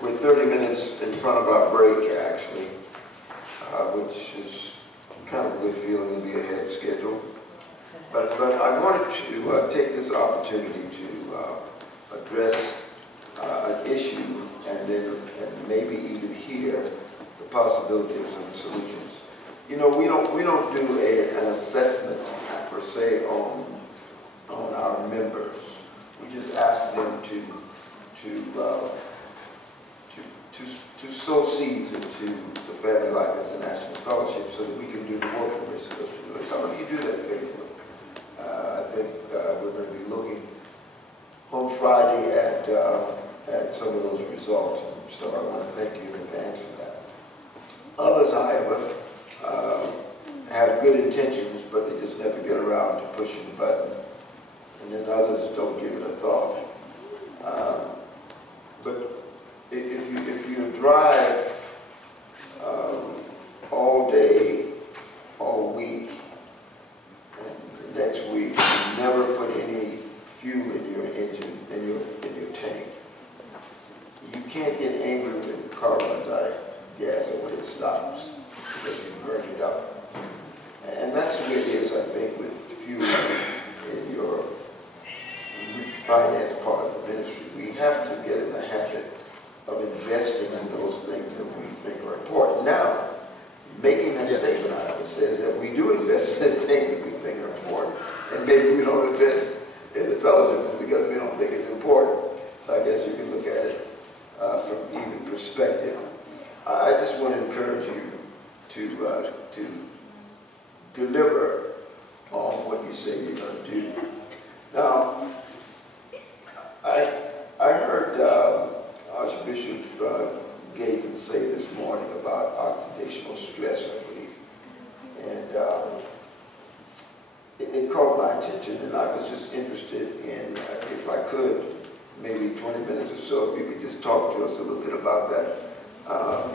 30 minutes in front of our break, actually, which is kind of a good feeling to be ahead of schedule. But I wanted to take this opportunity to address an issue and maybe even hear the possibility of some solutions. You know, we don't do an assessment per se on our members. We just ask them to sow seeds into the Family Life International Fellowship so that we can do the work that we're supposed to do. And some of you do that faithfully. I think we're going to be looking on Friday at some of those results. So I want to thank you in advance for that. Others, however, have good intentions, but they just never get around to pushing the button. And then others don't give it a thought. But if you drive all day, all week, and the next week, you never put any fuel in your engine, in your tank, you can't get angry when the car runs out of gas or when it stops, because you burn it up. And that's the way it is, I think, with fuel in your finance part of the ministry. We have to get in the habit of investing in those things that we think are important. Now, making that statement out, it says that we do invest in things that we think are important, and maybe we don't invest in the fellowship because we don't think it's important. So I guess you can look at it from either perspective. I just want to encourage you to deliver on what you say you're going to do. Now, I heard Archbishop Gaten say this morning about oxidational stress, I believe. And it caught my attention, and I was just interested in, if I could, maybe 20 minutes or so, if you could just talk to us a little bit about that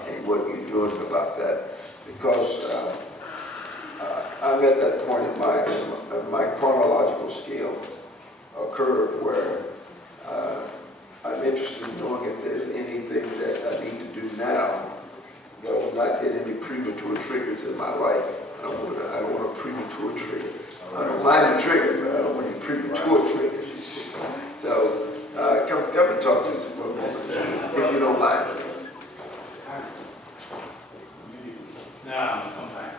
and what you're doing about that. Because I'm at that point in my chronological scale curve where I'm interested in knowing if there's anything that I need to do now that will not get any premature triggers in my life. I don't want a premature trigger. I don't mind a trigger, but I don't want any premature triggers, you see. So come and talk to us for a moment, if you don't mind. No, I'm fine.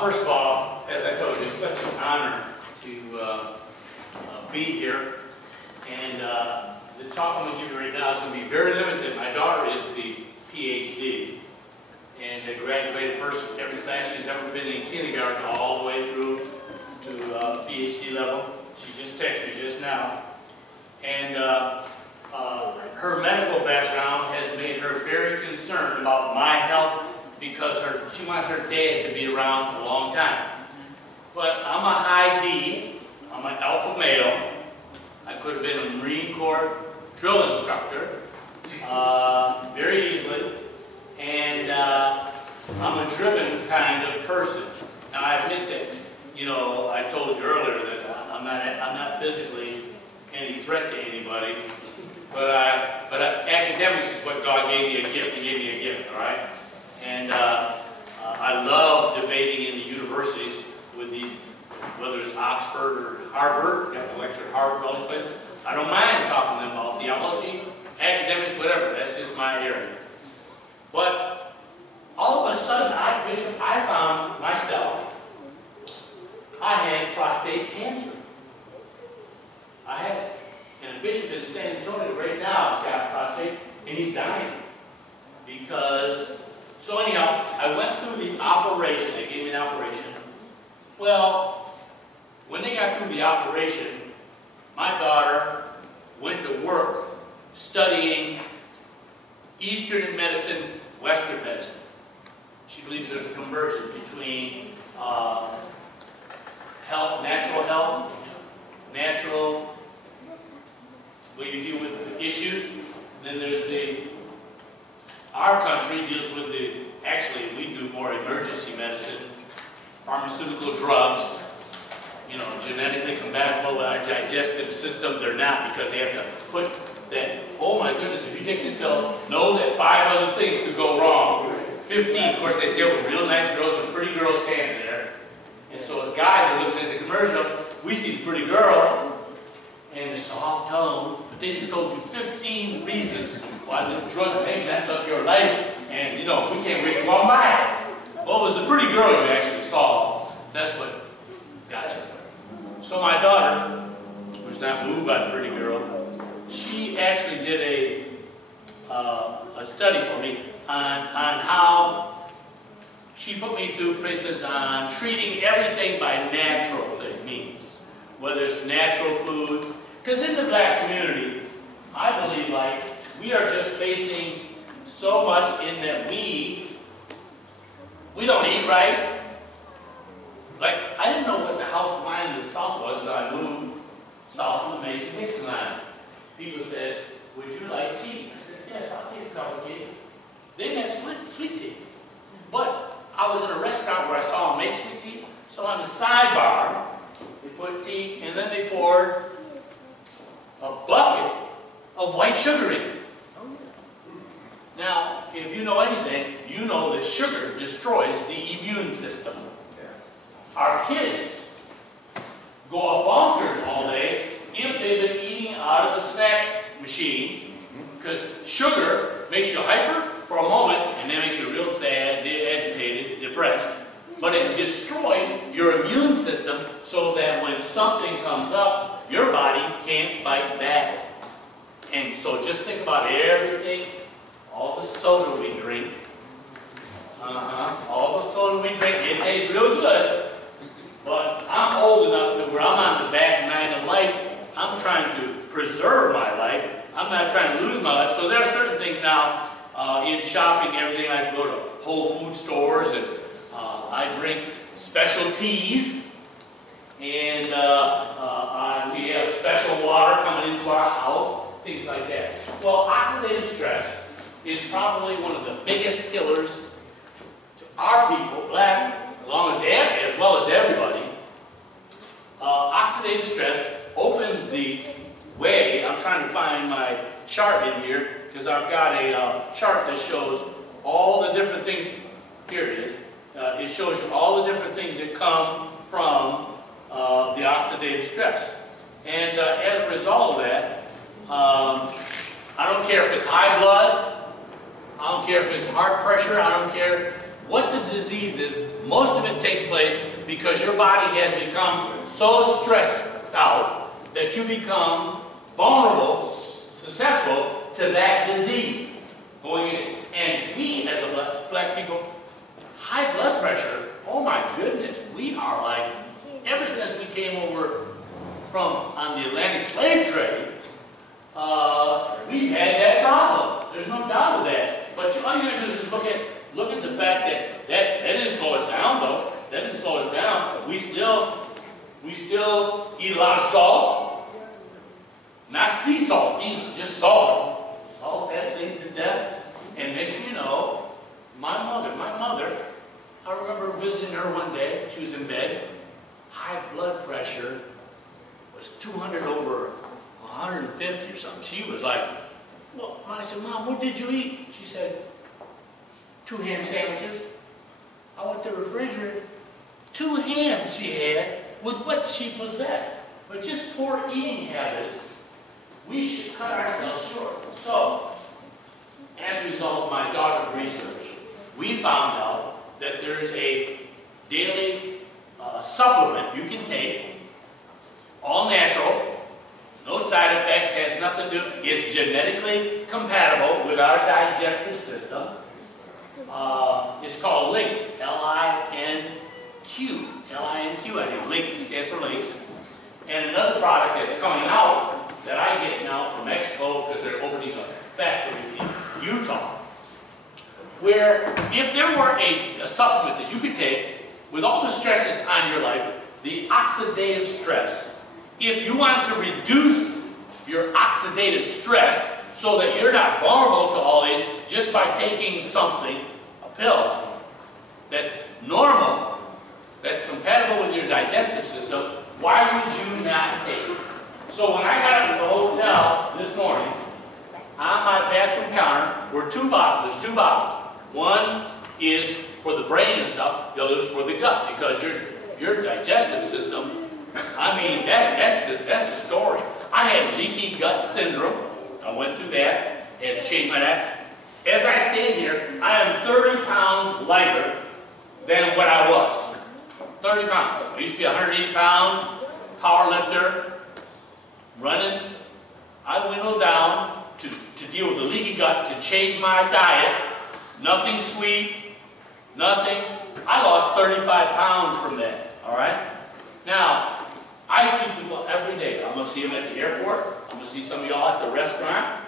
First of all, as I told you, it's such an honor to be here. And the talk I'm going to give you right now is going to be very limited. My daughter is the PhD and graduated first every class she's ever been in kindergarten all the way through to PhD level. She just texted me just now. And her medical background has made her very concerned about my health because she wants her dad to be around for a long time. But I'm a high D, I'm an alpha male. I could have been a Marine Corps drill instructor very easily. And I'm a driven kind of person. Now I admit that, you know, I told you earlier that I'm not physically any threat to anybody. But academics is what God gave me a gift. He gave me a gift, all right? And I love debating in the universities with these, whether it's Oxford or Harvard. You have to lecture at Harvard, all these places. I don't mind talking to them about theology, academics, whatever. That's just my area. But all of a sudden, Bishop, I found myself, I had prostate cancer. I had it. And a bishop in San Antonio right now has got prostate, and he's dying. Because, so anyhow, I went through the operation. They gave me an operation. Well, when they got through the operation, my daughter went to work studying Eastern medicine, Western medicine. She believes there's a convergence between health, natural way you deal with issues. Then there's our country deals with actually we do more emergency medicine, pharmaceutical drugs, you know, genetically compatible with our digestive system. They're not, because they have to put that, oh my goodness, if you take this pill, know that 5 other things could go wrong. 15, of course they say, well, real nice girls and pretty girls can't there. And so as guys are listening to the commercial, we see the pretty girl and the soft tone, but they just told you 15 reasons why this drug may mess up your life, and you know, we can't wait to walk by it. What was the pretty girl you actually saw? That's what got you. So my daughter, who's not moved by the pretty girl, she actually did a study for me on how she put me through places on treating everything by natural means, whether it's natural foods. Because in the black community, I believe like we are just facing so much in that we don't eat right. Like, I didn't know what the house line in the South was until I moved south of the Mason-Dixon line. People said, would you like tea? I said, yes, I'll take a cup of tea. They meant sweet tea. But I was in a restaurant where I saw them make sweet tea. So on the sidebar, they put tea, and then they poured a bucket of white sugar in. Now, if you know anything, you know that sugar destroys the immune system. Our kids go bonkers all day if they've been eating out of a snack machine, because sugar makes you hyper for a moment, and then makes you real sad, agitated, depressed. But it destroys your immune system so that when something comes up, your body can't fight back. And so just think about everything, all the soda we drink. All the soda we drink, it tastes real good. But I'm old enough to where I'm on the back nine of life. I'm trying to preserve my life. I'm not trying to lose my life. So there are certain things now in shopping, everything. I go to Whole Food stores and I drink special teas. And we have special water coming into our house, things like that. Well, oxidative stress is probably one of the biggest killers to our people, black, as well as everybody. Oxidative stress opens the way. I'm trying to find my chart in here because I've got a chart that shows all the different things. Here it is. It shows you all the different things that come from the oxidative stress. And as a result of that, I don't care if it's high blood, I don't care if it's heart pressure, I don't care what the disease is, most of it takes place because your body has become so stressed out that you become vulnerable, susceptible to that disease going in. And we, as a black people, high blood pressure, oh my goodness, we are like, ever since we came over from on the Atlantic slave trade, we've had that problem. There's no doubt of that. But all you gotta do is look at the fact that didn't slow us down, though. That didn't slow us down. We still eat a lot of salt. Not sea salt, either, just salt. Salt that thing to death. And next thing you know, my mother, I remember visiting her one day. She was in bed. High blood pressure was 200 over 150 or something. She was like, well, I said, Mom, what did you eat? She said, 2 ham sandwiches. I went to the refrigerator. 2 hams she had with what she possessed. But just poor eating habits, we should cut ourselves short. So, as a result of my daughter's research, we found out that there's a daily supplement you can take, all natural, no side effects, has nothing to do, it's genetically compatible with our digestive system. It's called Links, L-I-N-Q. L-I-N-Q, I think. Links, it stands for Links. And another product that's coming out that I get now from Mexico because they're opening a factory in Utah, where if there were a supplement that you could take with all the stresses on your life, the oxidative stress, if you want to reduce your oxidative stress so that you're not vulnerable to all these just by taking something, a pill, that's normal, that's compatible with your digestive system, why would you not take it? So when I got into the hotel this morning, on my bathroom counter were 2 bottles. There's 2 bottles. One is for the brain and stuff, the other is for the gut, because your digestive system, I mean, that's the story. I had leaky gut syndrome. I went through that, had to change my diet. As I stand here, I am 30 pounds lighter than what I was. 30 pounds. I used to be 180 pounds, power lifter, running. I dwindled down to deal with the leaky gut, to change my diet. Nothing sweet, nothing. I lost 35 pounds from that, all right? Now, I see people every day. I'm going to see them at the airport. I'm going to see some of y'all at the restaurant.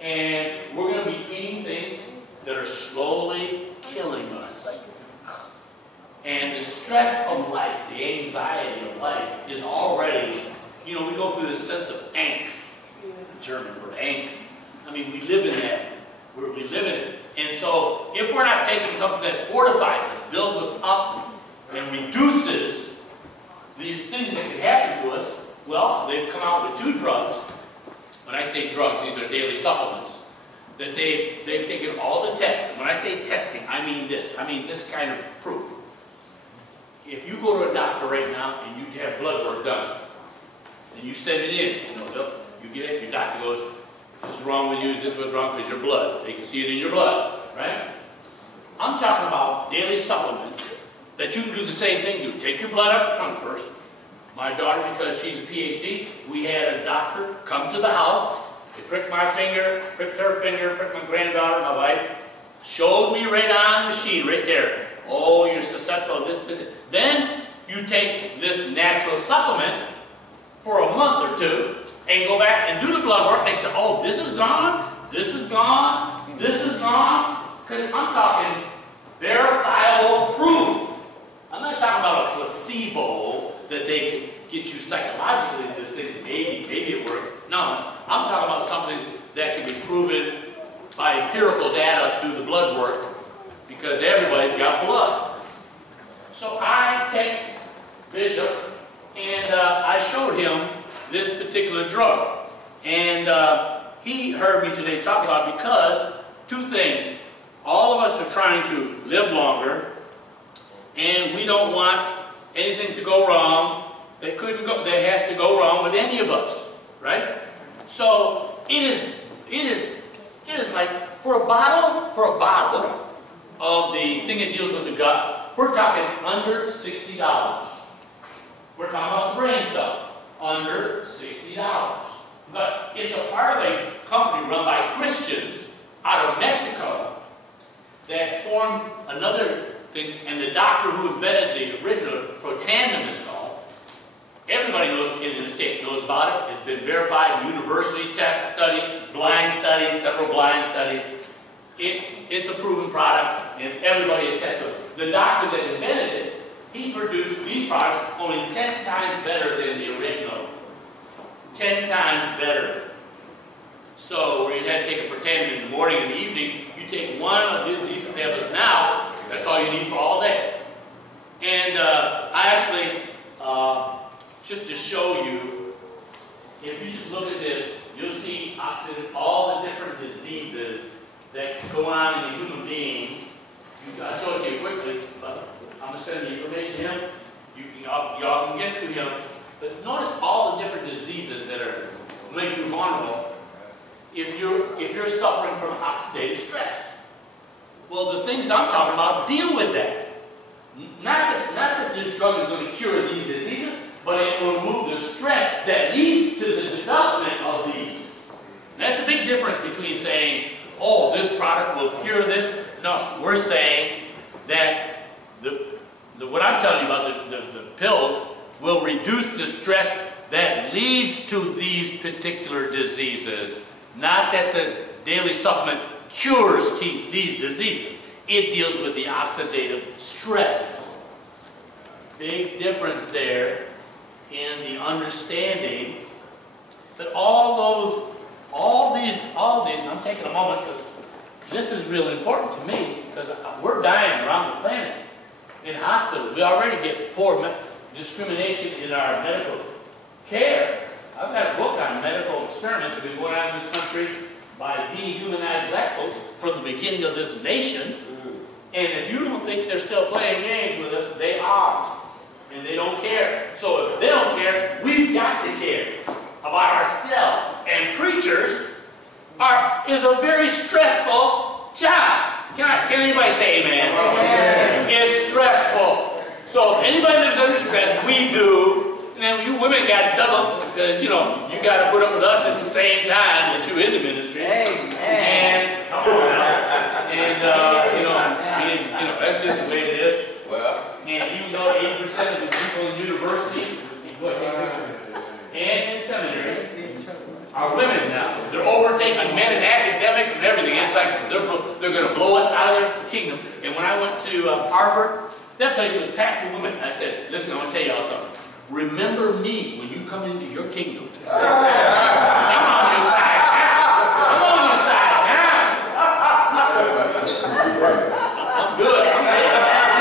And we're going to be eating things that are slowly killing us. And the stress of life, the anxiety of life is already, you know, we go through this sense of angst. German word, angst. I mean, we live in that. We live in it. And so, if we're not taking something that fortifies us, builds us up, and reduces these things that can happen to us, well, they've come out with 2 drugs. When I say drugs, these are daily supplements. That they've taken all the tests. And when I say testing, I mean this. I mean this kind of proof. If you go to a doctor right now and you have blood work done, and you send it in, you get it, your doctor goes, this is wrong with you, this was wrong because your blood. They can see it in your blood, right? I'm talking about daily supplements that you can do the same thing. You take your blood up front first. My daughter, because she's a PhD, we had a doctor come to the house. They pricked my finger, pricked her finger, pricked my granddaughter, my wife, showed me right on the machine, right there. Oh, you're susceptible to this. Then you take this natural supplement for a month or 2 and go back and do the blood work. They say, oh, this is gone, this is gone, this is gone. Because I'm talking verifiable proof. I'm not talking about a placebo that they can get you psychologically this thing, maybe it works. No, I'm talking about something that can be proven by empirical data through the blood work, because everybody's got blood. So I text Bishop and I showed him this particular drug. And he heard me today talk about it because 2 things. All of us are trying to live longer, and we don't want anything to go wrong that has to go wrong with any of us, right? So it is like for a bottle of the thing that deals with the gut, we're talking under $60. We're talking about brain stuff, under $60. But it's a part of a company run by Christians out of Mexico that formed another thing, and the doctor who invented the original, Protandim is called. Everybody knows in the States knows about it. It's been verified in university test studies, blind studies, several blind studies. It's a proven product, and everybody attests to it. The doctor that invented it, he produced these products only 10 times better than the original. 10 times better. So where you had to take a Protandim in the morning and the evening, you take one of these tablets now, that's all you need for all day. And I actually, just to show you, if you just look at to send the information to him. Y'all can get to him. But notice all the different diseases that are make you vulnerable if you're suffering from oxidative stress. Well, the things I'm talking about deal with that. Not that this drug is going to cure these diseases, but it will remove the stress that leads to the development of these. That's a big difference between saying, oh, this product will cure this. No, we're saying that what I'm telling you about, the pills, will reduce the stress that leads to these particular diseases. Not that the daily supplement cures these diseases. It deals with the oxidative stress. Big difference there in the understanding that all these, and I'm taking a moment because this is really important to me because we're dying around the planet in hospitals. We already get poor discrimination in our medical care. I've got a book on medical experiments that have been going on in this country by dehumanized black folks from the beginning of this nation. And if you don't think they're still playing games with us, they are. And they don't care. So if they don't care, we've got to care about ourselves. And preachers is a very stressful job. Can anybody say amen? Amen? It's stressful. So if anybody lives under stress, we do. And you women got double because you got to put up with us at the same time that you're in the ministry. Amen. And come on now. And that's just the way it is. Well, and even though 80% of the people in universities and in seminaries are women now. They're overtaking men in academics and everything. It's like they're going to blow us out of their kingdom. And when I went to Harvard, that place was packed with women. I said, listen, I want to tell y'all something. Remember me when you come into your kingdom. I'm on your side now. I'm on your side now. I'm good. Remember me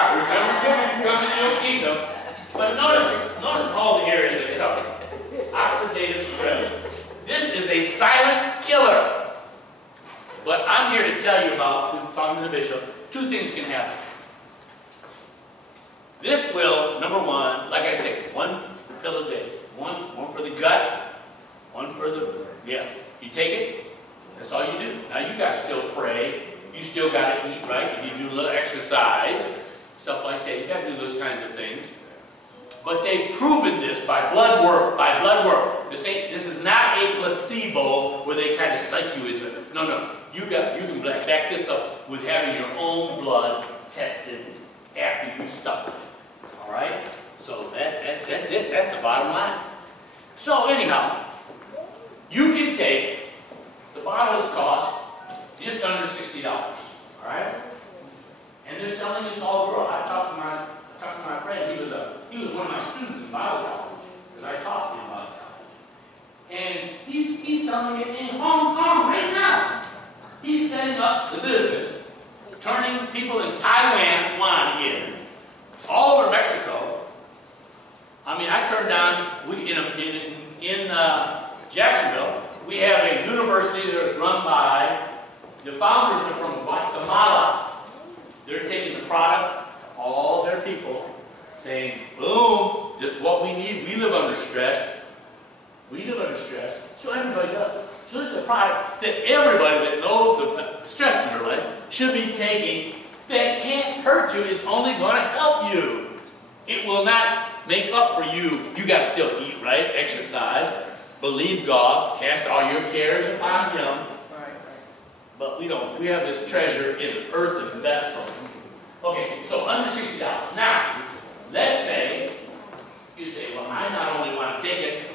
when you come into your kingdom. But notice all the areas that they cover. Oxidative stress. This is a silent killer. But I'm here to tell you about, talking to the bishop, two things can happen. This will, number one, like I say, one pill a day. One for the gut, one for the, you take it, that's all you do. Now you got to still pray, you still got to eat right, you do a little exercise, stuff like that. You got to do those kinds of things. But they've proven this by blood work, This is not a placebo where they kind of psych you into it. No. You can back this up with having your own blood tested after you stop it. All right? So that's it. That's the bottom line. So anyhow, you can take, the bottles cost just under $60. All right? And they're selling this all over the world. I talked to my friend. He was one of my students in Bible college because I taught him about college. And he's selling it in Hong Kong right now. He's setting up the business, turning people in Taiwan in, all over Mexico. I mean, I turned down, in Jacksonville, we have a university that is run by, the founders are from Guatemala. They're taking the product, all their people, saying, boom, this is what we need. We live under stress. We live under stress. So everybody does. So this is a product that everybody that knows the stress in their life should be taking that can't hurt you. It's only going to help you. It will not make up for you. You got to still eat right, exercise, believe God, cast all your cares upon Him. But we don't. We have this treasure in an earthen vessel. Okay, so under $60. Now, let's say you say, well, I not only want to take it.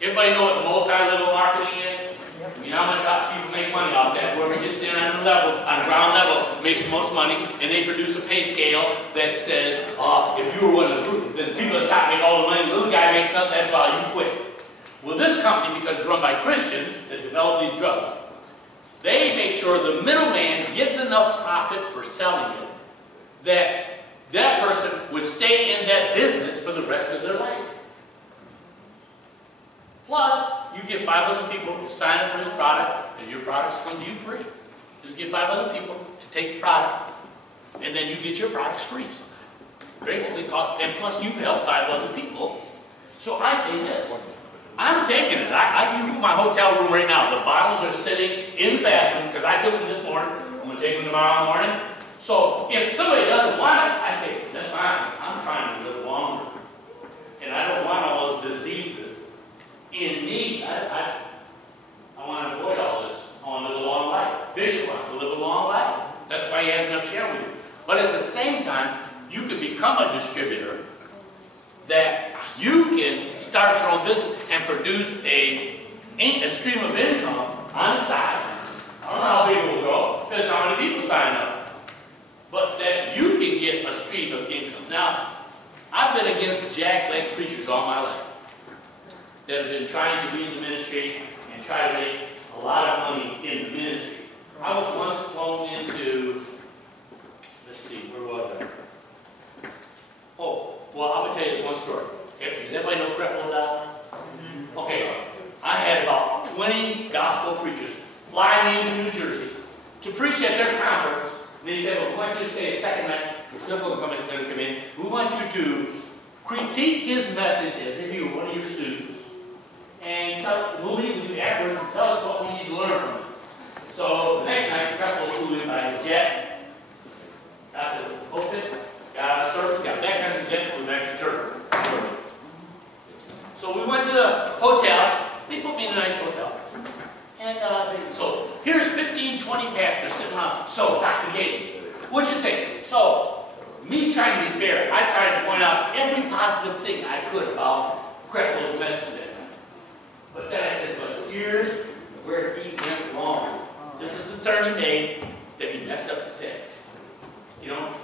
Everybody know what multi-level marketing is? You know how much people make money off that? Whoever gets in on the level, on ground level, makes the most money, and they produce a pay scale that says, if you were one of the group, then people at the top make all the money, the little guy makes nothing, that's why you quit. Well, this company, because it's run by Christians that develop these drugs, they make sure the middleman gets enough profit for selling it that that person would stay in that business for the rest of their life. Plus, you get 500 people to sign up for this product, and your products come to you free. Just get 500 people to take the product. And and then you get your products free. Gratefully taught, and plus you've helped 5 other people. So I say this, I'm taking it. I give you my hotel room right now. The bottles are sitting in the bathroom because I took them this morning. I'm going to take them tomorrow morning. So if somebody doesn't want it, I say, that's fine. I'm trying to live longer. And I don't want all those diseases in me. I want to avoid all this. I want to live a long life. Bishop wants to live a long life. That's why he has enough share with you. But at the same time, you can become a distributor that you can start your own business and produce a stream of income on the side. I don't know how big it will go, depends on how many people sign up. But that you can get a stream of income. Now, I've been against jackleg preachers all my life that have been trying to be in the ministry and try to make a lot of money in the ministry. I was once flown into, let's see, where was I? Oh, well, I'm going to tell you this one story. Okay, does everybody know Creflo? Okay, I had about 20 gospel preachers fly me into New Jersey to preach at their conference. And they said, well, we want you to stay a second night. There's Creflo going to come in. We want you to critique his message as if you were one of your students. And we'll meet with you afterwards and tell us what we need to learn from it. So the next night, Creflo flew in by his jet, got the pulpit, got a service, got back on his jet, flew back to church. So we went to the hotel. They put me in a nice hotel. And so here's 15, 20 pastors sitting around. So, Dr. Gates, what'd you think? So, me trying to be fair, I tried to point out every positive thing I could about Creflo's message that night. But then I said, but here's where he went wrong. This is the turn he made, that he messed up the text. You know?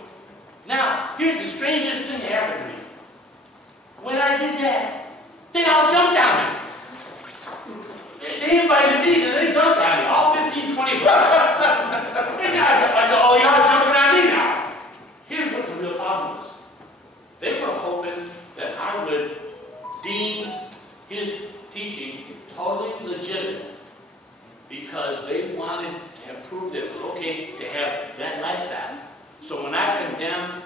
Now, here's the strangest thing that happened to me. When I did that, they all jumped on me. They invited me, and they jumped on me. All 15, 20 of them. I said, oh, y'all jumping on me now. Here's what the real problem is. They were hoping that I would deem his teaching totally legitimate because they wanted to have proved that it was okay to have that lifestyle. So when I condemned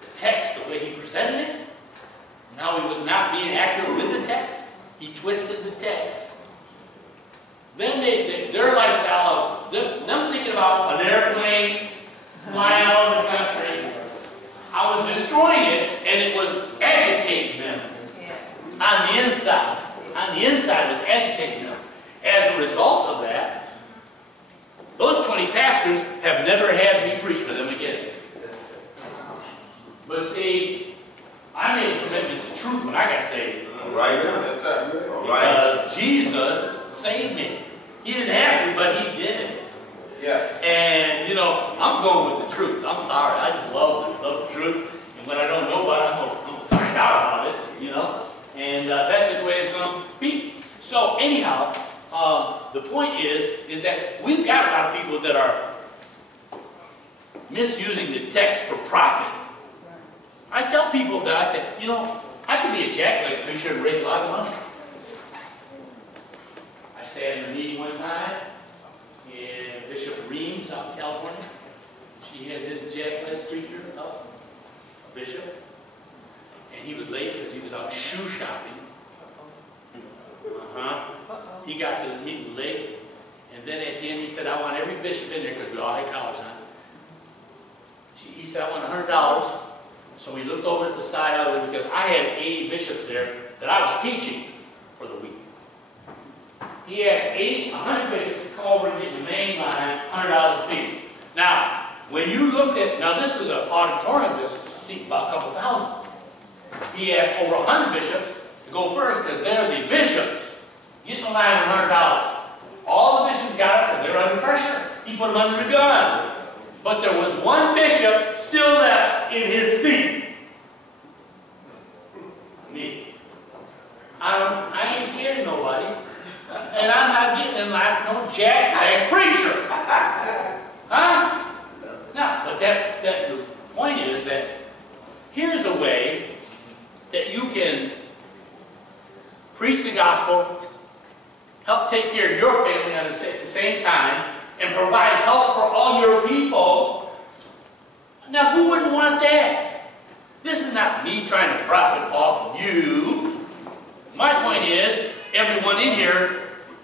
the text the way he presented it, now he was not being accurate with the text. He twisted the text. Then their lifestyle of them thinking about an airplane flying out in the country, I was destroying it, and it was agitating them on the inside. On the inside, it was agitating them. As a result of that, those 20 pastors have never had me preach for them again. But see, I made a commitment to truth when I got saved. Right now, that's right. Because Jesus saved me. He didn't have to, but he did. Yeah. And, you know, I'm going with the truth. I'm sorry. I just love the truth. And when I don't know about it, I'm going to find out about it, you know. And that's just the way it's going to be. So, anyhow, the point is that we've got a lot of people that are misusing the text for profit. I tell people that, I say, you know, I could be a jackleg preacher and raise a lot of money. I sat in a meeting one time in Bishop Reams out in California. She had this jackleg preacher up, a bishop, and he was late because he was out shoe shopping. He got to the meeting late, and then at the end he said, I want every bishop in there because we all had collars on. He said, I want $100. So we looked over at the side of it because I had 80 bishops there that I was teaching for the week. He asked 100 bishops to come over and get the main line, $100 a piece. Now, when you looked at, now this was an auditorium that seat about a couple thousand. He asked over 100 bishops to go first because they're the bishops getting the line of $100. All the bishops got it because they were under pressure. He put them under the gun. But there was one bishop still left in his seat. Me. I ain't scared of nobody. And I'm not getting in line for no jackleg preacher. Huh? No, but the point is that here's a way that you can preach the gospel, help take care of your family at the same time, and provide help for all your people Now, who wouldn't want that? This is not me trying to profit off you. My point is, everyone in here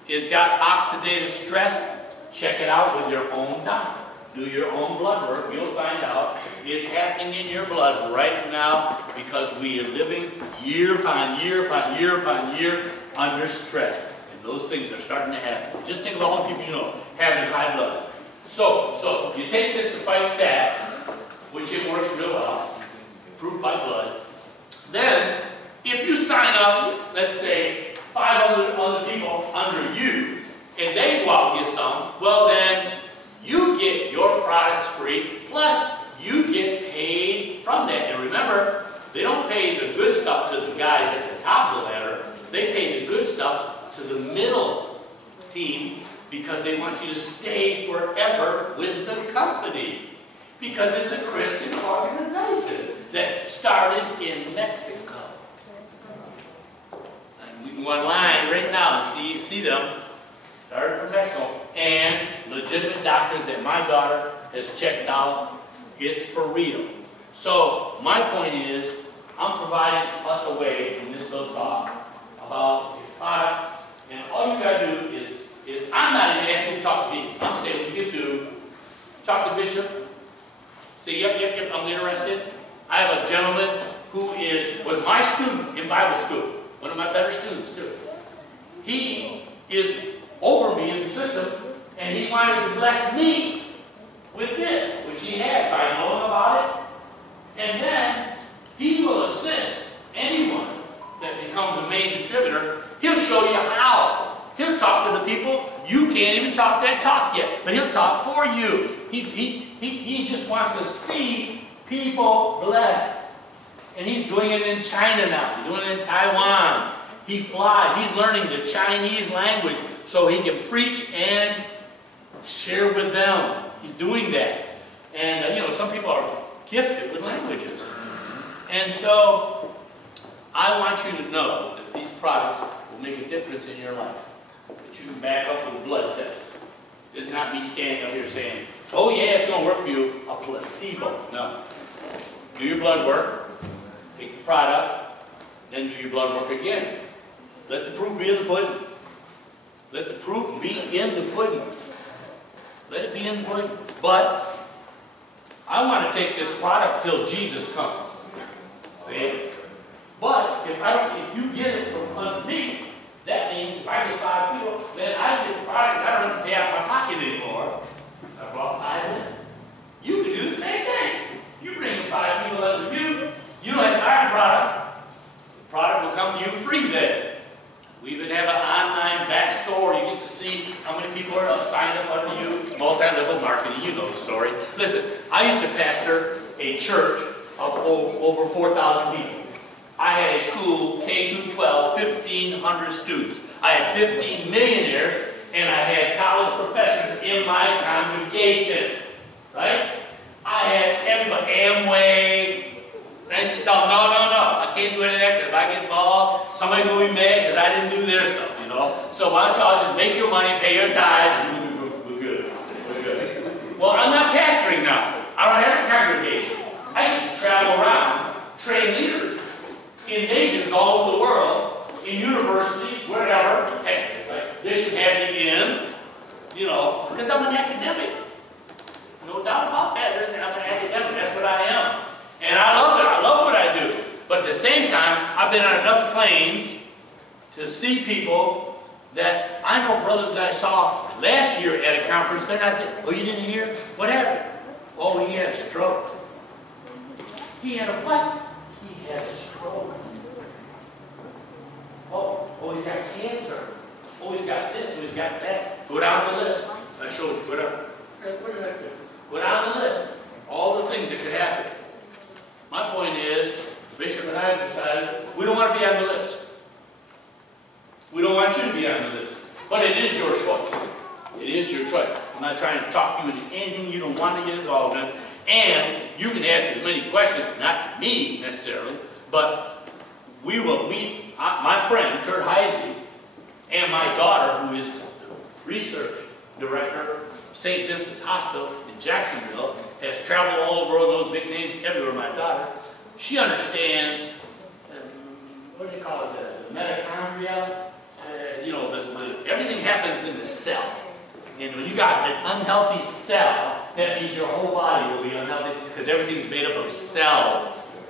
has got oxidative stress. Check it out with your own doctor. Do your own blood work. You'll find out it's happening in your blood right now because we are living year upon year upon year upon year under stress. And those things are starting to happen. Just think of all the people you know having high blood. So you take this to fight that, which it works real well, proved by blood. Then, if you sign up, let's say, 500 other people under you, and they go out and get some, well then, you get your products free, plus you get paid from that. And remember, they don't pay the good stuff to the guys at the top of the ladder. They pay the good stuff to the middle team because they want you to stay forever with the company. Because it's a Christian organization that started in Mexico. And we can go online right now and see them. Started from Mexico. And legitimate doctors that my daughter has checked out. It's for real. So my point is, I'm providing us a way in this little talk about a product. And all you got to do is I'm not even asking you to talk to me. I'm saying what you can do. Talk to Bishop. Say, yep, I'm interested. I have a gentleman who was my student in Bible school. One of my better students, too. He is over me in the system, and he wanted to bless me with this, which he had by knowing about it. And then he will assist anyone that becomes a main distributor. He'll show you how. He'll talk to the people. You can't even talk that talk yet, but he'll talk for you. He just wants to see people blessed. And he's doing it in China now. He's doing it in Taiwan. He flies. He's learning the Chinese language so he can preach and share with them. He's doing that. And, you know, some people are gifted with languages. And so I want you to know that these products will make a difference in your life. That you can back up with blood tests. It's not me standing up here saying, oh yeah, it's going to work for you. A placebo. No. Do your blood work. Take the product. Then do your blood work again. Let the proof be in the pudding. Let the proof be in the pudding. Let it be in the pudding. But I want to take this product till Jesus comes. See? But if you get it from underneath, that means if I get 5 people, then I get the product. I don't have to pay out my pocket anymore. So I brought 5 in. You can do the same thing. You bring 5 people under you. You don't have to buy the product. The product will come to you free then. We even have an online back store. You get to see how many people are signed up under you. Multi-level marketing. You know the story. Listen, I used to pastor a church of over 4,000 people. I had a school, K through 12, 1,500 students. I had 15 millionaires, and I had college professors in my congregation. Right? I had everybody, Amway. And I used to tell them, no, I can't do any of that, because if I get involved, somebody's going to be mad because I didn't do their stuff, you know. So why don't y'all just make your money, pay your tithes, and we're good. We're good. Well, I'm not pastoring now. I don't have a congregation. I can travel around, train leaders in nations all over the world, in universities, wherever. Like Bishop had me in, you know, because I'm an academic. No doubt about that. I'm an academic. That's what I am. And I love it. I love what I do. But at the same time, I've been on enough planes to see people that I know brothers that I saw last year at a conference. They're not there. Oh, you didn't hear? What happened? Oh, he had a stroke. He had a what? He had a stroke. Oh, he's got cancer. Oh, he's got this. Oh, he's got that. Go down the list. I showed you. Whatever. What did I do? Go down the list. All the things that could happen. My point is, Bishop and I have decided we don't want to be on the list. We don't want you to be on the list. But it is your choice. It is your choice. I'm not trying to talk you into anything you don't want to get involved in. And you can ask as many questions, not to me necessarily, but my friend, Kurt Heisey, and my daughter, who is the research director of St. Vincent's Hospital in Jacksonville, has traveled all over, knows big names everywhere, my daughter. She understands, what do you call it, the mitochondria? You know, everything happens in the cell. And when you got an unhealthy cell, that means your whole body will be unhealthy because everything is made up of cells.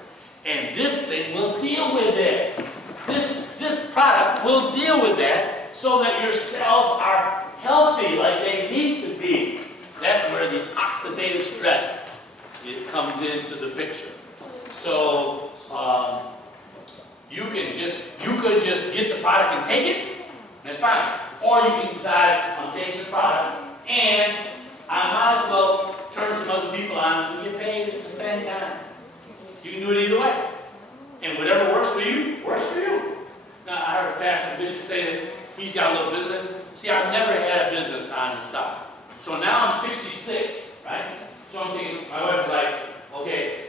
And this thing will deal with it. This product will deal with that so that your cells are healthy like they need to be. That's where the oxidative stress comes into the picture. So you could just get the product and take it, and that's fine. Or you can decide, I'm taking the product, and I might as well turn some other people on to get paid at the same time. You can do it either way. And whatever works for you, works for you. Now, I heard a pastor bishop say that he's got a little business. See, I've never had a business on the side. So now I'm 66, right? So I'm thinking, my wife's like, okay,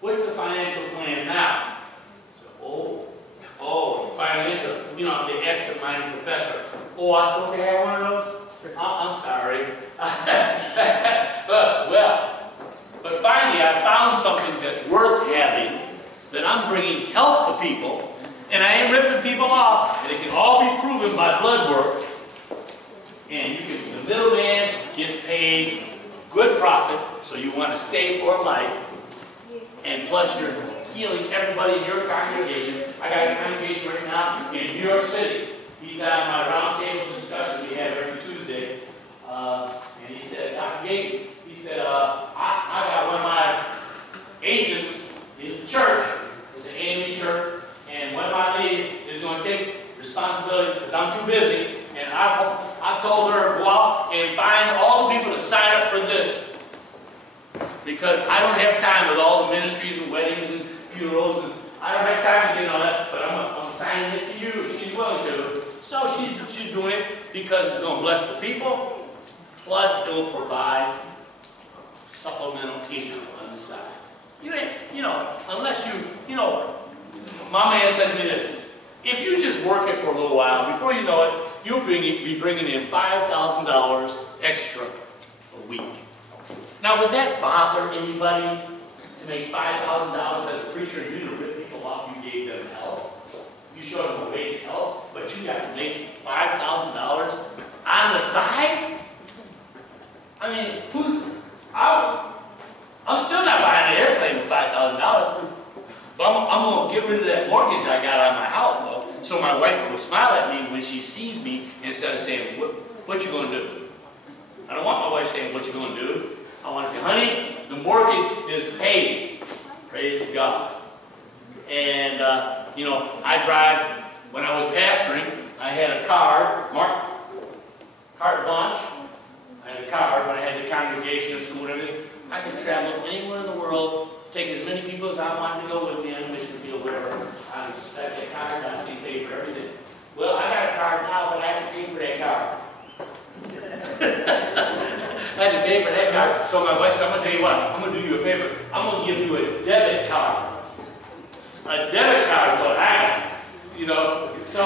what's the financial plan now? So, financial, you know, the absent-minded professor. Oh, I supposed to have one of those? I'm sorry. But finally I found something that's worth having, that I'm bringing health to people, and I ain't ripping people off, and it can all be proven by blood work. And the middleman gets paid good profit, so you want to stay for life, and plus you're healing everybody in your congregation. I got a congregation right now in New York City. He's at my roundtable discussion we have every Tuesday, and he said, Dr. Gaten, he said, I got one of my agents in the church, it's an AME church, and one of my ladies is going to take responsibility because I'm too busy, and I've told her to go out and find all the people to sign up for this, because I don't have time with all the ministries and weddings and funerals, and I don't have time to get all that, but I'm signing it to you, and she's willing to. So she's doing it because it's going to bless the people, plus it will provide supplemental income on the side. You know, unless you know, my man said to me this, if you just work it for a little while, before you know it, you'll be bringing in $5,000 extra a week. Now, would that bother anybody to make $5,000 as a preacher? You to rip people off, you gave them health. You showed them a way to health, but you got to make $5,000 on the side? I mean, I'm still not buying an airplane with $5,000, but I'm going to get rid of that mortgage I got on my house, so my wife will smile at me when she sees me instead of saying, what you going to do? I don't want my wife saying, what you going to do? I want to say, honey, the mortgage is paid. Praise God. And, you know, when I was pastoring, I had a carte blanche. I had a card when I had the congregation, school, and everything. I could travel anywhere in the world, take as many people as I wanted to go with me on a mission field, wherever. I would just have that card, I had to pay for everything. Well, I got a card now, but I have to pay for that card. I had to pay for that card. So my wife said, I'm going to tell you what, I'm going to do you a favor. I'm going to give you a debit card. A debit card, but you know, so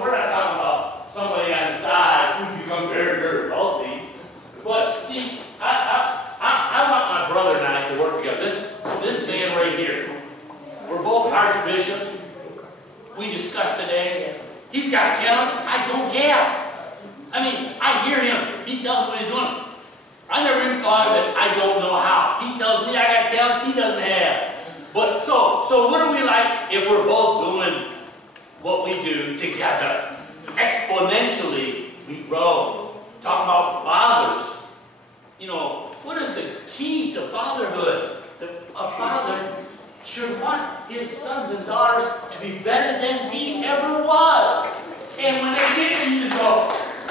we're not talking about somebody on the side who's become very, very wealthy. But see, I want my brother and I to work together. This man right here, we're both archbishops. We discussed today. He's got talents I don't have. I mean, I hear him. He tells me what he's doing. I never even thought of it. I don't know how. He tells me I got talents he doesn't have. But so what are we like if we're both doing what we do together? Exponentially, we grow. Talking about fathers. You know, what is the key to fatherhood? A father should want his sons and daughters to be better than he ever was. And when they get there, you just go,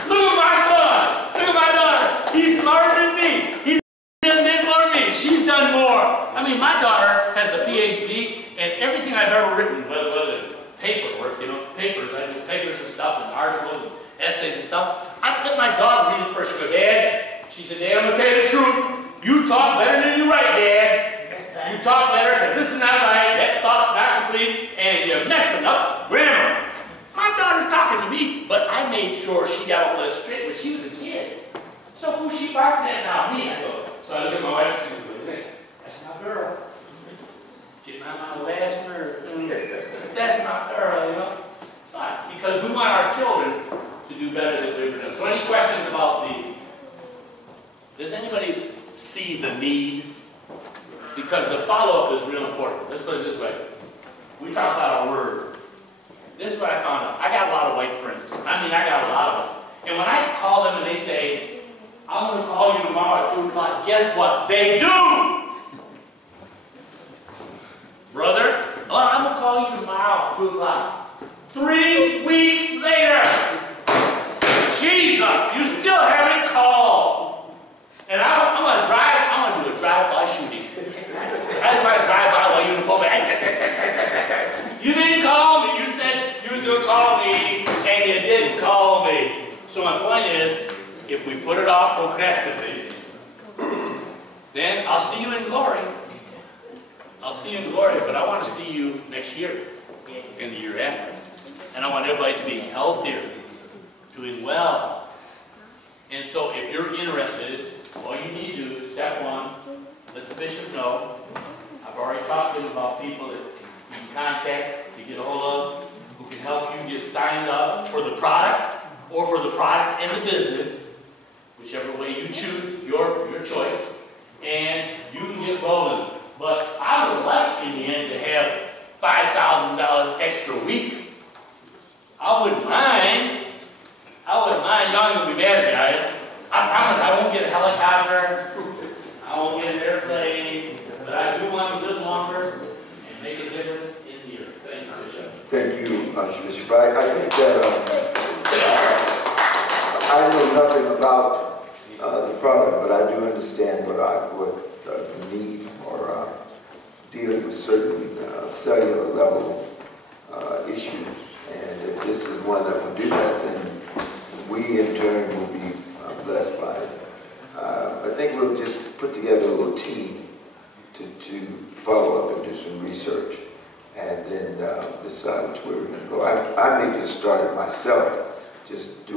look at my son, look at my daughter. He's smarter than me. He did more than me. She's done more. I mean, my daughter has a PhD, and everything I've ever written, whether paperwork, you know, papers, I do papers and stuff, and articles, and essays and stuff. I let my daughter read it first. She goes, Dad, she said, Dad, I'm going to tell you the truth. You talk better than you write, Dad. You talk better because this is not right, that thought's not complete, and you're messing up grammar. My daughter's talking to me, but I made sure she got all this straight when she was a kid. So who's she barking at now? Me. I go. So I look at my wife, she's like, that's my girl. Getting on my last nerve. That's my girl, you know? It's not, because we want our children to do better than they've ever done. So any questions about does anybody see the need? Because the follow-up is real important. Let's put it this way. We talk about our word. This is what I found out. I got a lot of white friends. I mean, I got a lot of them. And when I call them and they say, I'm going to call you tomorrow at 2 o'clock, guess what? They do! Brother, I'm going to call you tomorrow at 2 o'clock. 3 weeks later, Jesus, you still haven't called. And I'm going to do a drive-by shooting. I just want to drive by while you're in the pulpit. You didn't call me. You said you was going to call me, and you didn't call me. So my point is, if we put it off procrastinate, then I'll see you in glory. I'll see you in glory, but I want to see you next year and the year after. And I want everybody to be healthier, doing well. And so if you're interested, all you need to do is step one, let the bishop know. I've already talked to him about people that you can contact to get a hold of, who can help you get signed up for the product, or for the product and the business, whichever way you choose, your choice, and you can get rolling. But I would like in the end to have $5,000 extra a week. I wouldn't mind. Y'all ain't gonna be mad about it. I promise I won't get a helicopter. I won't get an airplane. But I do want to live longer and make a difference in the earth. Thank you, Bishop. Thank you, Bishop. I think that I know nothing about the product, but I do understand what the need for dealing with certain cellular level issues. And if this is one that will do that, then we in turn will be blessed by it. I think we'll just put together a little team to follow up and do some research, and then decide which way we're going to go. I may just start it myself, just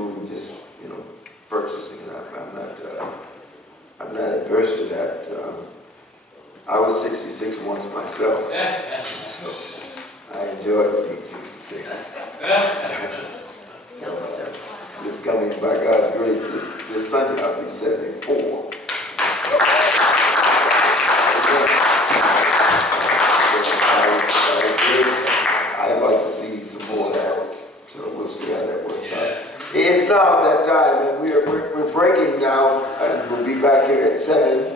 purchasing it. I'm not adverse to that. I was 66 once myself, so I enjoyed being 66. This coming by God's grace, this Sunday I'll be 74. I'd like to see some more of that, so we'll see how that works out. It's now that time, and we're breaking now, and we'll be back here at 7.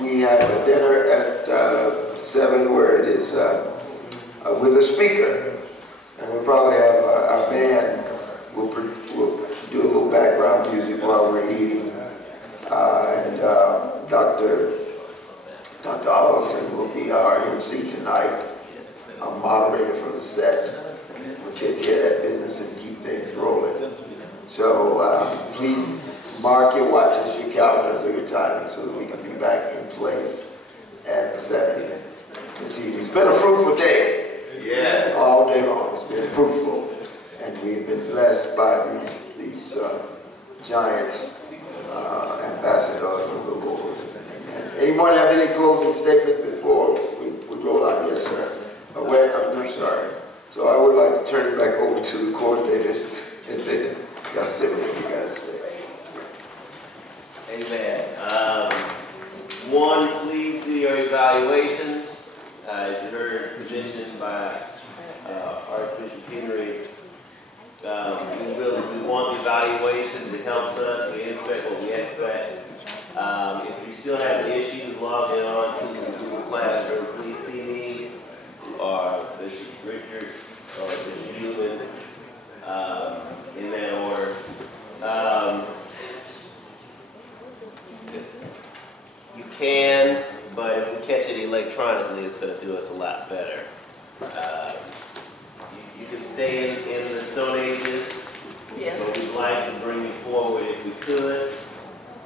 We have a dinner at 7 where it is with a speaker, and we'll probably have our band. We'll do a little background music while we're eating, and Dr. Allison will be our MC tonight, our moderator for the set. We'll take care of that business and keep things rolling. So please mark your watches, your calendars, or your timing so that we can be back in place at 7 this evening. It's been a fruitful day. Yeah. All day long. It's been fruitful. And we've been blessed by these giants, ambassadors of the Lord. Anyone have any closing statement before we roll out? Yes, sir. I'm sorry. So I would like to turn it back over to the coordinators and then y'all say what you got to say. Amen. One, please do your evaluations. As you heard mentioned by Archbishop Henry, we want the evaluations. It helps us. We inspect what we expect. If you still have issues logging on to the Google Classroom, please see me or Bishop Richards or Bishop Humans in that order. You can, but if we catch it electronically, it's going to do us a lot better. You can stay in the Stone Ages, Yes. but we'd like to bring you forward if we could.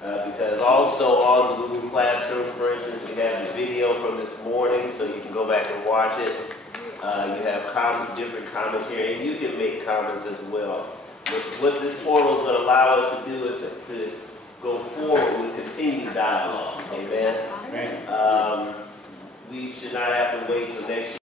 Because also on the Google Classroom, for instance, we have the video from this morning, so you can go back and watch it. You have different commentary, and you can make comments as well. What this portal is going to allow us to do is to go forward with continued dialogue. Amen. Amen. We should not have to wait till next year.